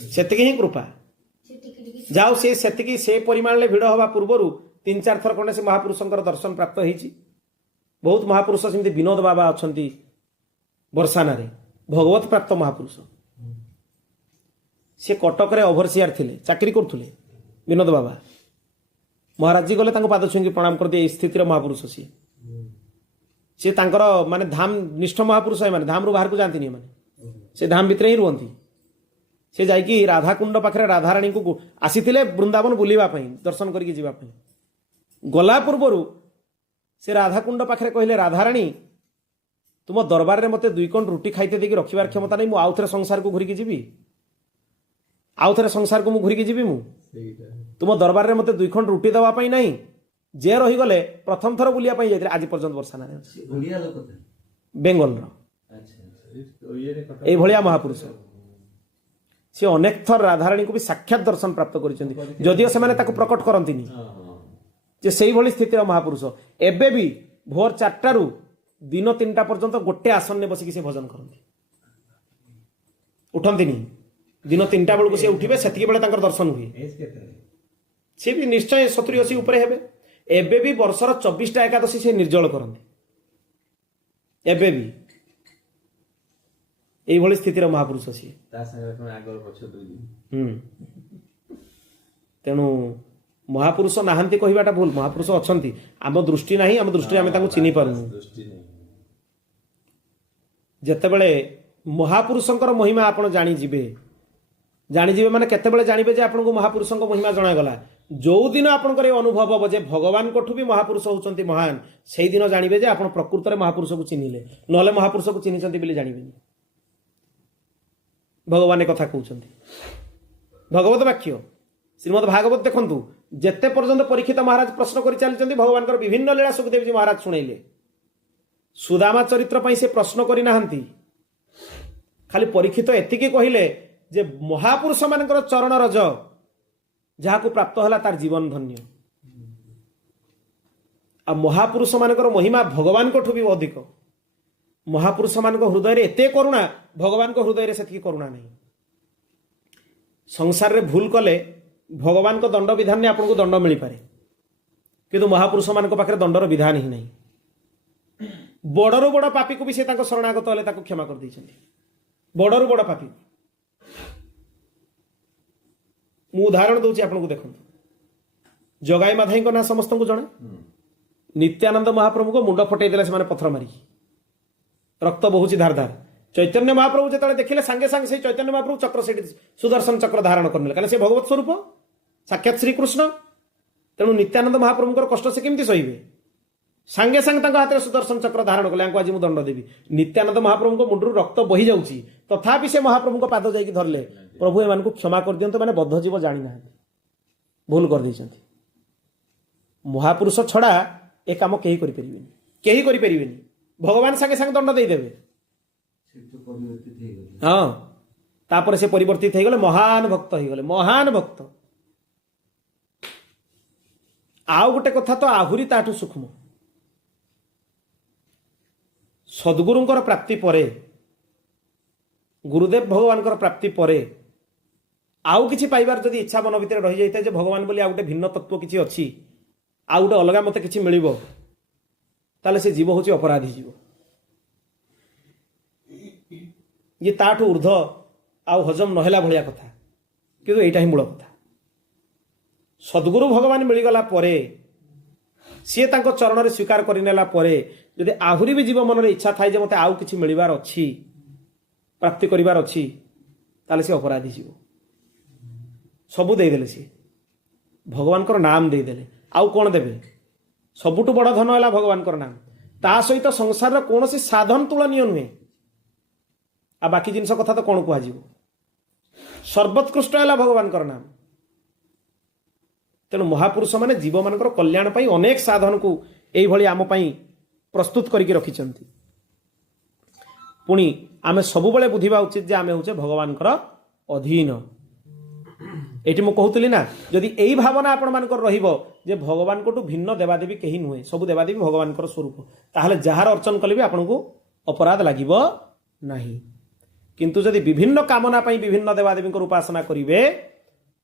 सेतिकी ही कृपा जाओ से परिमाण में भिड़ हवा पूर्व 3-4 थर खंडे से महापुरुषंकर दर्शन प्राप्त होइछि। बहुत महापुरुष सेमती विनोद बाबा अछंती बरसाना रे, भगवत प्राप्त महापुरुष। से कटक रे ओभरसियर थिले, चाकरी करथुले विनोद बाबा। महाराज जी गले तांको पाद छुईकी प्रणाम कर दिए। स्थितिर महापुरुष सी तांकर माने धाम निष्ठ महापुरुष है, माने धाम रु बाहर को जाती नहीं, माने से धाम भितर ही रुहंती। से जाइकी राधाकुंड पाखे राधाराणी को आसीथिले वृंदावन बुलिबा पई, दर्शन करके जीवा पई। गला पूर्व से राधाकुंड पाखे कहले, राधाराणी तुम दरबार रे मते 2 कण रुटी खाइते देकी रखिबार क्षमता नहीं, मु आउ थरे संसार को घुरिकी जीवी, आउ थरे संसार को मु घुरिकी जीवी। मु तुम दरबार रे मते 2 खंड रुटी दवा पई नहीं, जे रही गले प्रथम थर बुलिया पई जाइते, आज पर्यंत बरसाना रे अछि। बेंगल रो ए भलिया महापुरुष से अनेक थर राधाराणी को भी साक्षात दर्शन प्राप्त करिसेंती, जदियो से माने ताको प्रकट करंतिनी। जे सेही भली स्थितिर महापुरुष एबे भी भोर 4टा रु दिन 3टा पर्यंत गोटे आसन ने बसिकी से भजन करंती, उठंतिनी। दिन 3टा बेलू से उठिबे, सेतिके बेले तांकर दर्शन हुए। से भी निश्चय 70-80 ऊपर हेबे। एबे भी वर्षर 24टा एकादशी से निर्जल करंती। ଏବେ ବି এইভাবে স্থিতির মহাপুরুষ সি তেণু মহাপুরুষ নাহান্তি কহিবাটা ভুল। মহাপুরুষ অছন্তি, আম দৃষ্টি ନାହିଁ, আম দৃষ্টিরে আমি তাଙ୍କୁ চিনি পারুনু। যেতবেলে মহাপুরুষঙ্কর মহিমা আপন জানিଯିବେ, জানিଯିବେ মানে কেতবেলে জানিবে যে আপনাଙ୍କୁ মহাপুরুষঙ্ক মহিমা জଣାଗଲା। ଯୋଉଦିନ ଆପଣଙ୍କର ଏ ଅନୁଭବ ହବ ଯେ ଭଗବାନଙ୍କଠୁ ବି ମହାପୁରୁଷ ହଉଛନ୍ତି ମହାନ, ସେଇଦିନ ଜାଣିବେ ଯେ ଆପଣ ପ୍ରକୃତରେ ମହାପୁରୁଷକୁ ଚିହ୍ନିଲେ, ନହେଲେ ମହାପୁରୁଷକୁ ଚିହ୍ନିଛନ୍ତି ବୋଲି ଜାଣିବେନି। ଭଗବାନ ଏ କଥା କହୁଛନ୍ତି, ଭଗବତ ବାକ୍ୟ ଶ୍ରୀମଦ୍ ଭାଗବତ ଦେଖନ୍ତୁ। ଯେତେ ପର୍ଯ୍ୟନ୍ତ ପରୀକ୍ଷିତ ମହାରାଜ ପ୍ରଶ୍ନ କରି ଚାଲିଛନ୍ତି, ଭଗବାନଙ୍କର ବିଭିନ୍ନ ଲୀଳା ସୁଖଦେବଜୀ ମହାରାଜ ଶୁଣେଇଲେ। ସୁଦାମା ଚରିତ୍ର ପାଇଁ ସେ ପ୍ରଶ୍ନ କରିନାହାନ୍ତି, ଖାଲି ପରୀକ୍ଷିତ ଏତିକି କହିଲେ ଯେ ମହାପୁରୁଷ ମାନଙ୍କର ଚରଣ ରଜ ଯାହାକୁ ପ୍ରାପ୍ତ ହେଲା ତାର ଜୀବନ ଧନ୍ୟ। ଆଉ ମହାପୁରୁଷ ମାନଙ୍କର ମହିମା ଭଗବାନଙ୍କଠୁ ବି ଅଧିକ। ମହାପୁରୁଷ ମାନଙ୍କ ହୃଦୟରେ ଏତେ କରୁଣା, ଭଗବାନଙ୍କ ହୃଦୟରେ ସେତିକି କରୁଣା ନାହିଁ। ସଂସାରରେ ଭୁଲ କଲେ ଭଗବାନଙ୍କ ଦଣ୍ଡ ବିଧାନରେ ଆପଣଙ୍କୁ ଦଣ୍ଡ ମିଳିପାରେ, କିନ୍ତୁ ମହାପୁରୁଷ ମାନଙ୍କ ପାଖରେ ଦଣ୍ଡର ବିଧାନ ହିଁ ନାହିଁ। ବଡ଼ରୁ ବଡ଼ ପାପୀକୁ ବି ସେ ତାଙ୍କ ଶରଣାଗତ ହେଲେ ତାକୁ କ୍ଷମା କରିଦେଇଛନ୍ତି। ବଡ଼ରୁ ବଡ଼ ପାପୀ ମୁଁ ଉଦାହରଣ ଦଉଛି ଆପଣଙ୍କୁ, ଦେଖନ୍ତୁ। ଜଗାଇ ମାଧାଇଙ୍କ ନାଁ ସମସ୍ତଙ୍କୁ ଜଣା। ନିତ୍ୟାନନ୍ଦ ମହାପ୍ରଭୁଙ୍କ ମୁଣ୍ଡ ଫଟେଇ ଦେଲେ ସେମାନେ ପଥର ମାରିକି, ରକ୍ତ ବହୁଛି ଧାର ଧାର। ଚୈତନ୍ୟ ମହାପ୍ରଭୁ ଯେତେବେଳେ ଦେଖିଲେ, ସାଙ୍ଗେ ସାଙ୍ଗେ ସେଇ ଚୈତନ୍ୟ ମହାପ୍ରଭୁ ଚକ୍ର ସେଠି ସୁଦର୍ଶନ ଚକ୍ର ଧାରଣ କରିନେଲେ, କାରଣ ସେ ଭଗବତ ସ୍ୱରୂପ ସାକ୍ଷାତ ଶ୍ରୀକୃଷ୍ଣ। ତେଣୁ ନିତ୍ୟାନନ୍ଦ ମହାପ୍ରଭୁଙ୍କର କଷ୍ଟ ସେ କେମିତି ସହିବେ? ସାଙ୍ଗେ ସାଙ୍ଗେ ତାଙ୍କ ହାତରେ ସୁଦର୍ଶନ ଚକ୍ର ଧାରଣ କଲେ, ୟାଙ୍କୁ ଆଜି ମୁଁ ଦଣ୍ଡ ଦେବି। ନିତ୍ୟାନନ୍ଦ ମହାପ୍ରଭୁଙ୍କ ମୁଣ୍ଡରୁ ରକ୍ତ ବହି ଯାଉଛି, ତଥାପି ସେ ମହାପ୍ରଭୁଙ୍କ ପାଦ ଯାଇକି ଧରିଲେ, ପ୍ରଭୁ ଏମାନଙ୍କୁ କ୍ଷମା କରିଦିଅନ୍ତୁ, ମାନେ ବଦ୍ଧ ଜୀବ ଜାଣିନାହାନ୍ତି, ଭୁଲ କରିଦେଇଛନ୍ତି। ମହାପୁରୁଷ ଛଡା ଏ କାମ କେହି କରିପାରିବେନି, କେହି କରିପାରିବେନି। ଭଗବାନ ସାଙ୍ଗେ ସାଙ୍ଗେ ଦଣ୍ଡ ଦେଇଦେବେ। ହଁ, ତାପରେ ସେ ପରିବର୍ତ୍ତିତ ହେଇଗଲେ, ମହାନ ଭକ୍ତ ହେଇଗଲେ, ମହାନ ଭକ୍ତ। ଆଉ ଗୋଟେ କଥା ତ ଆହୁରି ତାଠୁ ସୂକ୍ଷ୍ମ। ସଦ୍ଗୁରୁଙ୍କର ପ୍ରାପ୍ତି ପରେ, ଗୁରୁଦେବ ଭଗବାନଙ୍କର ପ୍ରାପ୍ତି ପରେ ଆଉ କିଛି ପାଇବାର ଯଦି ଇଚ୍ଛା ମନ ଭିତରେ ରହିଯାଇଥାଏ ଯେ ଭଗବାନ ବୋଲି ଆଉ ଗୋଟେ ଭିନ୍ନ ତତ୍ତ୍ୱ କିଛି ଅଛି, ଆଉ ଗୋଟେ ଅଲଗା ମତେ କିଛି ମିଳିବ, ତାହେଲେ ସେ ଜୀବ ହେଉଛି ଅପରାଧୀ ଜୀବ। ଇଏ ତାଠୁ ଉର୍ଦ୍ଧ୍ୱ ଆଉ ହଜମ ନହେଲା ଭଳିଆ କଥା, କିନ୍ତୁ ଏଇଟା ହିଁ ମୂଳ କଥା। ସଦ୍ଗୁରୁ ଭଗବାନ ମିଳିଗଲା ପରେ, ସିଏ ତାଙ୍କ ଚରଣରେ ସ୍ୱୀକାର କରିନେଲା ପରେ, ଯଦି ଆହୁରି ବି ଜୀବ ମନରେ ଇଚ୍ଛା ଥାଏ ଯେ ମୋତେ ଆଉ କିଛି ମିଳିବାର ଅଛି, ପ୍ରାପ୍ତି କରିବାର ଅଛି, ତାହେଲେ ସେ ଅପରାଧୀ ଜୀବ। ସବୁ ଦେଇଦେଲେ, ସିଏ ଭଗବାନଙ୍କର ନାମ ଦେଇଦେଲେ, ଆଉ କ'ଣ ଦେବେ? ସବୁଠୁ ବଡ଼ ଧନ ହେଲା ଭଗବାନଙ୍କର ନାମ। ତା ସହିତ ସଂସାରର କୌଣସି ସାଧନ ତୁଳନୀୟ ନୁହେଁ। ଆଉ ବାକି ଜିନିଷ କଥା ତ କ'ଣ କୁହାଯିବ? ସର୍ବୋତ୍କୃଷ୍ଟ ହେଲା ଭଗବାନଙ୍କର ନାମ। ତେଣୁ ମହାପୁରୁଷ ମାନେ ଜୀବମାନଙ୍କର କଲ୍ୟାଣ ପାଇଁ ଅନେକ ସାଧନକୁ ଏଇଭଳି ଆମ ପାଇଁ ପ୍ରସ୍ତୁତ କରିକି ରଖିଛନ୍ତି। ପୁଣି ଆମେ ସବୁବେଳେ ବୁଝିବା ଉଚିତ ଯେ ଆମେ ହେଉଛେ ଭଗବାନଙ୍କର ଅଧୀନ। ଏଇଠି ମୁଁ କହୁଥିଲି ନା, ଯଦି ଏଇ ଭାବନା ଆପଣମାନଙ୍କର ରହିବ ଯେ ଭଗବାନଙ୍କଠୁ ଭିନ୍ନ ଦେବାଦେବୀ କେହି ନୁହେଁ, ସବୁ ଦେବାଦେବୀ ଭଗବାନଙ୍କର ସ୍ୱରୂପ, ତାହେଲେ ଯାହାର ଅର୍ଚ୍ଚନ କଲେ ବି ଆପଣଙ୍କୁ ଅପରାଧ ଲାଗିବ ନାହିଁ। କିନ୍ତୁ ଯଦି ବିଭିନ୍ନ କାମନା ପାଇଁ ବିଭିନ୍ନ ଦେବାଦେବୀଙ୍କର ଉପାସନା କରିବେ,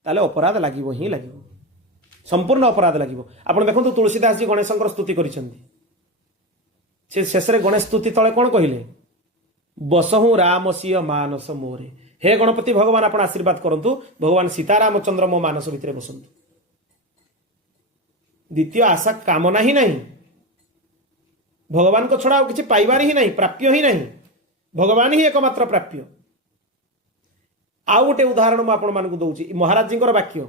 ତାହେଲେ ଅପରାଧ ଲାଗିବ ହିଁ ଲାଗିବ, ସମ୍ପୂର୍ଣ୍ଣ ଅପରାଧ ଲାଗିବ। ଆପଣ ଦେଖନ୍ତୁ, ତୁଳସୀଦାସ ଜୀ ଗଣେଶଙ୍କର ସ୍ତୁତି କରିଛନ୍ତି। ସେ ଶେଷରେ ଗଣେଶ ସ୍ତୁତି ତଳେ କ'ଣ କହିଲେ? ବସହୁଁ ରାମ ସିଂହ ମାନସ ମୋରେ। ହେ ଗଣପତି ଭଗବାନ, ଆପଣ ଆଶୀର୍ବାଦ କରନ୍ତୁ, ଭଗବାନ ସୀତାରାମଚନ୍ଦ୍ର ମୋ ମାନସ ଭିତରେ ବସନ୍ତୁ। ଦ୍ୱିତୀୟ ଆଶା କାମନା ହିଁ ନାହିଁ, ଭଗବାନଙ୍କ ଛଡା ଆଉ କିଛି ପାଇବାର ହିଁ ନାହିଁ, ପ୍ରାପ୍ୟ ହିଁ ନାହିଁ, ଭଗବାନ ହିଁ ଏକମାତ୍ର ପ୍ରାପ୍ୟ। ଆଉ ଗୋଟେ ଉଦାହରଣ ମୁଁ ଆପଣମାନଙ୍କୁ ଦଉଛି, ମହାରାଜଜୀଙ୍କର ବାକ୍ୟ,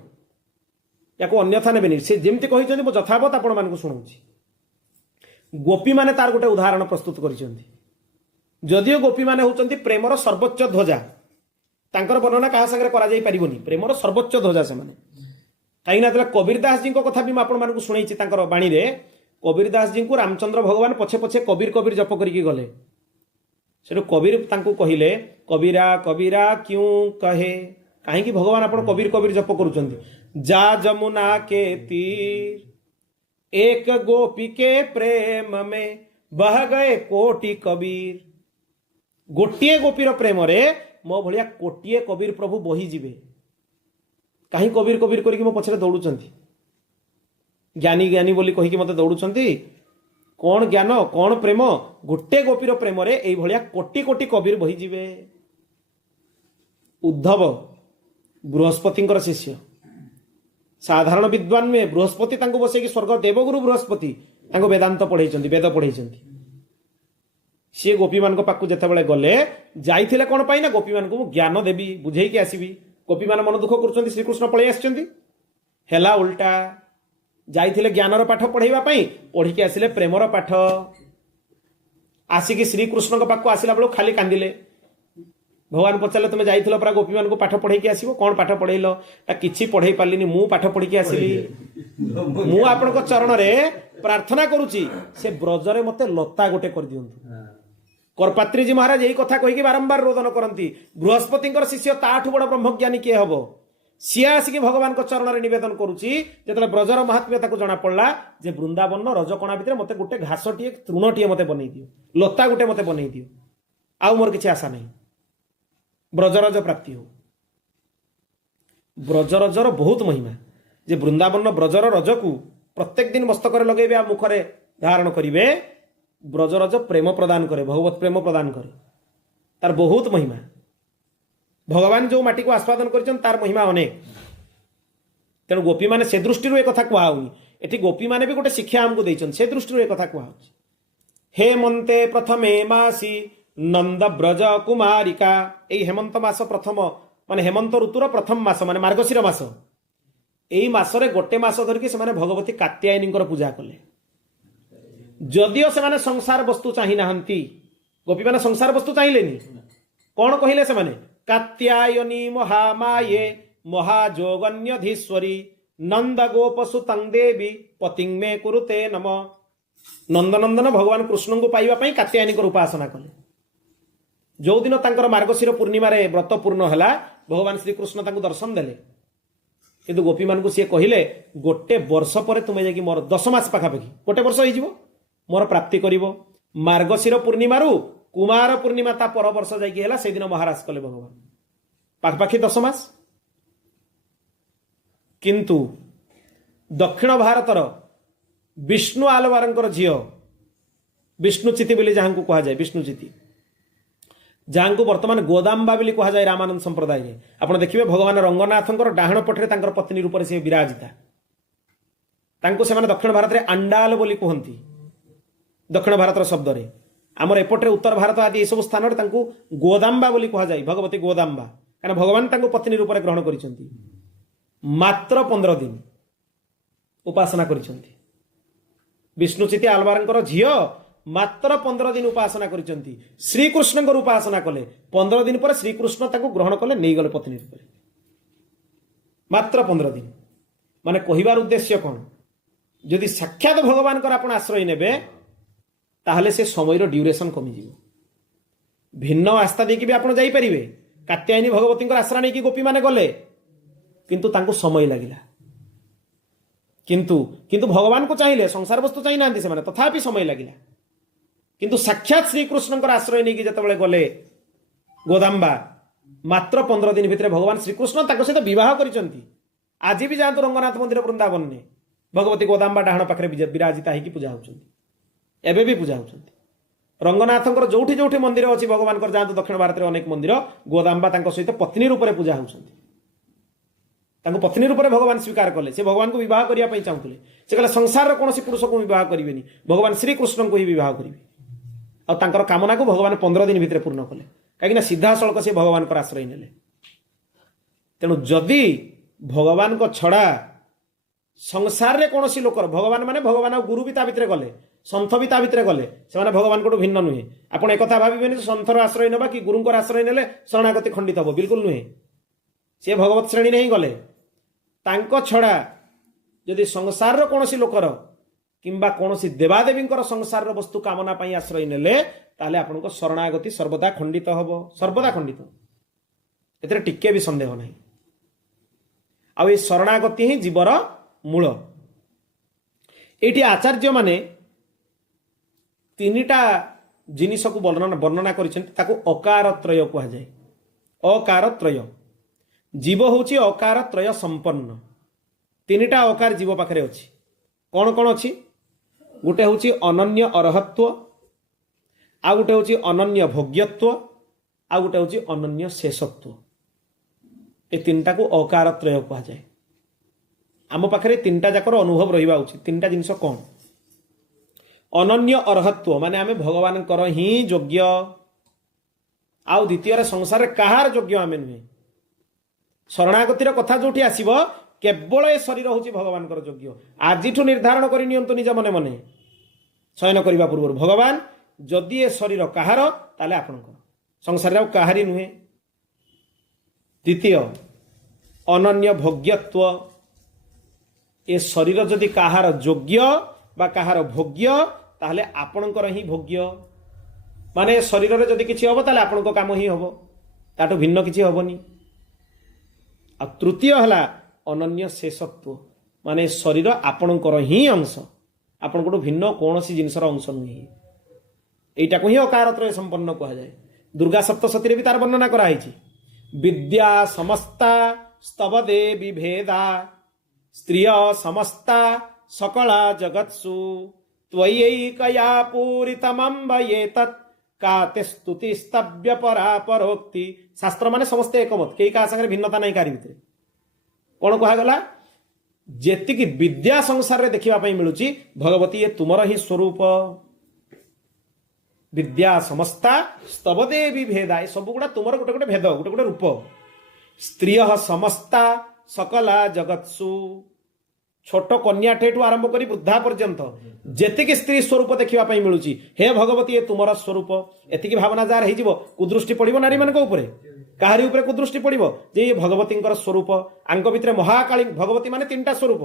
ୟାକୁ ଅନ୍ୟଥା ନେବେନି। ସେ ଯେମିତି କହିଛନ୍ତି ମୁଁ ଯଥାବତ ଆପଣମାନଙ୍କୁ ଶୁଣାଉଛି। ଗୋପୀମାନେ ତାର ଗୋଟେ ଉଦାହରଣ ପ୍ରସ୍ତୁତ କରିଛନ୍ତି। ଯଦିଓ ଗୋପୀମାନେ ହେଉଛନ୍ତି ପ୍ରେମର ସର୍ବୋଚ୍ଚ ଧ୍ୱଜା, ତାଙ୍କର ବର୍ଣ୍ଣନା କାହା ସାଙ୍ଗରେ କରାଯାଇ ପାରିବନି, ପ୍ରେମର ସର୍ବୋଚ୍ଚ ଧ୍ୱଜା ସେମାନେ। କାହିଁକି ନା ଯେତେବେଳେ କବୀର ଦାସଜୀଙ୍କ କଥା ବି ମୁଁ ଆପଣମାନଙ୍କୁ ଶୁଣେଇଛି ତାଙ୍କର ବାଣୀରେ, କବୀର ଦାସଜୀଙ୍କୁ ରାମଚନ୍ଦ୍ର ଭଗବାନ ପଛେ ପଛେ କବୀର କବୀର ଜପ କରିକି ଗଲେ। ସେଠୁ କବୀର ତାଙ୍କୁ କହିଲେ, କବୀରା କବୀରା କ୍ୟୁଁ କହେ, କାହିଁକି ଭଗବାନ ଆପଣ କବୀର କବୀର ଜପ କରୁଛନ୍ତି? ଯା ଯମୁନା କେ ତୀର ଏକ ଗୋପୀ କେ ପ୍ରେମ ମେ ବହ ଗଏ କୋଟି କବୀର। ଗୋଟିଏ ଗୋପୀର ପ୍ରେମରେ ମୋ ଭଳିଆ କୋଟିଏ କବୀର ପ୍ରଭୁ ବହିଯିବେ। କାହିଁ କବୀର କବୀର କରିକି ମୋ ପଛରେ ଦୌଡୁଛନ୍ତି? ଜ୍ଞାନୀ ଜ୍ଞାନୀ ବୋଲି କହିକି ମତେ ଦୌଡୁଛନ୍ତି। କ'ଣ ଜ୍ଞାନ, କ'ଣ ପ୍ରେମ, गोटे गोपीर प्रेम ये कोटी कोटी कबीर बहीजे। उद्धव बृहस्पति शिष्य, साधारण विद्वान में बृहस्पति बसैक स्वर्ग देवगुरु बृहस्पति वेदांत पढ़े वेद पढ़े सी गोपी मान पाक जिते गले जाइए कौन पाई ना गोपी मान ज्ञान देवी बुझेकी आसबि। गोपी मान मन दुख कर श्रीकृष्ण पलि आसला उल्टा जाइए ज्ञानर पाठ पढ़ाइबा पढ़ी आसिले प्रेमर पाठ आसिक श्रीकृष्ण पाक आसला बेलू खाली कांदिले। भगवान पचारे तुम जाइल परा गोपी मान पाठ पढ़े आसो कौन पाठ पढ़ेल कि पढ़े पार्ली मु पाठ पढ़ी आसली मु आपण चरण में प्रार्थना करुच्ची से ब्रजरे मते लता गोटे कर दियंतु। करपात्री जी महाराज यही कथा कहीकि बारंबार रोदन करती बृहस्पति शिष्य ताठू बड़ ब्रह्मज्ञानी किए हम सी आसिक भगवान चरण में निवेदन करुच्ची जो ब्रजर महात्म्य जना पड़ा जे वृंदावन रजकणा भितर मते गोटे घासटीए तृणटीए मते बनई दियो लता गोटे मते बनई दियो आउ मोर किसी आशा नहीं ब्रजरज प्राप्ति हो। ब्रजरजर बहुत महिमा जे वृंदावन ब्रजर रज को प्रत्येक दिन मस्तक लगे मुखरे धारण करेंगे। ब्रजरज प्रेम प्रदान करे भगवत प्रेम प्रदान करे तार बहुत महिमा। भगवान जो माटी को आस्वादन कर तार महिमा अनेक। तेणु गोपी मैंने से दृष्टि एक कथा कहनी एटी गोपी मैंने भी गोटे शिक्षा आमको देछन से दृष्टि एक कथा कह हेमंते प्रथमे मासी नंद ब्रज कुमारिका। यही हेमंत मास प्रथम माने हेमंत ऋतुर प्रथम मास माने मार्गशीर मास यही मासरे गोटे मास धरिकी से भगवती कात्यायनी पूजा कले। जदिओ से संसार वस्तु चाही नाहंती गोपी मैंने संसार वस्तु चाहिए कौन कहले से कात्यायनी महामाये महाजोगन्यधीश्वरी नंद गोपसुतं देवी पतिं मे कुरुते नम। नंदनंदन भगवान कृष्ण को पाइबा कात्यायनी उपासना कले। जो दिन तांकर मार्गशीर पूर्णिमा व्रत पूर्ण है भगवान श्रीकृष्ण दर्शन देले किंतु गोपी मान सी कहले गोटे वर्ष पर तुम्हें जाकि मोर 10 मास पाखापाखि गोटे वर्ष हो मोर प्राप्ति करिवो। मार्गशीर पूर्णिमा कुमार पूर्णिमा ता पर वर्ष जाकि से दिन महाराज कले भगवान पाखापाखि 10 मास। किंतु दक्षिण भारतर विष्णु आलवारंकर झील विष्णुचिति बोली जहां को कहा जाए विष्णुचिति जहां को वर्तमान गोदाम्बा बोली कहा जाए रामानंद संप्रदाय में आप देखिए भगवान रंगनाथंकर डाहण पटरे पत्नी रूप से विराजिता से दक्षिण भारत में अंडाल बोली कहती दक्षिण भारत शब्द रे आमर एपटे उत्तर भारत आदि ये सब स्थान गोदाम्बा बोली कहा जाए भगवती गोदाम्बा कहीं भगवान पत्नी रूप ग्रहण कर मात्र 15 दिन उपासना कर विष्णुचिति आलवारंकर झील मात्र 15 दिन उपासना कर श्रीकृष्ण उपासना कले 15 दिन पर श्रीकृष्ण ग्रहण कले नहीं गले पत्नी रूप मात्र 15 दिन माने कहिबार उद्देश्य कौन जदि साक्षात भगवान आप आश्रय नेबे ताहले से समय ड्यूरेशन कमिज भिन्न आस्था देकी भी आप जाइपारे कात्यायनी भगवती आश्रा नहीं गोपी माने गले किंतु तांको समय लगिला किंतु किंतु भगवान को चाहिए संसार वस्तु चाहिए ना तथापि समय लगिला किंतु साक्षात श्रीकृष्ण आश्रय नहीं जिते गले गोदाम्बा मात्र 15 दिन भितर भगवान श्रीकृष्ण सहित विवाह कर आज भी जातु रंगनाथ मंदिर वृंदावन में भगवती गोदाम्बा डाहण पाखे विराजिता होगी पूजा होबे भी पूजा होती रंगनाथंकर जोठी जोठी मंदिर अच्छी भगवान जातु दक्षिण भारत में अनेक मंदिर गोदाम्बा सहित पत्नी रूप में पूजा होती पत्नी रूप में भगवान स्वीकार कले से भगवान को विवाह करने चाहूले से कहले संसार कौन पुरुष को विवाह करेंगे भगवान श्रीकृष्ण को ही विवाह करेंगे और कामना को भगवान 15 दिन भितर पूर्ण कले कहीं सीधा सड़क से भगवान को आश्रय ने तेणु जदि भगवान को छड़ा संसार रे कौन लोक भगवान माने भगवान गुरु भी भितर गले सन्थ भी भितर गले से भगवान को भिन्न नुहे आप एक भावे सन्थर आश्रय ना कि गुरु आश्रय ने शरणागति खंडित हम बिल्कुल नुहे सी भगवत श्रेणी नहीं गले तांको छड़ा जदि संसार कौन लोकर किंबा कौन देवादेवी संसार वस्तु कामना पाई आश्रय नेले ताले आपनको शरणागति सर्वदा खंडित हम सर्वदा खंडित एते टिके भी संदेह नहीं आ ये शरणागति ही जीवर मूल ये आचार्य माने 3टा जिनिस को वर्णना कर अकारत्रय कह जाए अकारत्रय जीव होची अकारत्रय संपन्न 3टा अकार जीव पाखरे अच्छी कौन कौन अच्छी गोटे हूँ अनन्य अरहत्व आ गोटे हूँ अनन्य भोग्यत्व आ गोटे हूँ अनन्य शेषत्व। ए तीनटा को अकार त्रय कह जाए। आम पाखे तीनटा जाकर अनुभव रहा उचित। तीनटा जिनस कौन? अनन्य अर्हत्व माने आमे भगवान कर ही योग्य, आउ द्वितीय संसार कहार योग्य आमे नुहे। शरणागतिर कथा जो आसब केवल ए शरीर हूँ भगवान योग्य। आज निर्धारण कर निज मने मने शयन करने पूर्व भगवान जदि ए शरीर कहार ताले आपणकर, संसार कहारी नुहे। द्वितीय अनन्य भोग्यत्व, ए शरीर जदि कहार योग्य बा कहार भोग्य ताहले आपणकर ही भोग्य। माने शरीर रे जदि किछि हबो ताले आपणको काम ही हबो, ताटो भिन्न किछि हबोनी। आ तृतीय हला अनन्य शेषत्व, माने शरीर आपणकर ही अंश, आपणको भिन्न कौनसी जिनसर अंश नुहे। एटा को ही अकारत्रय संपन्न कहा जाए। दुर्गा सप्तशती रे भी तार वर्णना कराई छी। विद्या समस्ता स्तव देवी भेदा स्त्रिय समस्ता सकला जगत्सु त्वयैकया पूरितमंब ये तत् काते स्तुति स्तव्य परा परोक्ति। शास्त्र माने समस्ते एकमत, कई का संगे भिन्नता नहीं कारी भितर। कौन कहा गला? जेतिकी विद्या संसार रे देखिबा पई मिलुची भगवती ये तुमर ही स्वरूप। विद्या समस्ता स्तव देवी भेदा, ये सब गुड़ा तुमर गोटे गोटे भेद, गोटे गोटे रूप। स्त्रिय समस्ता सकला जगत्सु, छोट कन्या ठेठू आरंभ करी वृद्धा पर्यंत जेतिकी स्त्री स्वरूप देखिबा पई मिलुची, हे भगवती ये तुमर स्वरूप। एतिकी भावना जार हेइ जिवो कुदृष्टि पड़िबो नारी मानक उपरे, काहारी उपरे कुदृष्टि पड़िबो जे ये भगवतींकर स्वरूप। आंक भितरे महाकाली, भगवती माने तीनटा स्वरूप,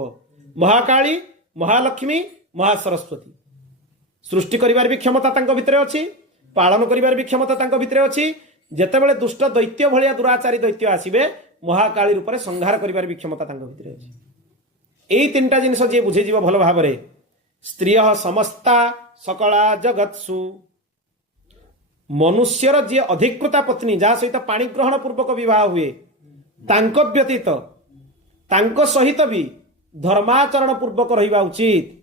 महाकाली, महालक्ष्मी, महासरस्वती। सृष्टि करिवार भी क्षमता तांको भितरे अछि, पालन करिवार भी क्षमता तांको भितरे अछि। जेतेबेले दुष्ट दैत्य भलिया दुराचारी दैत्य आसीबे महाकाली रूप रे संहार करिवार भी क्षमता तांको भितरे अछि। एई तीनटा जिनिस जे बुझे जीव भल भाबरे, स्त्रिय समस्ता सकला जगत्सु, मनुष्यर जे अधिकृता पत्नी जा सहित पाणी ग्रहण पूर्वक विवाह हुए तांको व्यतीत तांको सहित भी धर्माचरण पूर्वक रहिबा उचित।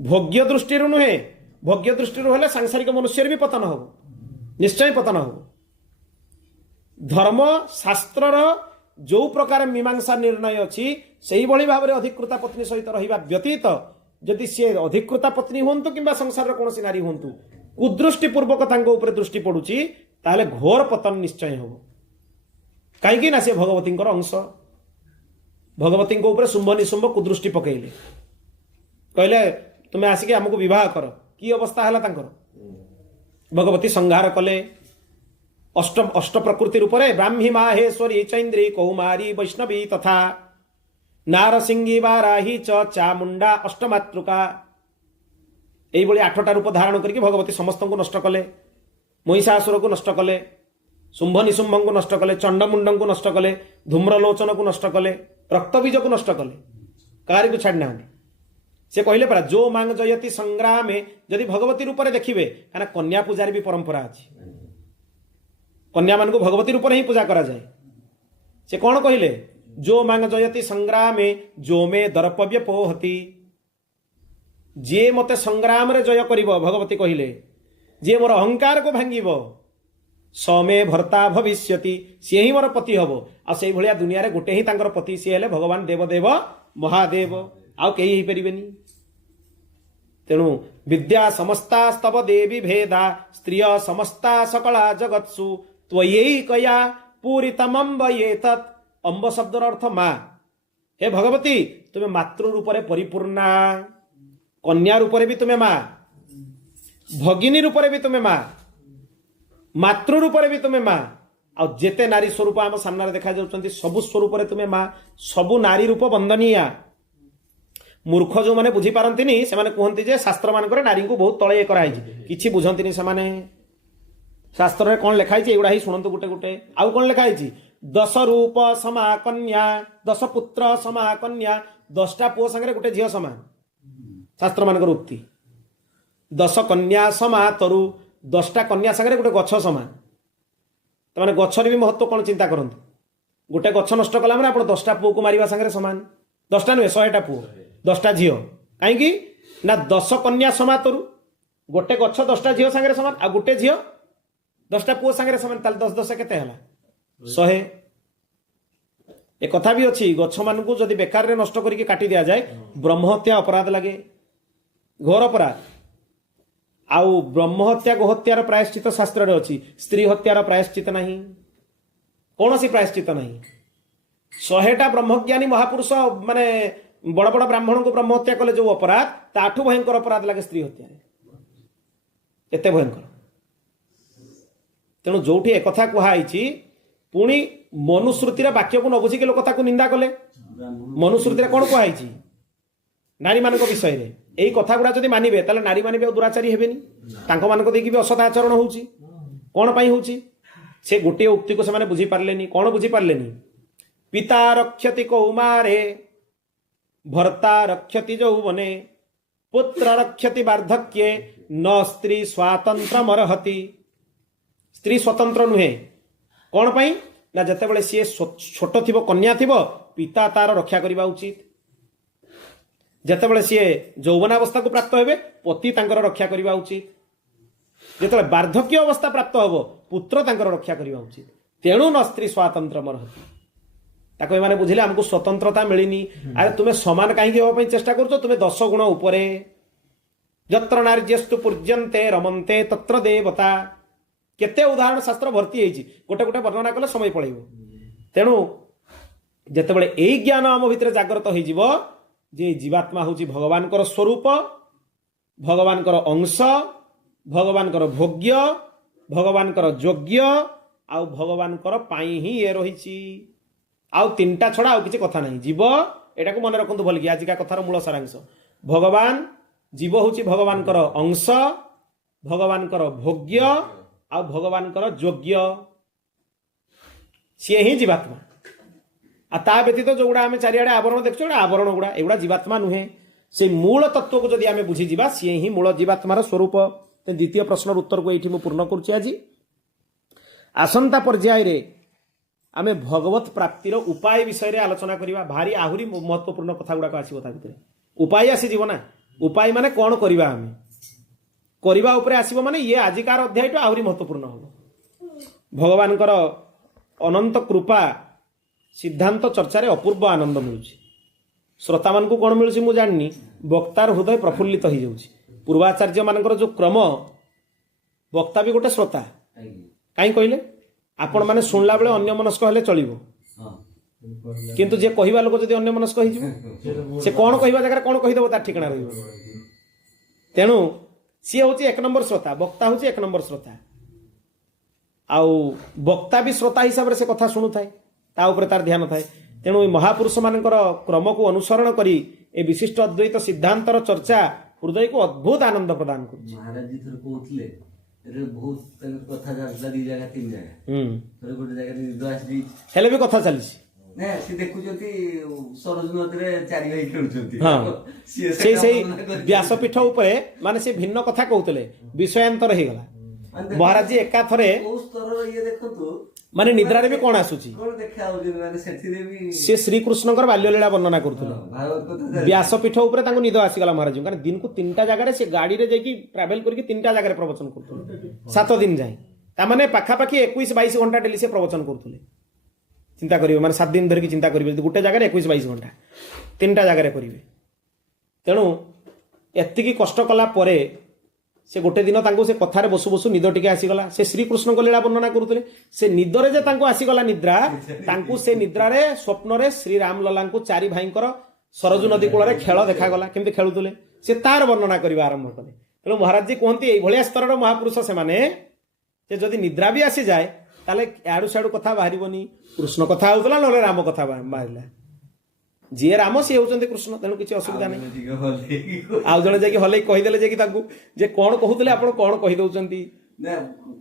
भोग्य दृष्टि नुहे, भोग्य दृष्टि हेले सांसारिक मनुष्य भी पतन हो, निश्चय पतन हो। धर्म शास्त्र जो प्रकार मीमांसा निर्णय अच्छी से भाई भाव में अधिकृता पत्नी सहित रहिबा व्यतीत जदि सी अधिकृता पत्नी हूँ कि संसार कौन नारी हूँ कुदृष्टि पूर्वक दृष्टि पड़ुची ताहले घोर पतन निश्चय हो। कहीं ना सी भगवती अंश, भगवती शुंभ निशुंभ कुदृष्टि पकईले, कहले तुम्हें आसिक आमको विवाह कर। कि अवस्था है भगवती संहार कले। अष्ट प्रकृति रूप में ब्राह्मी माहेश्वरी चैन्द्री कौमारी वैष्णवी तथा नारसिंगी वाराही चामुंडा अष्टमातृका, यही 8टा रूप धारण करके भगवती समस्त को नष्ट कले। महिषासुर को नष्ट कले, शुंभ निशुंभ को नष्ट कले, चंडमुंड को नष्ट कले, धूम्रलोचन को नष्ट कले, रक्तबीज को नष्ट कले, कारी को छाड़ना। से कहले परा जो मांग जयति संग्राम जदि भगवती रूप में देखिए क्या कन्या पूजार भी परंपरा अच्छी, कन्या मान को भगवती रूप ही पूजा करा जाए। से कौन कहले? जो मांग जयति संग्राम जो में दर्पव्य पोहति, जे मते संग्राम रे जय करिवो भगवती कहले, जे मोर अहंकार को भांगिवो समे भर्ता भविष्यति, सी ही मोर पति हबो। आ सेई भलिया दुनिया रे गोटे ही तांकर पति सी हेले भगवान देवदेव महादेव, आउ कई ही परिबेनी। तेणु विद्या समस्ता स्तव देवी भेदा स्त्रिय समस्ता सकला जगत्सु त्वयैकया पूरितमंब ये तत्। अंब शब्दर अर्थ माँ। हे भगवती तुम्हें मातृ रूप में परिपूर्णा, कन्या रूप भी तुम्हें माँ, भगिनी रूप भी तुम्हें माँ, मातृ रूप भी तुम्हें माँ। आ जेते नारी स्वरूप आम सामने देखा जाउछंती सबु स्वरूप तुम्हें माँ, सबु नारी रूप वंदनीया। मूर्ख जो मैंने बुझी पारंतिनी से माने कहते जे शास्त्र मानक नारी को बहुत तले कराई किछि बुझंतिनी से माने। शास्त्र में कौन लिखाई एगुड़ा ही शुणु गोटे गोटे। आउ कौन लिखाई? 10 रूप समा कन्या, 10 पुत्र समा कन्या, 10टा पुओ संगे गोटे झील समान। शास्त्र मानक उक्ति 10 कन्या समा तरु, 10टा कन्या संगे गोटे गछ समान। तो मैंने गछर भी महत्व कौन चिंता करते? गोटे गछ नष्ट कला मैंने आप 10टा पुओ को मारिबा संगे समान। 10टा नुहे 100टा पुओ, 10टा झील। कहीं ना 10 कन्या समा तरु, गोटे गछ 10टा झील सागर समान आ गोटे झील 10टा पुओ सागर समान ताल 10 10 केते हला 100 ए कथा भी अच्छी गछ मान को जदि बेकार रे नष्ट करके काटी दिया जाए ब्रह्महत्या अपराध लगे घोर अपराध आउ ब्रह्महत्या गोहत्यार प्रायश्चित शास्त्र रे अछि स्त्री हत्यार प्रायश्चित नहीं कौन सी प्रायश्चित नहीं 100टा ब्रह्मज्ञानी महापुरुष माने बड़ बड़ ब्राह्मण को ब्रह्महत्या कले जो अपराध ताठू भयंकर अपराध लगे स्त्री हत्या एते भयंकर तेणु जोठी एक कथा कुहाई पुणी मनुश्रुतिर वाक्य को न बुझिके लोक ताकू निंदा कले मनुश्रुतिर कौन कुहाई नारी मान विषय रे यही कथा गुड़ा जब मानवे ताले नारी मानवे दुराचारी हेबेनी तांको मानको देखि भी असत आचरण होउची कौन पाई होउची से गोटे उक्ति को से बुझी पारलेनी कौन बुझी पारलेनी पिता रक्षति कौमारे भर्ता रक्षति यौवने पुत्र रक्षति वार्धक्ये न स्त्री स्वातंत्र मरहति स्त्री स्वतंत्र नुहे कौन पाई ना जतेबेले सी छोट थिबो कन्या थिबो पिता तार रक्षा करबा उचित जतेबेले सी यौवनावस्था को प्राप्त हेबे पति तांकर रक्षा करबा उचित जेतेबेले वार्धक्य अवस्था प्राप्त हबो पुत्र तांकर रक्षा करबा उचित तेणु न स्त्री स्वातंत्र मरहति ताको एमाने बुझिले हमको स्वतंत्रता मिलिनी अरे तुम्हें समान कहीं होगा चेष्टा करो तुम्हें 10 गुण उपरे यत्र नार्यस्तु पूज्यन्ते रमन्ते तत्र देवता केते उदाहरण शास्त्र भर्ती होती गोटे गोटे वर्णना कले समय पड़ेगा तेणु जितेबाला यही ज्ञान आम भितर जागृत हो जीवात्मा हूँ भगवान स्वरूप भगवान अंश भगवान भोग्य भगवान योग्य आउ भगवान ही ये रही आउ 3टा छड़ा आउ किसी कथा नहीं जीव एटा को मन रखु भल कि आजिका कथार मूल सारांश भगवान जीव हूँ भगवान अंश भगवान भोग्य आ भगवान योग्य सी ही जीवात्मा आ ता व्यतीत जो गुड़ा आम चारिआडे आवरण देखु आवरण गुड़ा एगुड़ा जीवात्मा नुहे से मूल तत्व को जदि आम बुझीजा सी ही मूल जीवात्मार स्वरूप द्वितीय प्रश्नर उत्तर को ये पूर्ण करुच्ची आज आसंता पर्याय आमे भगवत प्राप्तिर उपाय विषय रे आलोचना करिबा भारी आहुरी महत्वपूर्ण कथा गुडा आसीबो ता भितरे उपाय आसी जीव ना उपाय माने कोन करिबा आमे करिबा उपरे आसीबो माने ये आजिकार अध्याय तो आहुरी महत्वपूर्ण हो भगवानकर अनंत कृपा सिद्धांत चर्चा रे अपूर्व आनंद मिलुची श्रोता मान को कोन मिलुची मु जाननी वक्तार हृदय प्रफुल्लित हो जाउची पूर्वाचार्य मानकर जो क्रम वक्ता भी गोटे श्रोता काई कहले आपण माने सुनला बेले अन्य मनस्क हेले चलिबो किंतु जे कहिबा लोक जदि अन्य मनस्क होइजो से कोन कहिबा जगह कोन कहि देबो ता ठिकाना रहिबो तेनु सी होची 1 नंबर श्रोता वक्ता होची 1 नंबर श्रोता आउ वक्ता भी श्रोता हिसाब रे से कथा सुनु थाए ता ऊपर तार ध्यान थाए तेनु महापुरुष मानकर क्रम को अनुसरण करी ए विशिष्ट अद्वैत सिद्धांतर चर्चा हृदय को अद्भुत आनंद प्रदान करू महाराज जी थर कहउतले रे बहुत कथा जागला दी जगह 3 जगह थरे गोटे जगह निद आसी हेले भी कथा चलीसी ने सी देखुचंती सरोज नदी रे चारि भाई खेलुचंती हां से व्यासपीठ ऊपर माने से भिन्न कथा कहउतले विषयांतर हे गला महाराज जी एका थरे ओ स्तर ये देखंतु माने निद्रा रे भी कोन आसुची कोन देखा होजी माने सेठी रे भी से श्री कृष्णकर बाल्य लीला वर्णना करथुले भागवत कथा व्यासपीठ ऊपर तांको निद आसीगला महाराज जी कारण दिन को 3टा जगह रे से गाड़ी रे जाई ट्रैवल करके 3टा जगह रे प्रवचन करथुले 7 दिन जाई ता माने पाखा पाखी 21 22 घंटा डेली से प्रवचन करथुले चिंता करिवे माने 7 दिन धरि की चिंता करिवे गोटे जगह रे 21 22 घंटा 3टा जगह रे करिवे तेणु एत्ति की कष्ट कला परे से गोटे दिन तांको से कथारे बसु बसु निद टिके आसीगला से श्रीकृष्ण को लीला वर्णना करुले से निदरे जे तांको आसीगला निद्रा तांको से निद्रा रे स्वप्न रे श्री राम लला को 4 भाईंकर सरजू नदी कूल रे खेल देखा गला केमते खेलुतले से तार वर्णना करबा आरंभ कले तेणु महाराज जी कहते एई भलिया स्तरर महापुरुष से माने जे जदि निद्रा भी आसी जाए ताले याडू साडू कथा बाहरिबनी कृष्ण कथा होतला नले राम कथा बाहरिला जी राम सी होचंते कृष्ण तेणु किसी असुविधा नहीं आउ जने जाकी हले कहि देले जे कि ताकू जे कोन कहउतले आपण कोन कहि दउचंती ना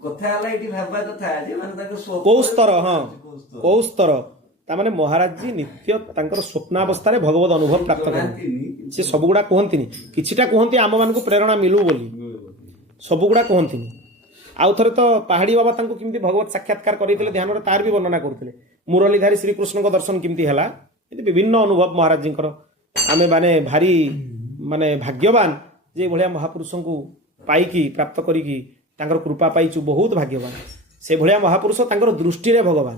कथा आला इटी भाबा कथा जे माने ताको स्वप्न को स्तर हां को स्तर ता माने महाराज जी नित्य तांकर स्वप्नावस्था रे भगवत अनुभव प्राप्त करन से सब गुडा कहंतिनी किछिटा कहंती आम मान को प्रेरणा मिलू बोली सब गुडा कहंतिनी आउ थरे तो पहाड़ी बाबा तांको किमती भगवत साक्षात्कार करितले ध्यान रे तार भी वर्णना करथिले मुरलीधारी श्री कृष्ण को दर्शन किमती हला विभिन्न अनुभव महाराज जी आमे माने भारी माने भाग्यवान जे भलिया महापुरुष को ପାଇକି ପ୍ରାପ୍ତ କରିକି ତାଙ୍କର କୃପା ପାଇଛୁ, ବହୁତ ଭାଗ୍ୟବାନ। ସେ ଭଳିଆ ମହାପୁରୁଷ ତାଙ୍କର ଦୃଷ୍ଟିରେ ଭଗବାନ।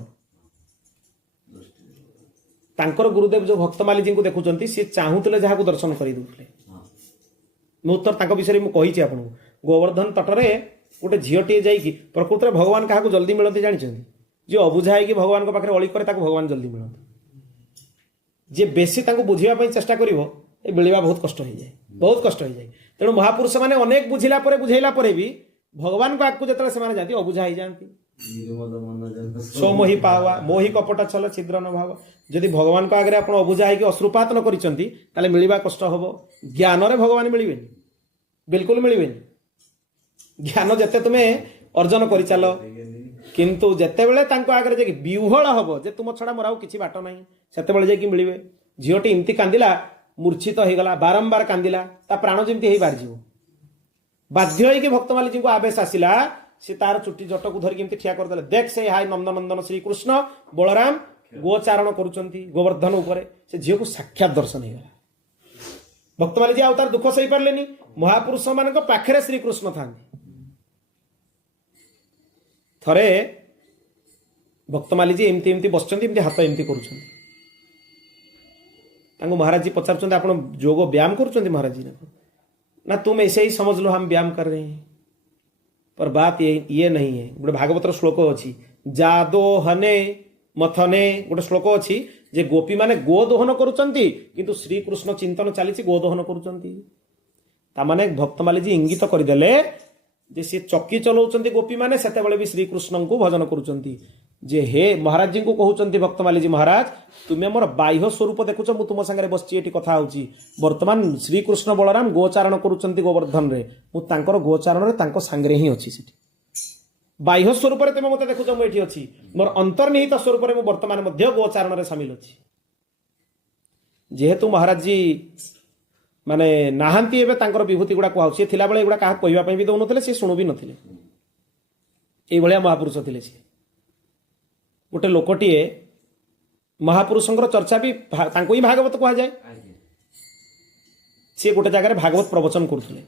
ତାଙ୍କର ଗୁରୁଦେବ ଯୋଉ ଭକ୍ତମାଲିଜୀଙ୍କୁ ଦେଖୁଛନ୍ତି, ସିଏ ଚାହୁଁଥିଲେ ଯାହାକୁ ଦର୍ଶନ କରିଦେଉଥିଲେ। ମୁଁ ତ ତାଙ୍କ ବିଷୟରେ ମୁଁ କହିଛି ଆପଣଙ୍କୁ। ଗୋବର୍ଦ୍ଧନ ତଟରେ ଗୋଟେ ଝିଅଟିଏ ଯାଇକି, ପ୍ରକୃତରେ ଭଗବାନ କାହାକୁ ଜଲ୍ଦି ମିଳନ୍ତି ଜାଣିଛନ୍ତି? ଯିଏ ଅବୁଝା ହେଇକି ଭଗବାନଙ୍କ ପାଖରେ ଅଳି କରେ ତାକୁ ଭଗବାନ ଜଲ୍ଦି ମିଳନ୍ତି। ଯିଏ ବେଶୀ ତାଙ୍କୁ ବୁଝିବା ପାଇଁ ଚେଷ୍ଟା କରିବ, ଏ ମିଳିବା ବହୁତ କଷ୍ଟ ହେଇଯାଏ, ବହୁତ କଷ୍ଟ ହେଇଯାଏ। ତେଣୁ ମହାପୁରୁଷ ମାନେ ଅନେକ ବୁଝିଲା ପରେ ବୁଝେଇଲା ପରେ ବି ଭଗବାନଙ୍କ ଆଗକୁ ଯେତେବେଳେ ସେମାନେ ଯାଆନ୍ତି ଅବୁଝା ହେଇଯାଆନ୍ତି। ସୋମୋହି ପାୱା ମୋହି କପଟ ଛଲ ଛିଦ୍ର ନ ଭାବ। ଯଦି ଭଗବାନଙ୍କ ଆଗରେ ଆପଣ ଅବୁଝା ହେଇକି ଅଶ୍ରୁପାତ ନ କରିଛନ୍ତି, ତାହେଲେ ମିଳିବା କଷ୍ଟ ହବ। ଜ୍ଞାନରେ ଭଗବାନ ମିଳିବେନି, ବିଲକୁଲ ମିଳିବେନି। ଜ୍ଞାନ ଯେତେ ତୁମେ ଅର୍ଜନ କରିଚାଲ, କିନ୍ତୁ ଯେତେବେଳେ ତାଙ୍କ ଆଗରେ ଯାଇକି ବିହ୍ୱଳ ହବ ଯେ ତୁମ ଛଡା ମୋର ଆଉ କିଛି ବାଟ ନାହିଁ, ସେତେବେଳେ ଯାଇକି ମିଳିବେ। ଝିଅଟି ଏମିତି କାନ୍ଦିଲା, ମୂର୍ଚ୍ଛିତ ହେଇଗଲା, ବାରମ୍ବାର କାନ୍ଦିଲା, ତା ପ୍ରାଣ ଯେମିତି ହେଇ ବାହାରିଯିବ। ବାଧ୍ୟ ହେଇକି ଭକ୍ତମାଲିଜୀଙ୍କୁ ଆବେଶ ଆସିଲା, ସେ ତାର ଚୁଟି ଜଟକୁ ଧରିକି ଏମିତି ଠିଆ କରିଦେଲେ। ଦେଖ ସେ ହାଇ ନନ୍ଦନନ୍ଦନ ଶ୍ରୀକୃଷ୍ଣ ବଳରାମ ଗୋଚାରଣ କରୁଛନ୍ତି ଗୋବର୍ଦ୍ଧନ ଉପରେ। ସେ ଝିଅକୁ ସାକ୍ଷାତ ଦର୍ଶନ ହେଇଗଲା। ଭକ୍ତମାଲିଜୀ ଆଉ ତାର ଦୁଃଖ ସହିପାରିଲେନି। ମହାପୁରୁଷ ମାନଙ୍କ ପାଖରେ ଶ୍ରୀକୃଷ୍ଣ ଥାନ୍ତି। ଥରେ ଭକ୍ତମାଲିଜୀ ଏମିତି ଏମିତି ବସିଛନ୍ତି, ଏମିତି ହାତ ଏମିତି କରୁଛନ୍ତି। ତାଙ୍କୁ ମହାରାଜ जी ପଚାରୁଛନ୍ତି, ଆପଣ ଯୋଗ ବ୍ୟାୟାମ କରୁଛନ୍ତି ମହାରାଜ जी? ना तुम ऐसे ही समझ लो हम व्यायाम कर रहे हैं, पर बात ये नहीं है। गोटे भागवतर श्लोक अच्छी, जादो हने मथने गोटे श्लोक अच्छी जे गोपी माने गोदोहन करुचंती, किंतु श्रीकृष्ण चिंतन चली गोदोहन करुचंती। तामाने भक्तमालिजी इंगित करदेले जे सी चक्की चलाउचंती गोपी माने, सेतेबेले भी श्रीकृष्ण को भजन करुचंती। जे हे महाराज जी को कहउचंती भक्तमालिजी, महाराज तुमे मोर बाह्य स्वरूप देखुच, मु तुम संगे बसची एटी कथा होची। वर्तमान श्रीकृष्ण बलराम गोचारण करुचंती गोवर्धन रे, मु तांकर गोचारण रे तांको संगे ही अछि। सेठी बाह्य स्वरूप रे तुमे मते देखुच, मु एठी अछि। मोर अंतर्निहित स्वरूप रे मु वर्तमान मध्य गोचारण रे शामिल अछि। जेहेतु महाराज जी माने नाहांती एबे तांकर विभूति गुडा कहउ, से थिला बेले गुडा काहा कहबा पई भी दउनथले, से सुनु भी नथिले। एई भलिया महापुरुष थिले। से गोटे लोकटीए महापुरुषंकर चर्चा भी तांको ही भागवत कहा जाए। सी गोटे जगह भागवत प्रवचन करुले,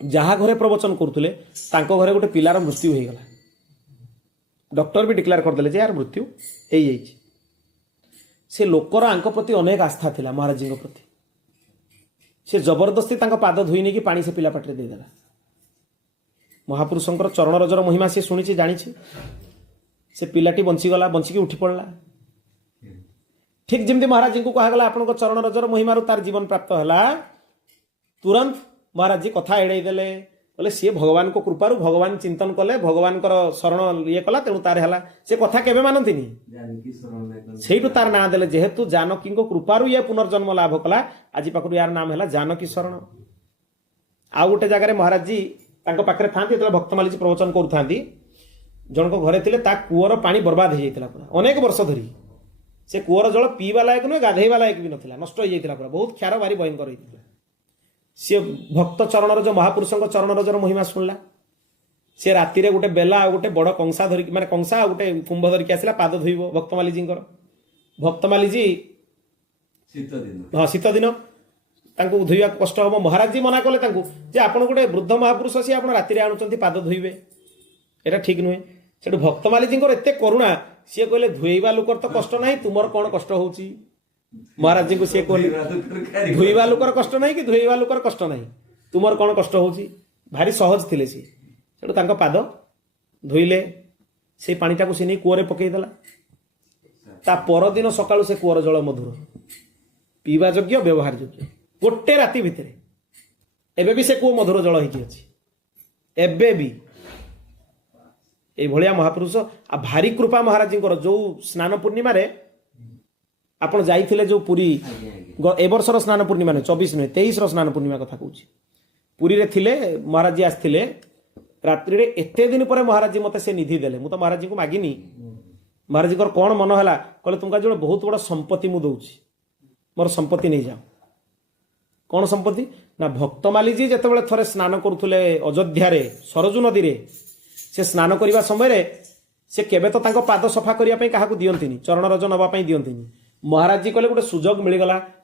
जहाँ घरे प्रवचन करुले तांको घरे गोटे पिलार मृत्यु हो गला। डॉक्टर भी डिक्लेयर करदेले जे यार मृत्यु हो जाइए। से लोकर आंक प्रति अनेक आस्था थिला महाराज जी प्रति। से जबरदस्ती तांको पाद धोई नहीं कि पानी से पिला पाटे देदेला। महापुरुषंकर चरण रजर महिमा से शुणी जानी, से पिलाटी बंचीगला, बंचिकी उठी पड़ला। ठीक जमी महाराज जी को कहगला आपण चरण रजर महिमार तार जीवन प्राप्त है, तुरंत महाराज जी कथा एड़े देले, बोले सी भगवान को कृपारू भगवान चिंतन कले, भगवान शरण ये कला, तेणु तार है से कथा केबे मानती से तार ना देले। जेहेतु जानकी कृपारू ये पुनर्जन्म लाभ कला, आज पाखु यार नाम है जानकी शरण। आउ गोटे जगह महाराज जी पाखे था भक्तमालिजी प्रवचन करूँ, जन को घरे थिले, ता कूअर पानी बर्बाद हो जाता पूरा अनेक वर्ष धरी। से कूअर जल पीवा लायक नुहे, गाधेवा लायक भी नथिला, नष्ट हो जाता पूरा, बहुत क्षार भारी भयंकर होता। सी भक्त चरण रज महापुरुष चरण रजर महिमा शुणला। सी राति रे गोटे बेला गोटे बड़ कंसा धरिक माने कंसा गोटे कुंभ धरिक आसला, पाद धोइब भक्तमालिजी। भक्तमालिजी हाँ शीत दिन तांको धोइबा कष्ट हम। महाराज जी मना कले तांको जे आपण गोटे वृद्ध महापुरुष सी आपण राति रे आनुचंती पाद धोइबे, एटा ठीक नुहे। सेठु भक्तमालिजी एते करुणा, सी कहले धोइबा लोकर तो कष्ट नहीं, तुमर कौन कष्ट होउची? महाराज जी को सी कहले धोइबा लोकर कष्ट नहीं कि धोइबा लोकर कष्ट नहीं, तुमर कौन कष्ट होउची? भारी सहज थिले सी। सेठु तांको पाद धोइले, से पानीटा को सी नहीं कूअरे पकई देला। ता परदिन सकाळु से कूअर जल मधुर, पीवा योग्य, व्यवहार योग्य। गोटे राति भितरे एबे भी से कूअ मधुर जल होइकी अछि, एबे भी। ए भलिया महापुरुष आ भारी कृपा महाराज जी जो स्नान पूर्णिमा रे आपण जाइथिले जो पुरी ए वर्षर स्नान पूर्णिमा ने 24 नुहे 23 रो स्नान पूर्णिमा कथा कहूची। पुरी रे थिले महाराज जी आस्थिले रात्रि रे, एते दिन पर महाराज जी मते से निधि देले। मु तो महाराज जी को मागिनी, महाराज जी कोन मन हला, कहले तुमका जो बहुत बड़ा संपत्ति मु दउची, मोर संपत्ति नहीं जाओ। कौन संपत्ति ना भक्तमालिजी जेतेबेले थरे स्नान करुथुले अयोध्या रे सरजू नदी रे, से स्नान करने समय से केबे तो तांको पाद सफा करने काहा दियंतिनी, चरण रज नवा दियंतिनी। महाराज जी कहले गोटे सुजोग मिलगला,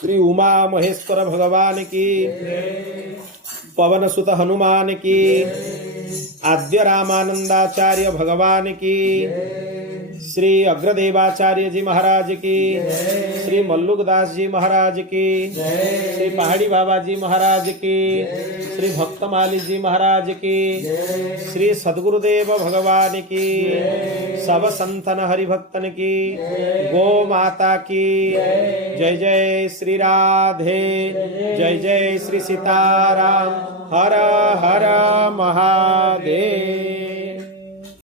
श्री उमा महेश्वर भगवान की, पवन सुत हनुमान की, आद्य रामानंदाचार्य भगवान की, श्री अग्रदेवाचार्य जी महाराज की, श्री मल्लुकदास जी महाराज की, श्री पहाड़ी बाबा जी महाराज की, श्री भक्तमाली जी महाराज की, श्री सद्गुरुदेव भगवान की, सब संतन हरिभक्तन की, गो माता की जय। जय श्री राधे, जय जय श्री सीताराम, हर हर महादेव।